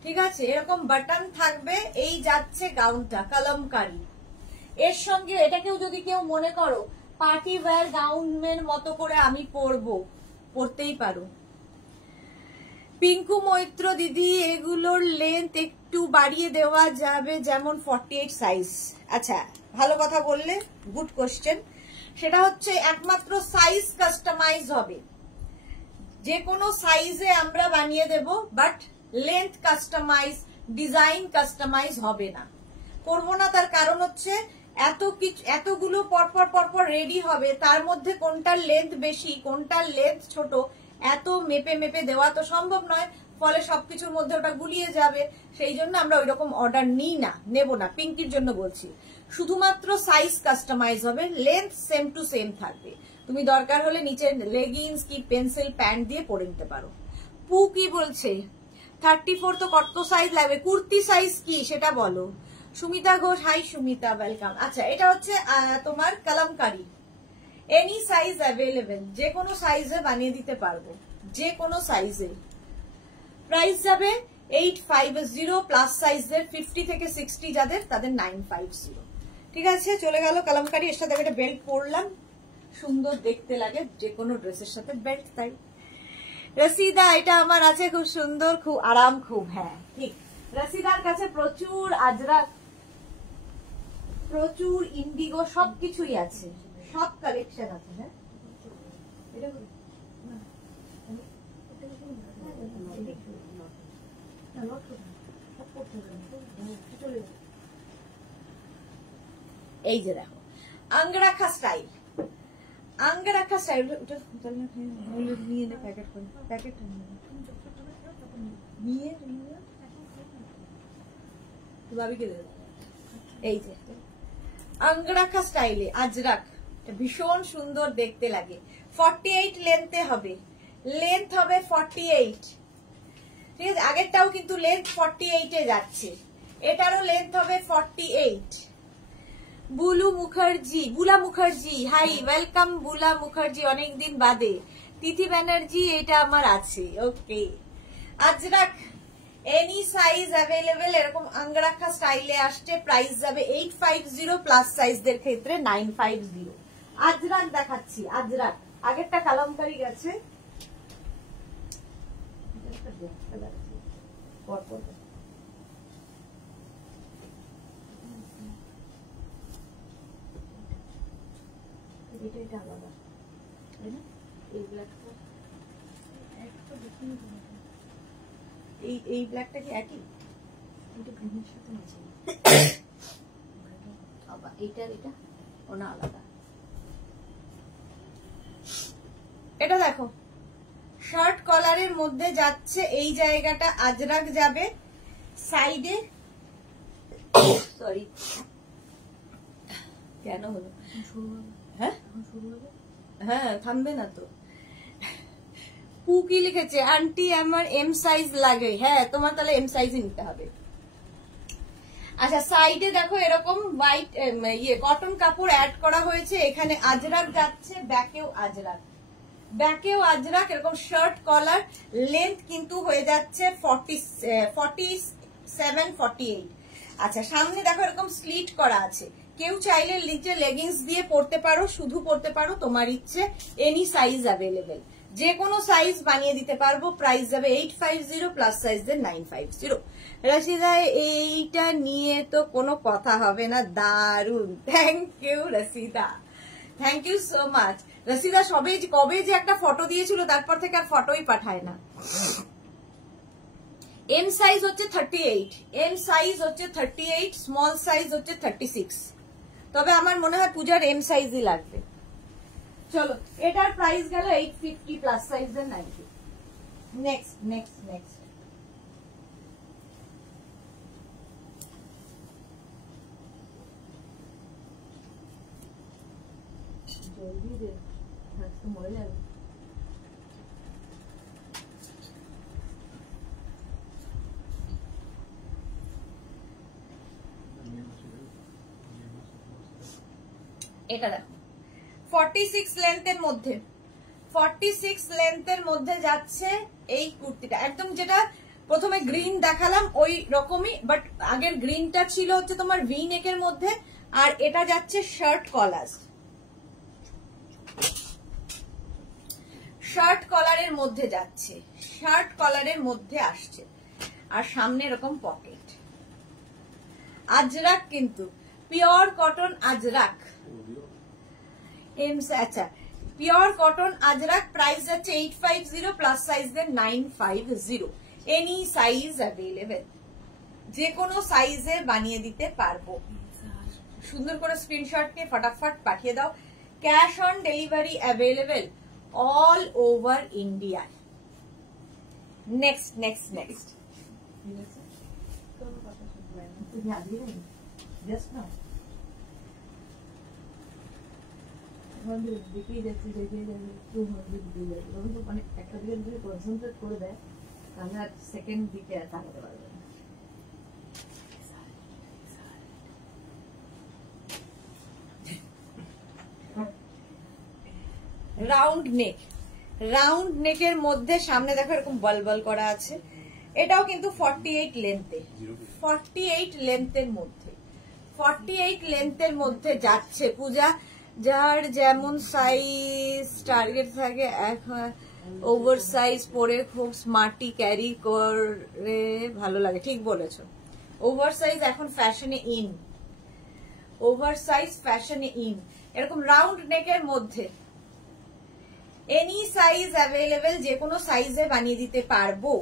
ঠিক আছে, এরকম বাটন থাকবে। এই যাচ্ছে গাউনটা কালামকারী, এর সঙ্গে এটাকেও যদি কেউ মনে করো পার্টি ওয়্যার গাউনের মতো করে আমি পরবো, পরতেই পারো। পিঙ্কু মৈত্র দিদি, এগুলোর লেন্থ একটু বাড়িয়ে দেওয়া যাবে, যেমন 48 সাইজ। আচ্ছা ভালো কথা বললে, গুড কোশ্চেন। সেটা হচ্ছে একমাত্র সাইজ কাস্টমাইজ হবে, যে কোনো সাইজে আমরা বানিয়ে দেব, but length customise, design customise হবে না, করবো না। তার কারণ হচ্ছে এতগুলো পরপর পরপর রেডি হবে, তার মধ্যে কোনটার লেন্থ বেশি কোনটার লেন্থ ছোট এত মেপে মেপে দেওয়া তো সম্ভব নয়, ফলে সবকিছুর মধ্যে ওটা গুলিয়ে যাবে। সেই জন্য আমরা ওই রকম অর্ডার নিই না, নেব না। পিঙ্কির জন্য বলছি, শুধুমাত্র সাইজ কাস্টমাইজ হবে, লেন্থ সেম টু সেম থাকবে। তুমি দরকার হলে নিচে লেগিংস কি পেন্সিল প্যান্ট দিয়ে পরে নিতে পারো। পু কি বলছে 34 তো কত সাইজ লাগবে, কুর্তি সাইজ কি সেটা বলো। Sumita Ghosh, hi Sumita, welcome. আচ্ছা এটা হচ্ছে তোমার কালামকারী, এনি সাইজ অ্যাভেলেবেল, যে কোনো সাইজে বানিয়ে দিতে পারবো, যে কোনো সাইজে। প্রাইস যাবে 850, প্লাস সাইজের 50 থেকে 60 যাদের তাদের 950। ঠিক আছে, চলে গেল কালামকারী। এর সাথে একটা বেল্ট পরলাম, সুন্দর দেখতে লাগে যে কোনো ড্রেসের সাথে বেল্ট। তাই রসিদা এটা আমার আছে, খুব সুন্দর, খুব আরাম, খুব। হ্যাঁ ঠিক, রসিদার কাছে প্রচুর আজরাক, প্রচুর ইন্ডিগো, সবকিছুই আছে, সব কালেকশন আছে। হ্যাঁ এই যে দেখো আঙ্গরাখা স্টাইল, আঙ্গরাখা স্টাইল। নিয়ে নে প্যাকেট করে, প্যাকেট নিয়ে ভাবিকে দেবে। এই যে আঙ্গরাখা স্টাইলে আজরাক, ভীষণ সুন্দর দেখতে লাগে। 48 লেন্থে হবে, লেন্থ হবে 48। ঠিক আছে, আগেরটাও কিন্তু লেন্থ 48 এ যাচ্ছে, এটারও লেন্থ হবে 48। বুলু মুখার্জি, বুলা মুখার্জি, হাই ওয়েলকাম বুলা মুখার্জি, অনেকদিন বাদে। তিথি ব্যানার্জি, এটা আমার আছে। ওকে, আজরাক এনি সাইজ অ্যাভেলেবেল, এরকম আঙ্গরাখা স্টাইলে আসছে। প্রাইস যাবে 850, প্লাস সাইজদের ক্ষেত্রে 950। আজরাক দেখাচ্ছি, আজরাক। আগেরটা কালামকারী গেছে, এটা আলাদা, এই ব্ল্যাকটা কি একই? এইটা ও না আলাদা। এটা দেখো শার্ট কলারের মধ্যে যাচ্ছে, এই জায়গাটা আজরাক যাবে, সাইডে সরি কেন হলো, হ্যাঁ হ্যাঁ থামবে না তো। পু কি লিখেছে, আন্টি আমার এম সাইজ লাগে। হ্যাঁ তোমার তাহলে এম সাইজই নিতে হবে। আচ্ছা সাইডে দেখো এরকম হোয়াইট কটন কাপড় অ্যাড করা হয়েছে, এখানে আজরাক যাচ্ছে, ব্যাকেও আজরাক, ব্যাকেও আজরাক, এরকম শার্ট কলার। লেন্থ কিন্তু হয়ে যাচ্ছে 47 48। আচ্ছা সামনে দেখো এরকম স্লিট করা আছে, কেউ চাইলে নিচে লেগিংস দিয়ে পরতে পারো, শুধু পরতে পারো, তোমার ইচ্ছে। এনি সাইজ অ্যাভেলেবেল, যে কোনো সাইজ বানিয়ে দিতে পারবো। প্রাইস যাবে 850, প্লাস সাইজের 950। রশিদা এইটা নিয়ে তো কোনো কথা হবে না, দারুন, thank you Rashida, thank you so much. Rashida সবে কবে যে একটা ফটো দিয়েছিল, তারপর থেকে আর ফটোই পাঠায় না। এম সাইজ হচ্ছে 38, এম সাইজ হচ্ছে 38, স্মল সাইজ হচ্ছে 36। তবে আমার মনে হয় পূজার এম সাইজই লাগবে। চলো এটার প্রাইস গেল 850, প্লাস সাইজের 90। নেক্সট নেক্সট নেক্সট জলদি দে, তো মরে যাবে। এটা দেখো 46 লেন্থের মধ্যে, 46 লেন্থের মধ্যে যাচ্ছে এই কুর্তিটা, একদম যেটা প্রথমে গ্রিন দেখালাম ওই রকমই, বাট আগের গ্রিনটা ছিল হচ্ছে তোমার ভি নেকের মধ্যে, আর এটা যাচ্ছে শার্ট কলার, শার্ট কলারের মধ্যে যাচ্ছে, শার্ট কলারের মধ্যে আসছে, আর সামনে এরকম পকেট। আজরাক কিন্তু পিওর কটন আজরাক, আচ্ছা পিওর কটন আজরাক। প্রাইস যাচ্ছে 850, প্লাস সাইজের 950। এনি সাইজ অ্যাভেলেবেল, যে কোনো সাইজে বানিয়ে দিতে পারবো। সুন্দর করে স্ক্রিনশট নিয়ে ফটাফট পাঠিয়ে দাও। Cash on delivery available all over India. Next next next just now দেখেই যাচ্ছে দেখেই যাবে 200 দিকে যাবে তখন তো মানে একটা দিকে যদি কনসেন্ট্রেট করে দেয় তাহলে আর সেকেন্ড দিকে আর তাকাতে পারবে না। রাউন্ড নেক, রাউন্ড নেকের মধ্যে সামনে দেখো এরকম বল বল করা আছে। এটাও কিন্তু 48 লেন্থে, 48 লেন্থের মধ্যে, 48 লেন্থের মধ্যে যাচ্ছে। পূজা যার যেমন সাইজ টার্গেট থাকে, ওভার সাইজ পরে খুব স্মার্টি ক্যারি করে ভালো লাগে। ঠিক বলেছো, ওভার সাইজ এখন ফ্যাশনে ইন, ওভার সাইজ ফ্যাশনে ইন। এরকম রাউন্ড নেকের মধ্যে এনি সাইজ অ্যাভেলেবেল, যে কোনো সাইজে বানিয়ে দিতে পারবো।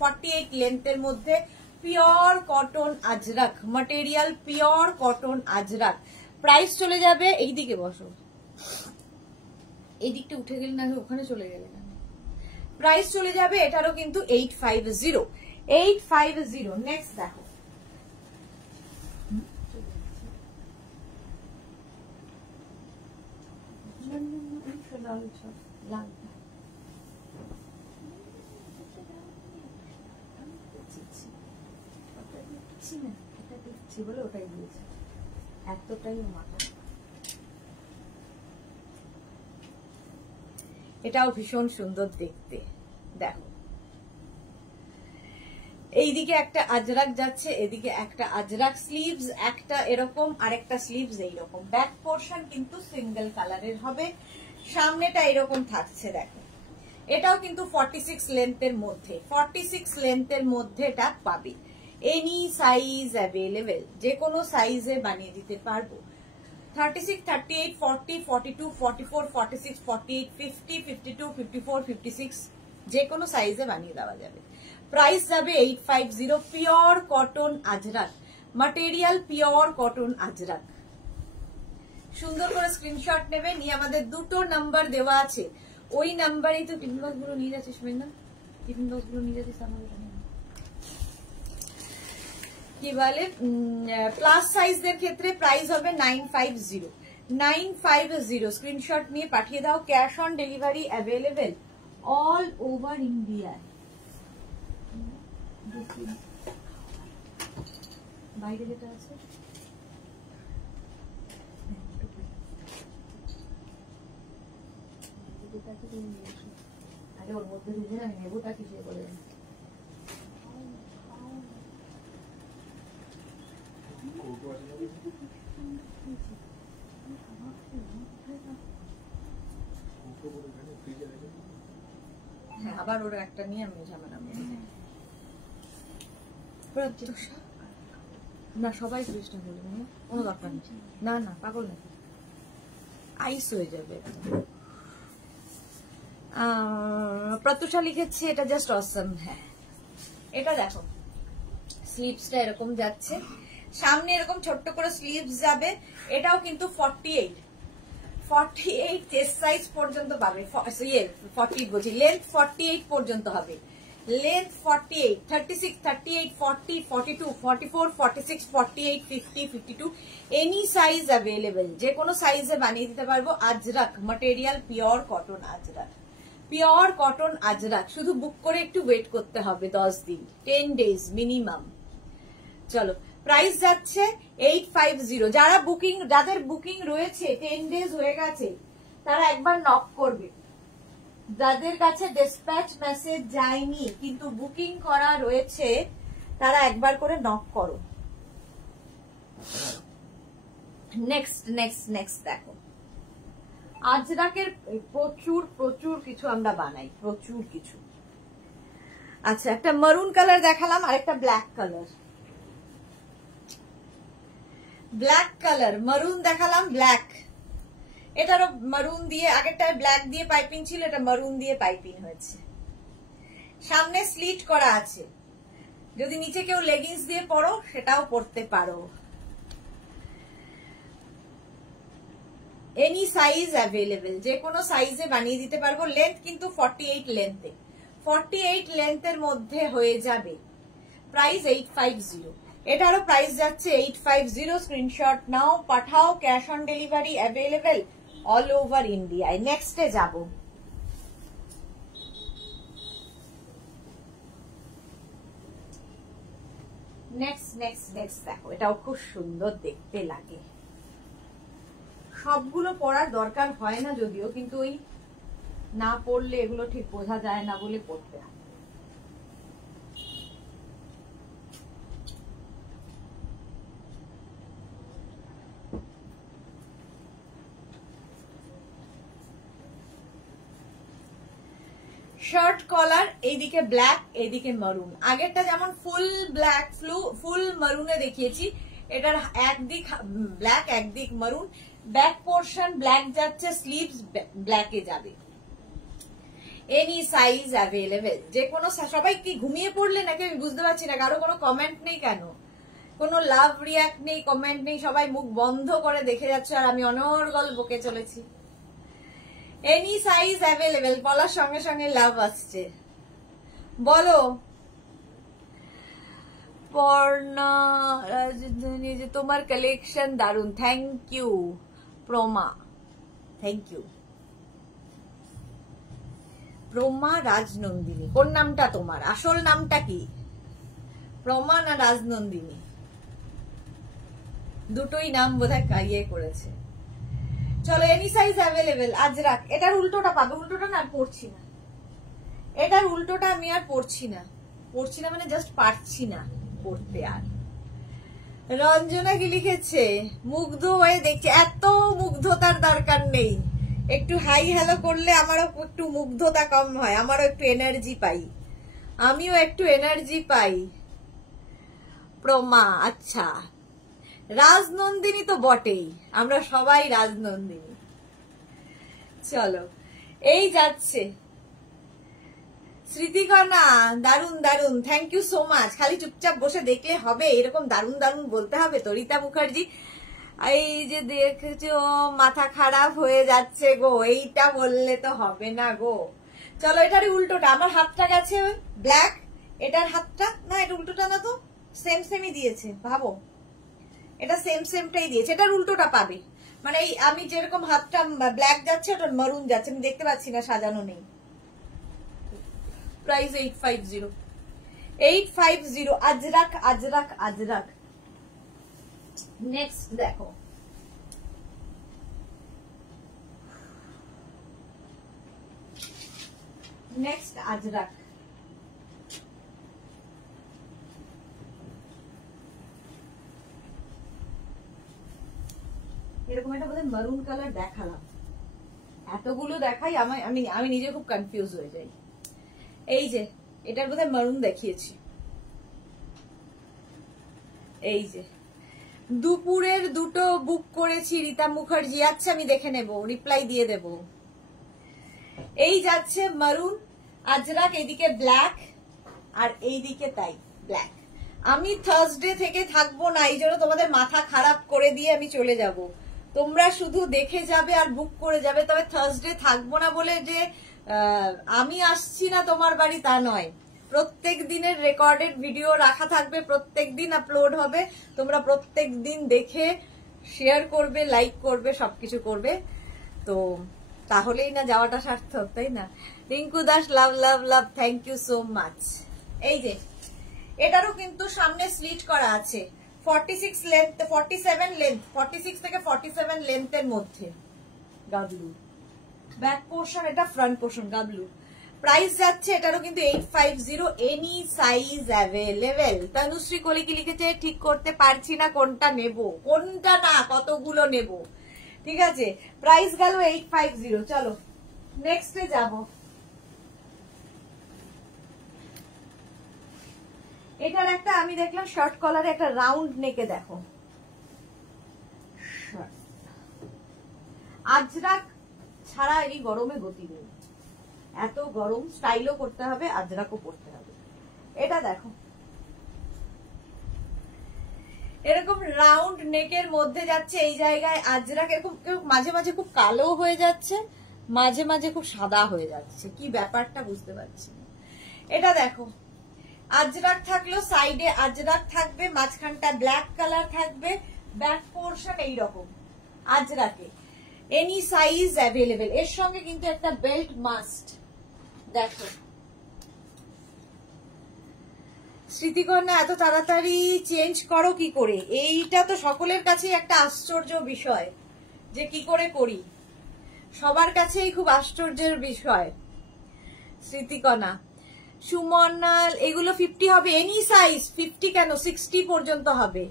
48 লেন্থের মধ্যে pure cotton Ajrak material, pure cotton Ajrak. Price চলে যাবে, এইদিকে বসো, এই দিকটা উঠে গেলে না, ওখানে চলে গেলে না। প্রাইস চলে যাবে এটারও কিন্তু 850, 850। নেক্সট দেখো, বলে ওটাই দিয়েছে, এতটাই মাথা। এটাও ভীষণ সুন্দর দেখতে। দেখো এইদিকে একটা আজরাক যাচ্ছে, এদিকে একটা আজরাক, স্লিভস একটা এরকম, আরেকটা স্লিভস এইরকম। ব্যাক পোর্শন কিন্তু সিঙ্গেল কালারের হবে, সামনেটা এরকম থাকছে। দেখো এটাও কিন্তু 46 লেন্থের মধ্যে, 46 লেন্থের মধ্যে এটা পাবে। এনি সাইজ অ্যাভেলেবেল, যে কোনো সাইজে বানিয়ে দিতে পারবো। 36, 38, 40, 42, 44, 46, 48, 50, 52, 54, 56 যে কোনো সাইজে বানিয়ে দেওয়া যাবে। প্রাইস যাবে 850। Pure cotton Ajrak material, pure cotton Ajrak. সুন্দর করে স্ক্রিনশট নেবে, নিয়ে আমাদের দুটো নাম্বার দেওয়া আছে, ওই নাম্বারেই তো টিফিন বক্স গুলো নিয়ে যাচ্ছিস না, টিফিন বক্স গুলো নিয়ে যাচ্ছিস আমাদের কি বলে। প্লাস সাইজদের ক্ষেত্রে প্রাইস হবে 950, 950। স্ক্রিনশট নিয়ে পাঠিয়ে দাও। Cash on delivery available all over India. বাইরে যেটা আছে আরে ওর মধ্যে ঢুকে আমি নেবোটা কি সে বলে। হ্যাঁ আবার ওরা একটা নিয়ে আমি ঝামেলা না, সবাই চেষ্টা করবে, কোনো দরকার নেই। না না পাগল না, আইস হয়ে যাবে। প্রত্যুষা লিখেছে এটা জাস্ট অসম। হ্যাঁ এটা দেখো স্লিভসটা এরকম যাচ্ছে, সামনে এরকম ছোট্ট করে স্লিভস যাবে। এটাও কিন্তু 48, 48 চেস্ট সাইজ পর্যন্ত পাবে। 40 বলছি, লেন্থ 48 পর্যন্ত হবে। লেন্থ 48, 36, 38, 40, 42, 44, 46, 48, 50, 52 এনি সাইজ অ্যাভেলেবেল, যে কোনো সাইজে বানিয়ে দিতে পারবো। Ajrak material, pure cotton Ajrak, pure cotton Ajrak. শুধু বুক করে একটু ওয়েট করতে হবে 10 দিন, 10 ডেজ মিনিমাম। চলো প্রাইস যাচ্ছে 850। যারা বুকিং, যাদের বুকিং রয়েছে 10 ডেজ হয়ে গেছে তারা একবার নক করবে। যাদের কাছে ডিসপ্যাচ মেসেজ যায়নি কিন্তু বুকিং করা রয়েছে তারা একবার করে নক করো। নেক্সট নেক্সট নেক্সট দেখো, আজরাকের প্রচুর প্রচুর কিছু আমরা বানাই, প্রচুর কিছু। আচ্ছা একটা মারুন কালার দেখালাম, আর একটা ব্ল্যাক কালার, ব্ল্যাক কালার মারুন দেখালাম, ব্ল্যাক। এটারও মারুন দিয়ে, আগেরটায় ব্ল্যাক দিয়ে পাইপিং ছিল, এটা মারুন দিয়ে পাইপিং হয়েছে। সামনে স্লিট করা আছে, যদি নিচে কেউ লেগিংস দিয়ে পরো সেটাও পরতে পারো। এনি সাইজ অ্যাভেলেবেল, যে কোনো সাইজে বানিয়ে দিতে পারবো। লেন্থ কিন্তু 48 লেন্থে, 48 লেন্থের মধ্যে হয়ে যাবে। প্রাইস 850। এটারও প্রাইস যাচ্ছে 850। স্ক্রিনশট নাও, পাঠাও। Cash on delivery available all over ইন্ডিয়ায়। নেক্সটে যাব, নেক্সট দেখো, এটাও খুব সুন্দর দেখতে লাগে। সবগুলো পরার দরকার হয় না যদিও, কিন্তু ওই না পড়লে এগুলো ঠিক বোঝা যায় না বলে পড়তে হয়। শার্ট কলার, এইদিকে ব্ল্যাক এইদিকে মারুন। আগেরটা যেমন ফুল ব্ল্যাক ফুল মারুনে দেখিয়েছি, এটার একদিক ব্ল্যাক একদিক মারুন। ব্যাক পোর্শন ব্ল্যাক যাচ্ছে, স্লিভস ব্ল্যাকে যাবে। এনি সাইজ অ্যাভেলেবেল, যে কোনো। সবাই কি ঘুমিয়ে পড়লে নাকি আমি বুঝতে পারছি না, কারো কোনো কমেন্ট নেই কেন, কোনো লাভ রিয়াক্ট নেই, কমেন্ট নেই, সবাই মুখ বন্ধ করে দেখে যাচ্ছে আর আমি অনর্গল বকে চলেছি। এনি সাইজ অ্যাভেলেবেল বলার সঙ্গে সঙ্গে লাভ আসছে, বলো। পর্ণা রাজধানী, যে তোমার কালেকশন দারুন, thank you Proma, thank you Proma Rajnandini. কোন নামটা তোমার, আসল নামটা কি, প্রমা না রাজনন্দিনী? দুটোই নাম বোধহয় ইয়ে করেছে। চলো, এনি সাইজ অ্যাভেলেবেল আজরাক। এটার উল্টোটা পাবে, উল্টোটা না আর পড়ছি না, এটার উল্টোটা আমি আর পড়ছি না মানে জাস্ট পারছি না পড়তে আর। রঞ্জনা কি লিখেছে, মুগ্ধ হয়ে দেখছে। এত মুগ্ধতার দরকার নেই, একটু হাই হ্যালো করলে আমারও একটু মুগ্ধতা কম হয়, আমারও একটু এনার্জি পাই, আমিও একটু এনার্জি পাই। প্রমা, আচ্ছা রাজনন্দিনী তো বটেই, আমরা সবাই রাজনন্দিনী। চলো, এই যাচ্ছে স্মৃতিকণা, দারুন দারুন, থ্যাংক ইউ সো মাচ। খালি চুপচাপ বসে দেখলে হবে, এরকম দারুন দারুন বলতে হবে তো। রীতা মুখার্জি, এই যে দেখছো মাথা খারাপ হয়ে যাচ্ছে গো, এইটা বললে তো হবে না গো। চলো, এটারই উল্টোটা। আমার হাতটা গেছে ব্ল্যাক, এটার হাতটা না, এটা উল্টোটা না তো, সেম সেমই দিয়েছে, ভাবো এটা সেম সেমটাই দিয়েছে। এটার উল্টোটা পাবে, মানে আমি যেরকম হাতটা ব্ল্যাক যাচ্ছে ওটা মারুন যাচ্ছে, আমি দেখতে পাচ্ছি না, সাজানো নেই। প্রাইস 850 আজরাক আজরাক আজরাক। নেক্সট দেখো, নেক্সট আজরাক। এরকম একটা বোধহয় মারুন কালার দেখালাম, এতগুলো দেখাই আমি নিজে খুব কনফিউজ হয়ে যাই। এই যে এটার বোধহয় মারুন দেখিয়েছি, এই যে দুপুরের দুটো বুক করেছি রীতা মুখার্জি। আচ্ছা, আমি দেখে নেব, রিপ্লাই দিয়ে দেব। এই যাচ্ছে মারুন আজরাক, এইদিকে ব্ল্যাক আর এইদিকে তাই ব্ল্যাক। আমি থার্সডে থেকে থাকবো না, এই জন্য তোমাদের মাথা খারাপ করে দিয়ে আমি চলে যাব। তোমরা শুধু দেখে যাবে আর বুক করে যাবে, তবে থার্সডে থাকবো না বলে যে আমি আসছি না তোমার বাড়ি তা নয়। প্রত্যেক দিনের রেকর্ডেড ভিডিও রাখা থাকবে, প্রত্যেক দিন আপলোড হবে, তোমরা প্রত্যেক দিন দেখে শেয়ার করবে, লাইক করবে, সবকিছু করবে, তো তাহলেই না যাওয়াটা সার্থক, তাই না? রিঙ্কু দাস, লাভ লাভ লাভ, থ্যাংক ইউ সো মাচ। এই যে এটারও কিন্তু সামনে স্লিট করা আছে, 46 লেন্থ, 47 লেন্থ, 46 থেকে 47 লেন্থের মধ্যে গাবলু। ব্যাক পোর্শন, এটা ফ্রন্ট পোর্শন গাবলু। প্রাইস যাচ্ছে এটারও কিন্তু 850, any size available. Tanushree Koli কি লিখেছে, ঠিক করতে পারছি না কোনটা নেব, কোনটা না কতগুলো নেব। ঠিক আছে, প্রাইস গেল 850। চলো নেক্সটে যাব। এটার একটা আমি দেখলাম শর্ট কলারে একটা রাউন্ড নেকে, দেখো আজরাক ছাড়া এই গরমে গতি নেই, এত গরম, স্টাইলও করতে হবে, আজরাকও পড়তে হবে। এটা দেখো এরকম রাউন্ড নেকের মধ্যে যাচ্ছে, এই জায়গায় আজরাক, এরকম মাঝে মাঝে খুব কালো হয়ে যাচ্ছে, মাঝে মাঝে খুব সাদা হয়ে যাচ্ছে, কি ব্যাপারটা বুঝতে পারছি না। এটা দেখো আজরাক থাকলো, সাইডে আজরাক থাকবে, মাঝখানটা ব্ল্যাক কালার থাকবে, ব্যাক পোর্শন এইরকম আজরাকে। Any size available. এর সঙ্গে কিন্তু একটা বেল্ট মাস্ট। দেখো স্মৃতিকন্যা, এত তাড়াতাড়ি চেঞ্জ করো কি করে? এইটা তো সকলের কাছে একটা আশ্চর্য বিষয় যে কি করে করি, সবার কাছেই খুব আশ্চর্যের বিষয়। স্মৃতিকণা, সুমনা, এগুলো 50 হবে এনি সাইজ। 50 কেন, 60 পর্যন্ত হবে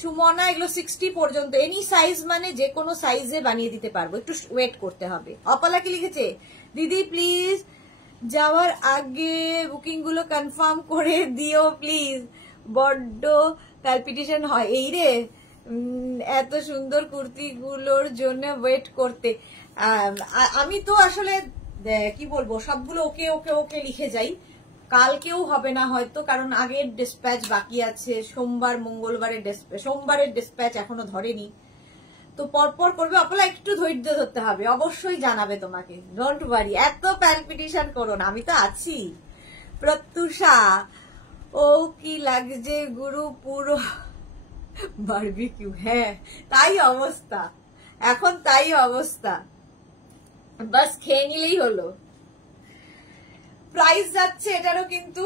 সুমনা, এগুলো 60 পর্যন্ত এনি সাইজ, মানে যে কোনো সাইজে বানিয়ে দিতে পারবো, একটু ওয়েট করতে হবে। অপালা কি লিখেছে, দিদি প্লিজ যাওয়ার আগে বুকিং গুলো কনফার্ম করে দিও প্লিজ, বড্ড প্যালপিটেশন হয়। এই রে, এত সুন্দর কুর্তিগুলোর জন্য ওয়েট করতে। আমি তো আসলে কি বলবো, সবগুলো ওকে ওকে ওকে লিখে যাই। কালকেও হবে না হয়তো, কারণ আগের ডিসপ্যাচ বাকি আছে। সোমবার মঙ্গলবারের সোমবারের ডিসপ্যাচ এখনো ধরেনি, তো পরপর করবে। অপলা একটু ধৈর্য ধরতে হবে, অবশ্যই জানাবে তোমাকে, ডোন্ট ওয়ারি, এত প্যালপিটেশন করো না, আমি তো আছি। প্রত্যুষা, ও কি লাগছে গুরু, পুরো বারবিকিউ। হ্যাঁ তাই অবস্থা এখন, তাই অবস্থা, বাস খেয়ে নিলেই হলো। প্রাইস যাচ্ছে এটারও কিন্তু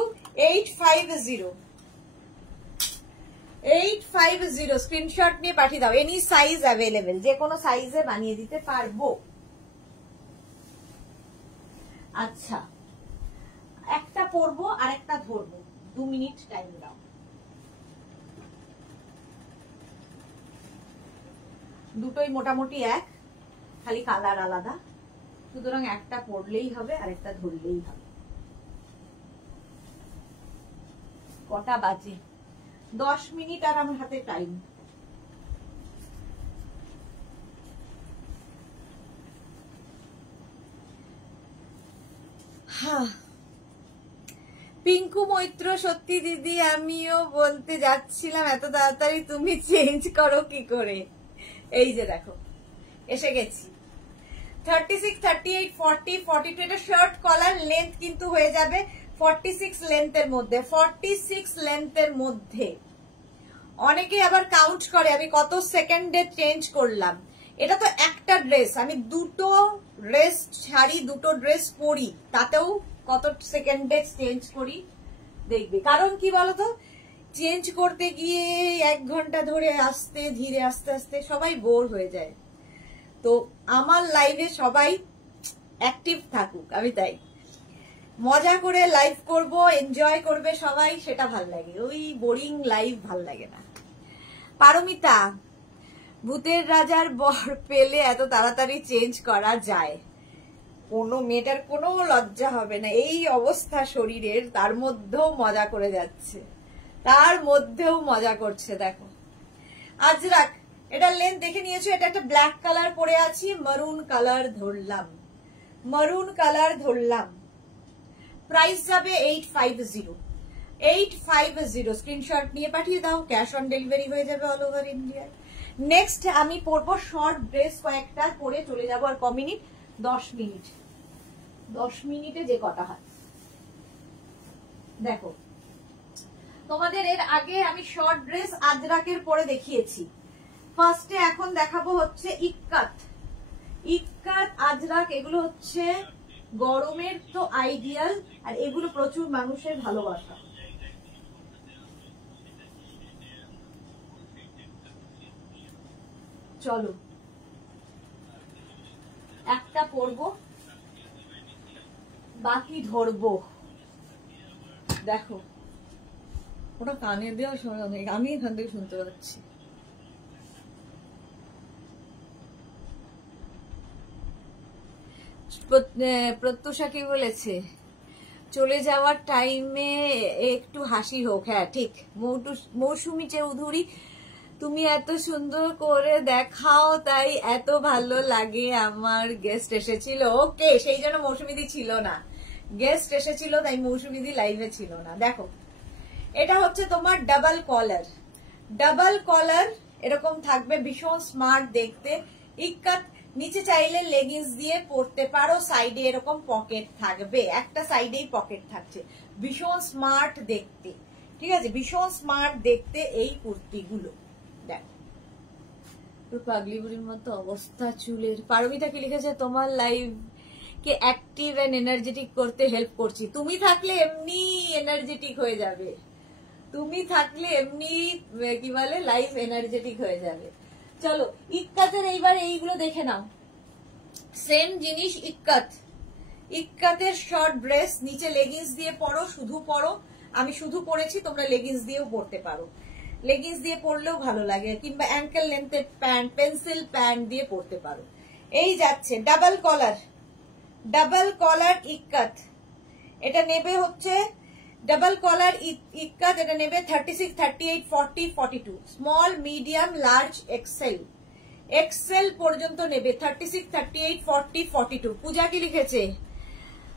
850। 850 স্ক্রিনশট নিয়ে পাঠিয়ে দাও। এনি সাইজ অ্যাভেলেবেল, যে কোনো সাইজে বানিয়ে দিতে পারবো। আচ্ছা, একটা পরবো আর একটা ধরবো, 2 মিনিট টাইম দাও। দুটোই মোটামুটি এক, খালি কালার আলাদা, সুতরাং একটা পরলেই হবে আর একটা ধরলেই হবে। কটা বাজে? 10 মিনিট আর আমার হাতে টাইম। পিঙ্কু মৈত্র, সত্যি দিদি আমিও বলতে যাচ্ছিলাম এত তাড়াতাড়ি তুমি চেঞ্জ করো কি করে। এই যে দেখো এসে গেছি। 36, 38, 40, 42, এটা শার্ট কলার লেন্থ কিন্তু হয়ে যাবে 46 লেন্থের মধ্যে। 46 লেন্থের মধ্যে। অনেকে আবার কাউন্ট করে আমি কত সেকেন্ডে চেঞ্জ করলাম। এটা তো একটা ড্রেস, আমি দুটো ড্রেস ছাড়ি, দুটো ড্রেস পরি, তাতেও কত সেকেন্ডে চেঞ্জ করি দেখবে। কারণ কি বলতো, চেঞ্জ করতে গিয়ে 1 ঘন্টা ধরে আস্তে ধীরে আস্তে আস্তে সবাই বোর হয়ে যায়। তো আমার লাইভে সবাই অ্যাক্টিভ থাকুক, আমি তাই মজা করে লাইভ করব, এনজয় করবে সবাই, সেটা ভাল লাগে। ওই বোরিং লাইভ ভাল লাগে না। পারমিতা, ভূতের রাজার বর পেলে এত তাড়াতাড়ি চেঞ্জ করা যায়? কোনো মেয়েটার কোনো লজ্জা হবে না, এই অবস্থা শরীরের, তার মধ্যেও মজা করে যাচ্ছে, তার মধ্যেও মজা করছে। দেখো আজরাক, এটা লেন্থ দেখে নিয়েছো, এটা একটা ব্ল্যাক কালার পরে আছি, মারুন কালার ধরলাম, মারুন কালার ধরলাম। প্রাইস যাবে 850। 850 স্ক্রিনশট নিয়ে পাঠিয়ে দাও, ক্যাশ অন ডেলিভারি হয়ে যাবে অল ওভার ইন্ডিয়া। নেক্সট আমি পরবো শর্ট ড্রেস কয়েকটা, পরে চলে যাবো। আর ক মিনিট? 10 মিনিট। 10 মিনিটে যে কটা হয় দেখো। তোমাদের এর আগে আমি শর্ট ড্রেস আজরাকের পরে দেখিয়েছি। ফার্স্টে এখন দেখাবো হচ্ছে ইক্কাত। ইক্কাত, আজরাক, এগুলো হচ্ছে গরমের তো আইডিয়াল, আর এগুলো প্রচুর মানুষের ভালোবাসা। চলো একটা পরবো, বাকি ধরবো। দেখো ওটা কানে দেওয়া শোনা, আমি এখান থেকে শুনতে পাচ্ছি। প্রত্যুষা কি বলেছে, চলে যাওয়ার টাইমে একটু হাসি হোক। হ্যাঁ ঠিক। মৌসুমী চৌধুরী, তুমি এত সুন্দর করে দেখাও তাই এত ভালো লাগে। আমার গেস্ট এসেছিল, ওকে, সেই জন্য মৌসুমীদি ছিল না, গেস্ট এসেছিল তাই মৌসুমীদি লাইভে ছিল না। দেখো এটা হচ্ছে তোমার ডাবল কলার। ডাবল কলার এরকম থাকবে, ভীষণ স্মার্ট দেখতে। ইক্কাত, নিচে চাইলে লেগিংস দিয়ে পরতে পারো, সাইডে এরকম পকেট থাকবে, একটা সাইডেই পকেট থাকছে, ভীষণ স্মার্ট দেখতে। ঠিক আছে, ভীষণ স্মার্ট দেখতে এই কুর্তিগুলো। দেখো পাগলি বুড়ির মতো অবস্থা চুলের। পারমিতা কি লিখেছে, তোমার লাইভ কে অ্যাক্টিভ এন্ড এনার্জেটিক করতে হেল্প করছি। তুমি থাকলে এমনি এনার্জেটিক হয়ে যাবে, তুমি থাকলে এমনি কি বলে লাইফ এনার্জেটিক হয়ে যাবে। চলো ইক্কাতের এইবার এইগুলো দেখে নাও। সেম জিনিস ইক্কাত, ইক্কাতের শর্ট ড্রেস, নিচে লেগিংস দিয়ে পরো, শুধু পরো। আমি শুধু পরেছি, তোমরা লেগিংস দিয়েও পরতে পারো, লেগিংস দিয়ে পরলেও ভালো লাগে, কিংবা অ্যাঙ্কেল লেন্থের প্যান্ট, পেন্সিল প্যান্ট দিয়ে পরতে পারো। এই যাচ্ছে ডাবল কলার, ডাবল কলার ইক্কাত। এটা নেবে হচ্ছে ডাবল কলার ইক্কাত, এটা নেবে 36, 38, 40, 42, small, medium, large, XL, XL পর্যন্ত নেবে। 36, 38, 40, 42। পূজা কি লিখেছে,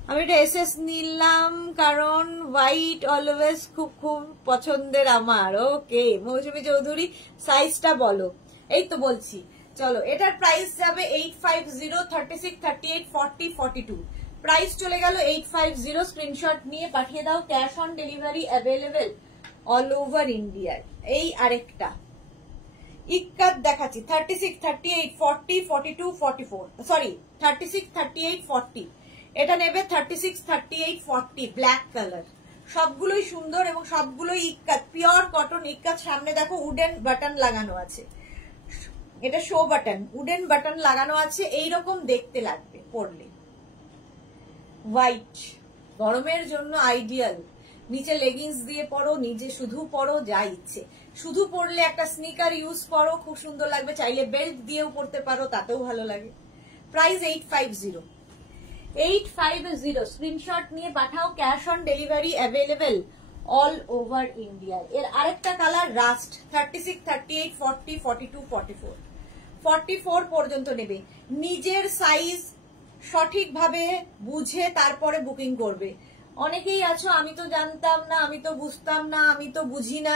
আমি এটা এসএস নিলাম কারণ হোয়াইট অলওয়েজ খুব খুব পছন্দের আমার। ওকে মৌসুমী চৌধুরী, সাইজটা বলো। এই তো বলছি, চলো এটার প্রাইস যাবে 850, 36, 38, 40, 42। প্রাইস চলে গেল 850। স্ক্রিনশট নিয়ে পাঠিয়ে দাও, cash on delivery available all over ইন্ডিয়ায়। এই আরেকটা ইক্কাত দেখাচ্ছি, 36, 38, 40, 42, 44, সরি 36, 38, 40। এটা নেবে 36, 38, 40, ব্ল্যাক কালার। সবগুলোই সুন্দর এবং সবগুলোই ইক্কাত, পিওর কটন ইক্কাত। সামনে দেখো উডেন বাটন লাগানো আছে, এটা শো বাটন, উডেন বাটন লাগানো আছে, এইরকম দেখতে লাগবে পরলে। হোয়াইট গরমের জন্য আইডিয়াল, নিচে লেগিংস দিয়ে পরো, নিজে শুধু পরো, যা ইচ্ছে। শুধু পরলে একটা স্নিকার ইউজ করো, খুব সুন্দর লাগবে। চাইলে বেল্ট দিয়েও পরতে পারো, তাতেও ভালো লাগে। প্রাইস 850, 850। স্ক্রিনশট নিয়ে পাঠাও, cash on delivery available all over India. এর আরেকটা কালার রাস্ট, 36, 38, 40, 42, 44, 44 পর্যন্ত নেবে। নিজের সাইজ সঠিকভাবে বুঝে তারপরে বুকিং করবে। অনেকেই আছো আমি তো জানতাম না, আমি তো বুঝতাম না, আমি তো বুঝি না।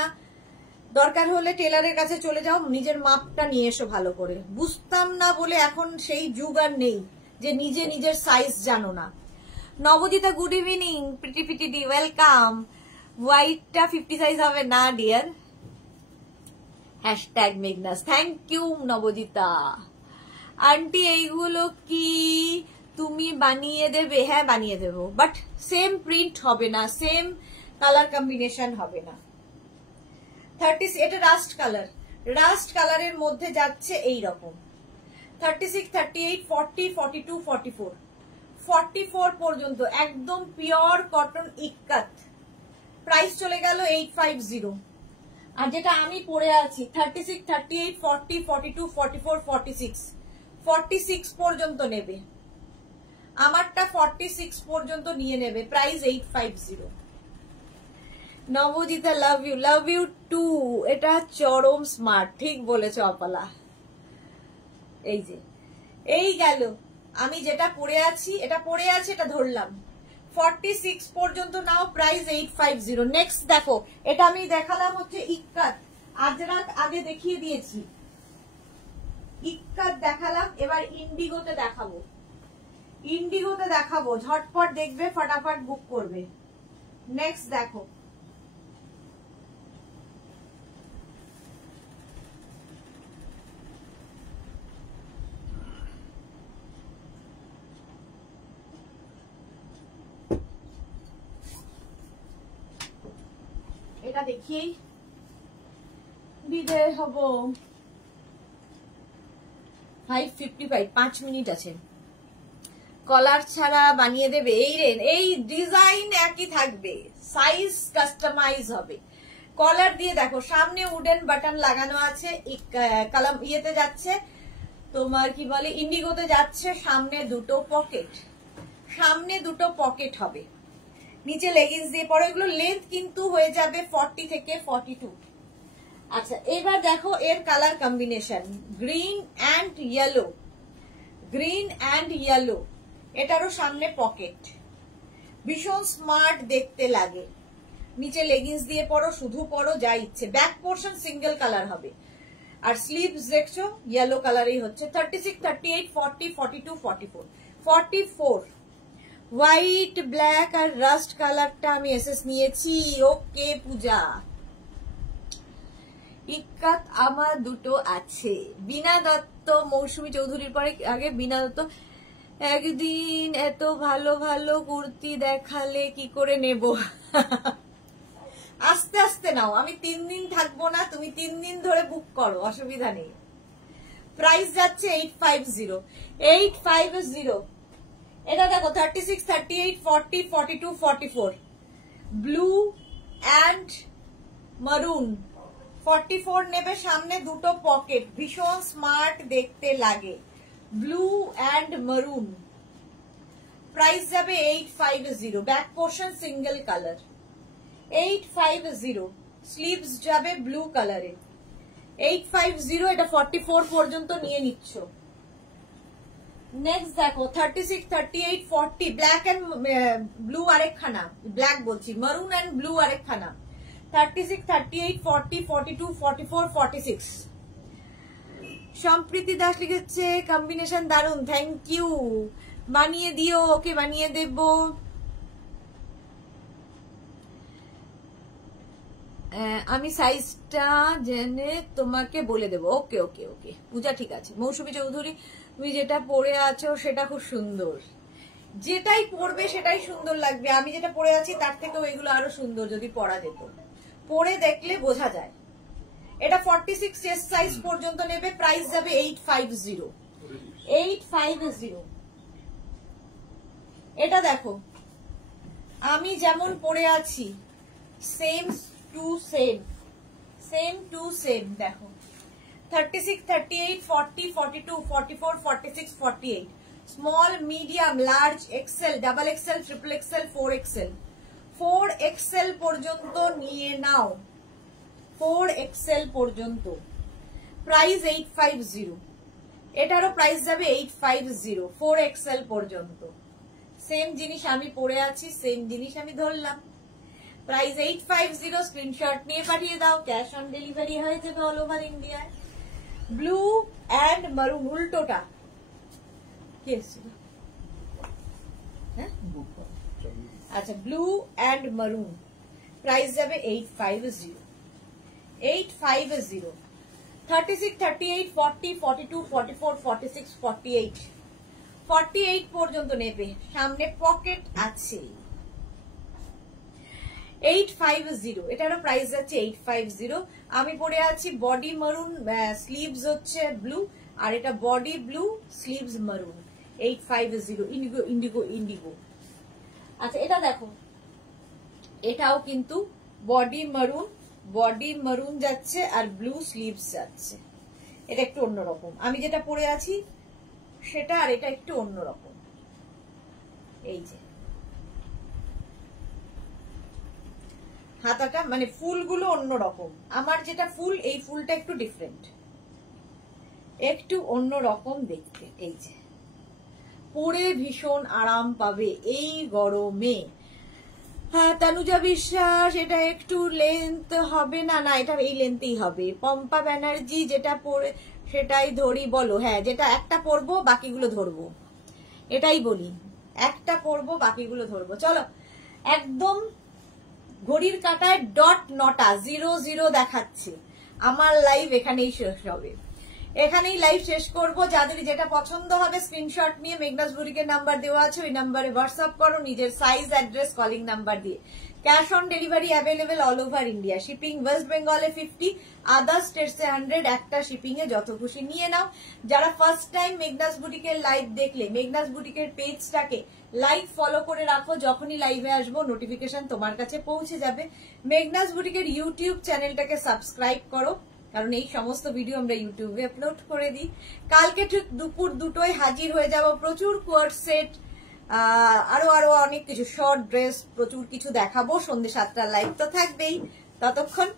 দরকার হলে টেলারের কাছে চলে যাও, নিজের মাপটা নিয়ে এসো ভালো করে। বুঝতাম না বলে এখন সেই যুগ আর নেই যে নিজে নিজের সাইজ জানো না। নবজিতা গুড ইভিনিং, প্রিটি পিটি ওয়েলকাম। হোয়াইটটা 50 সাইজ হবে না dear. Hashtag Meghna's, thank you Nabajita. Aunty এইগুলো কি তুমি বানিয়ে দেবে? হ্যাঁ বানিয়ে দেবো, বাট সেম প্রিন্ট হবে না, সেম কালার কম্বিনেশন হবে না। 30, এটা রাস্ট কালার, রাস্ট কালারের মধ্যে যাচ্ছে এই রকম। 36, 38, 40, 42, 44, 44 পর্যন্ত একদম পিওর কটন ইক্কাত। প্রাইস চলে গেল 850। আর যেটা আমি পরে আছি 36, 38, 40, 42, 44, 46, 46 পর্যন্ত নেবে। আমারটা 46 পর্যন্ত নিয়ে নেবে। Price 850। Nabajita love you too. এটা চরম স্মার্ট, ঠিক বলেছ অপালা। এই যে এই গেল, আমি যেটা পরে আছি, এটা পরে আছে, এটা ধরলাম। 46 পর্যন্ত নাও, প্রাইস 850। নেক্সট দেখো, এটা আমি দেখালাম হচ্ছে ইক্কাত, আজ রাত আগে দেখিয়ে দিয়েছি। ইক্কাত দেখালাম, এবার ইন্ডিগোতে দেখাবো। ইন্ডিগোতে দেখাবো, ঝটপট দেখবে, ফটাফট বুক করবে। নেক্সট দেখো, এটা দেখিয়েই বিদায় হব। 5:55, 5 মিনিট আছে। কলার ছাড়া বানিয়ে দেবে। এই ডিজাইন একই থাকবে, সাইজ কাস্টমাইজ হবে। কলার দিয়ে দেখো, সামনে উডেন বাটন লাগানো আছে, কালাম ইয়েতে যাচ্ছে তোমার কি বলে ইন্ডিগোতে যাচ্ছে। সামনে দুটো পকেট, সামনে দুটো পকেট হবে। নিচে লেগিংস দিয়ে পরে, এগুলো লেন্থ কিন্তু হয়ে যাবে 40 থেকে 42। আচ্ছা এবার দেখো এর colour combination, green and yellow, green and yellow. এটারও সামনে পকেট, ভীষণ স্মার্ট দেখতে লাগে। নিচে লেগিংস দিয়ে পরো, শুধু পরো, যা ইচ্ছে। ব্যাক পোর্শন সিঙ্গেল কালার হবে, আর স্লিভস দেখছো ইয়েলো কালারই হচ্ছে। 36, 38, 40, 42, 44, 44। হোয়াইট, ব্ল্যাক আর রাস্ট কালারটা আমি এসএস নিয়েছি। ওকে পূজা, ইক্কাত আমার দুটো আছে। বীণা দত্ত, মৌসুমী চৌধুরীর পরে আগে বীণা দত্ত। একদিন এত ভালো ভালো কুর্তি দেখালে কি করে নেব? আস্তে আস্তে নাও, আমি 3 দিন থাকবো না, তুমি 3 দিন ধরে বুক করো, অসুবিধা নেই। প্রাইস যাচ্ছে 850। 850। এটা দেখো 36, 38, 40, 42, 44। ব্লু অ্যান্ড মারুন। 44 নেবে, সামনে দুটো পকেট, ভীষণ স্মার্ট দেখতে লাগে। ব্লু অ্যান্ড মারুন। প্রাইস যাবে 850। Back portion single colour. 850। Sleeves যাবে ব্লু কালারে। 850। এটা 44 পর্যন্ত নিয়ে নিচ্ছ। নেক্সট দেখো 36, 38, 40। ব্ল্যাক এন্ড ব্লু আরেকখানা, ব্ল্যাক বলছি, মারুন এন্ড ব্লু আরেকখানা। 36, 38, 40, 42, 44, 46। সম্প্রীতি দাস লিখেছে কম্বিনেশন দারুন, থ্যাংক ইউ। বানিয়ে দিও, ওকে বানিয়ে দেব। আমি সাইজটা জেনে তোমাকে বলে দেবো। ওকে ওকে ওকে পূজা, ঠিক আছে। মৌসুমী চৌধুরী, তুমি যেটা পরে আছো সেটা খুব সুন্দর। যেটাই পরবে সেটাই সুন্দর লাগবে। আমি যেটা পরে আছি তার থেকেও এগুলো আরো সুন্দর যদি পরা যেত। পরে দেখলে বোঝা যায়। এটা 46 চেস্ট সাইজ পর্যন্ত নেবে। প্রাইস যাবে 850। 850। এটা দেখো আমি যেমন পরে আছি same to same, same to same. দেখো 36, 38, 40, 42, 44, 46, 48। Small, medium, large, XL, double XL, triple XL, 4XL। 4XL পর্যন্ত নিয়ে নাও। 4XL পর্যন্ত। প্রাইস 850। এটারও প্রাইস যাবে 850। 4XL পর্যন্ত। সেম জিনিস আমি পরে আছি, সেম জিনিস আমি ধরলাম। প্রাইস 850। স্ক্রিনশট নিয়ে পাঠিয়ে দাও, ক্যাশ অন ডেলিভারি হয়ে যাবে অল ওভার ইন্ডিয়ায়। ব্লু অ্যান্ড মারুন, উল্টোটা। হ্যাঁ আচ্ছা, ব্লু অ্যান্ড মারুন। প্রাইস যাবে 850। 850। 36, 38, 40, 42, 44, 46, 48। 48 পর্যন্ত নেবে, সামনে পকেট আছে। 850। এটারও প্রাইস যাচ্ছে 850। আমি পরে আছি বডি মারুন, স্লিভস হচ্ছে ব্লু, আর এটা বডি ব্লু, স্লিভস মারুন। 850। Indigo Indigo Indigo. আচ্ছা এটা দেখো, এটাও কিন্তু বডি মারুন যাচ্ছে আর ব্লু স্লিভস যাচ্ছে। এটা একটু অন্যরকম। আমি যেটা পরে আছি সেটা, আর এটা একটু অন্যরকম। এই যে হাতাটা, মানে ফুলগুলো অন্যরকম। আমার যেটা ফুল, এই ফুলটা একটু ডিফারেন্ট, একটু অন্যরকম দেখতে। এই যে পরে ভীষণ আরাম পাবে এই গরমে। হ্যাঁ তানুজা বিশ্বাস, এটা একটু লেন্থ হবে না? না, এটা এই লেন্থেই হবে। পম্পা ব্যানার্জি, যেটা পরে সেটাই ধরি বলো। হ্যাঁ, যেটা একটা পরবো বাকিগুলো ধরবো, এটাই বলি। একটা পরবো বাকিগুলো ধরবো। চলো, একদম ঘড়ির কাঁটায় ডট নটা 00 দেখাচ্ছে। আমার লাইভ এখানেই শেষ হবে, এখানেই লাইভ শেষ করব। যাদের যেটা পছন্দ হবে স্ক্রিনশট নিয়ে মেঘনাস বুটিকের নাম্বার দেওয়া আছে, ওই নাম্বারে হোয়াটসঅ্যাপ করো নিজের সাইজ, অ্যাড্রেস, কলিং নাম্বার দিয়ে। Cash on delivery available all over India. Shipping West বেঙ্গলে 50, আদার স্টেটসে 100। একটা শিপিং এ যত খুশি নিয়ে নাও। যারা ফার্স্ট টাইম মেঘনাস বুটিকের লাইভ দেখলে, মেঘনাস বুটিকের পেজটাকে লাইক ফলো করে রাখো, যখনই লাইভে আসবো নোটিফিকেশন তোমার কাছে পৌঁছে যাবে। মেঘনাস বুটিকের ইউটিউব চ্যানেলটাকে সাবস্ক্রাইব করো, কারণ এই সমস্ত ভিডিও আমরা ইউটিউবে আপলোড করে দিই। কালকে ঠিক দুপুর 2টোয় হাজির হয়ে যাব। প্রচুর কোয়ার্ট সেট, আরো অনেক কিছু, শর্ট ড্রেস, প্রচুর কিছু দেখাবো। সন্ধ্যে 7টার লাইভ তো থাকবেই। ততক্ষণ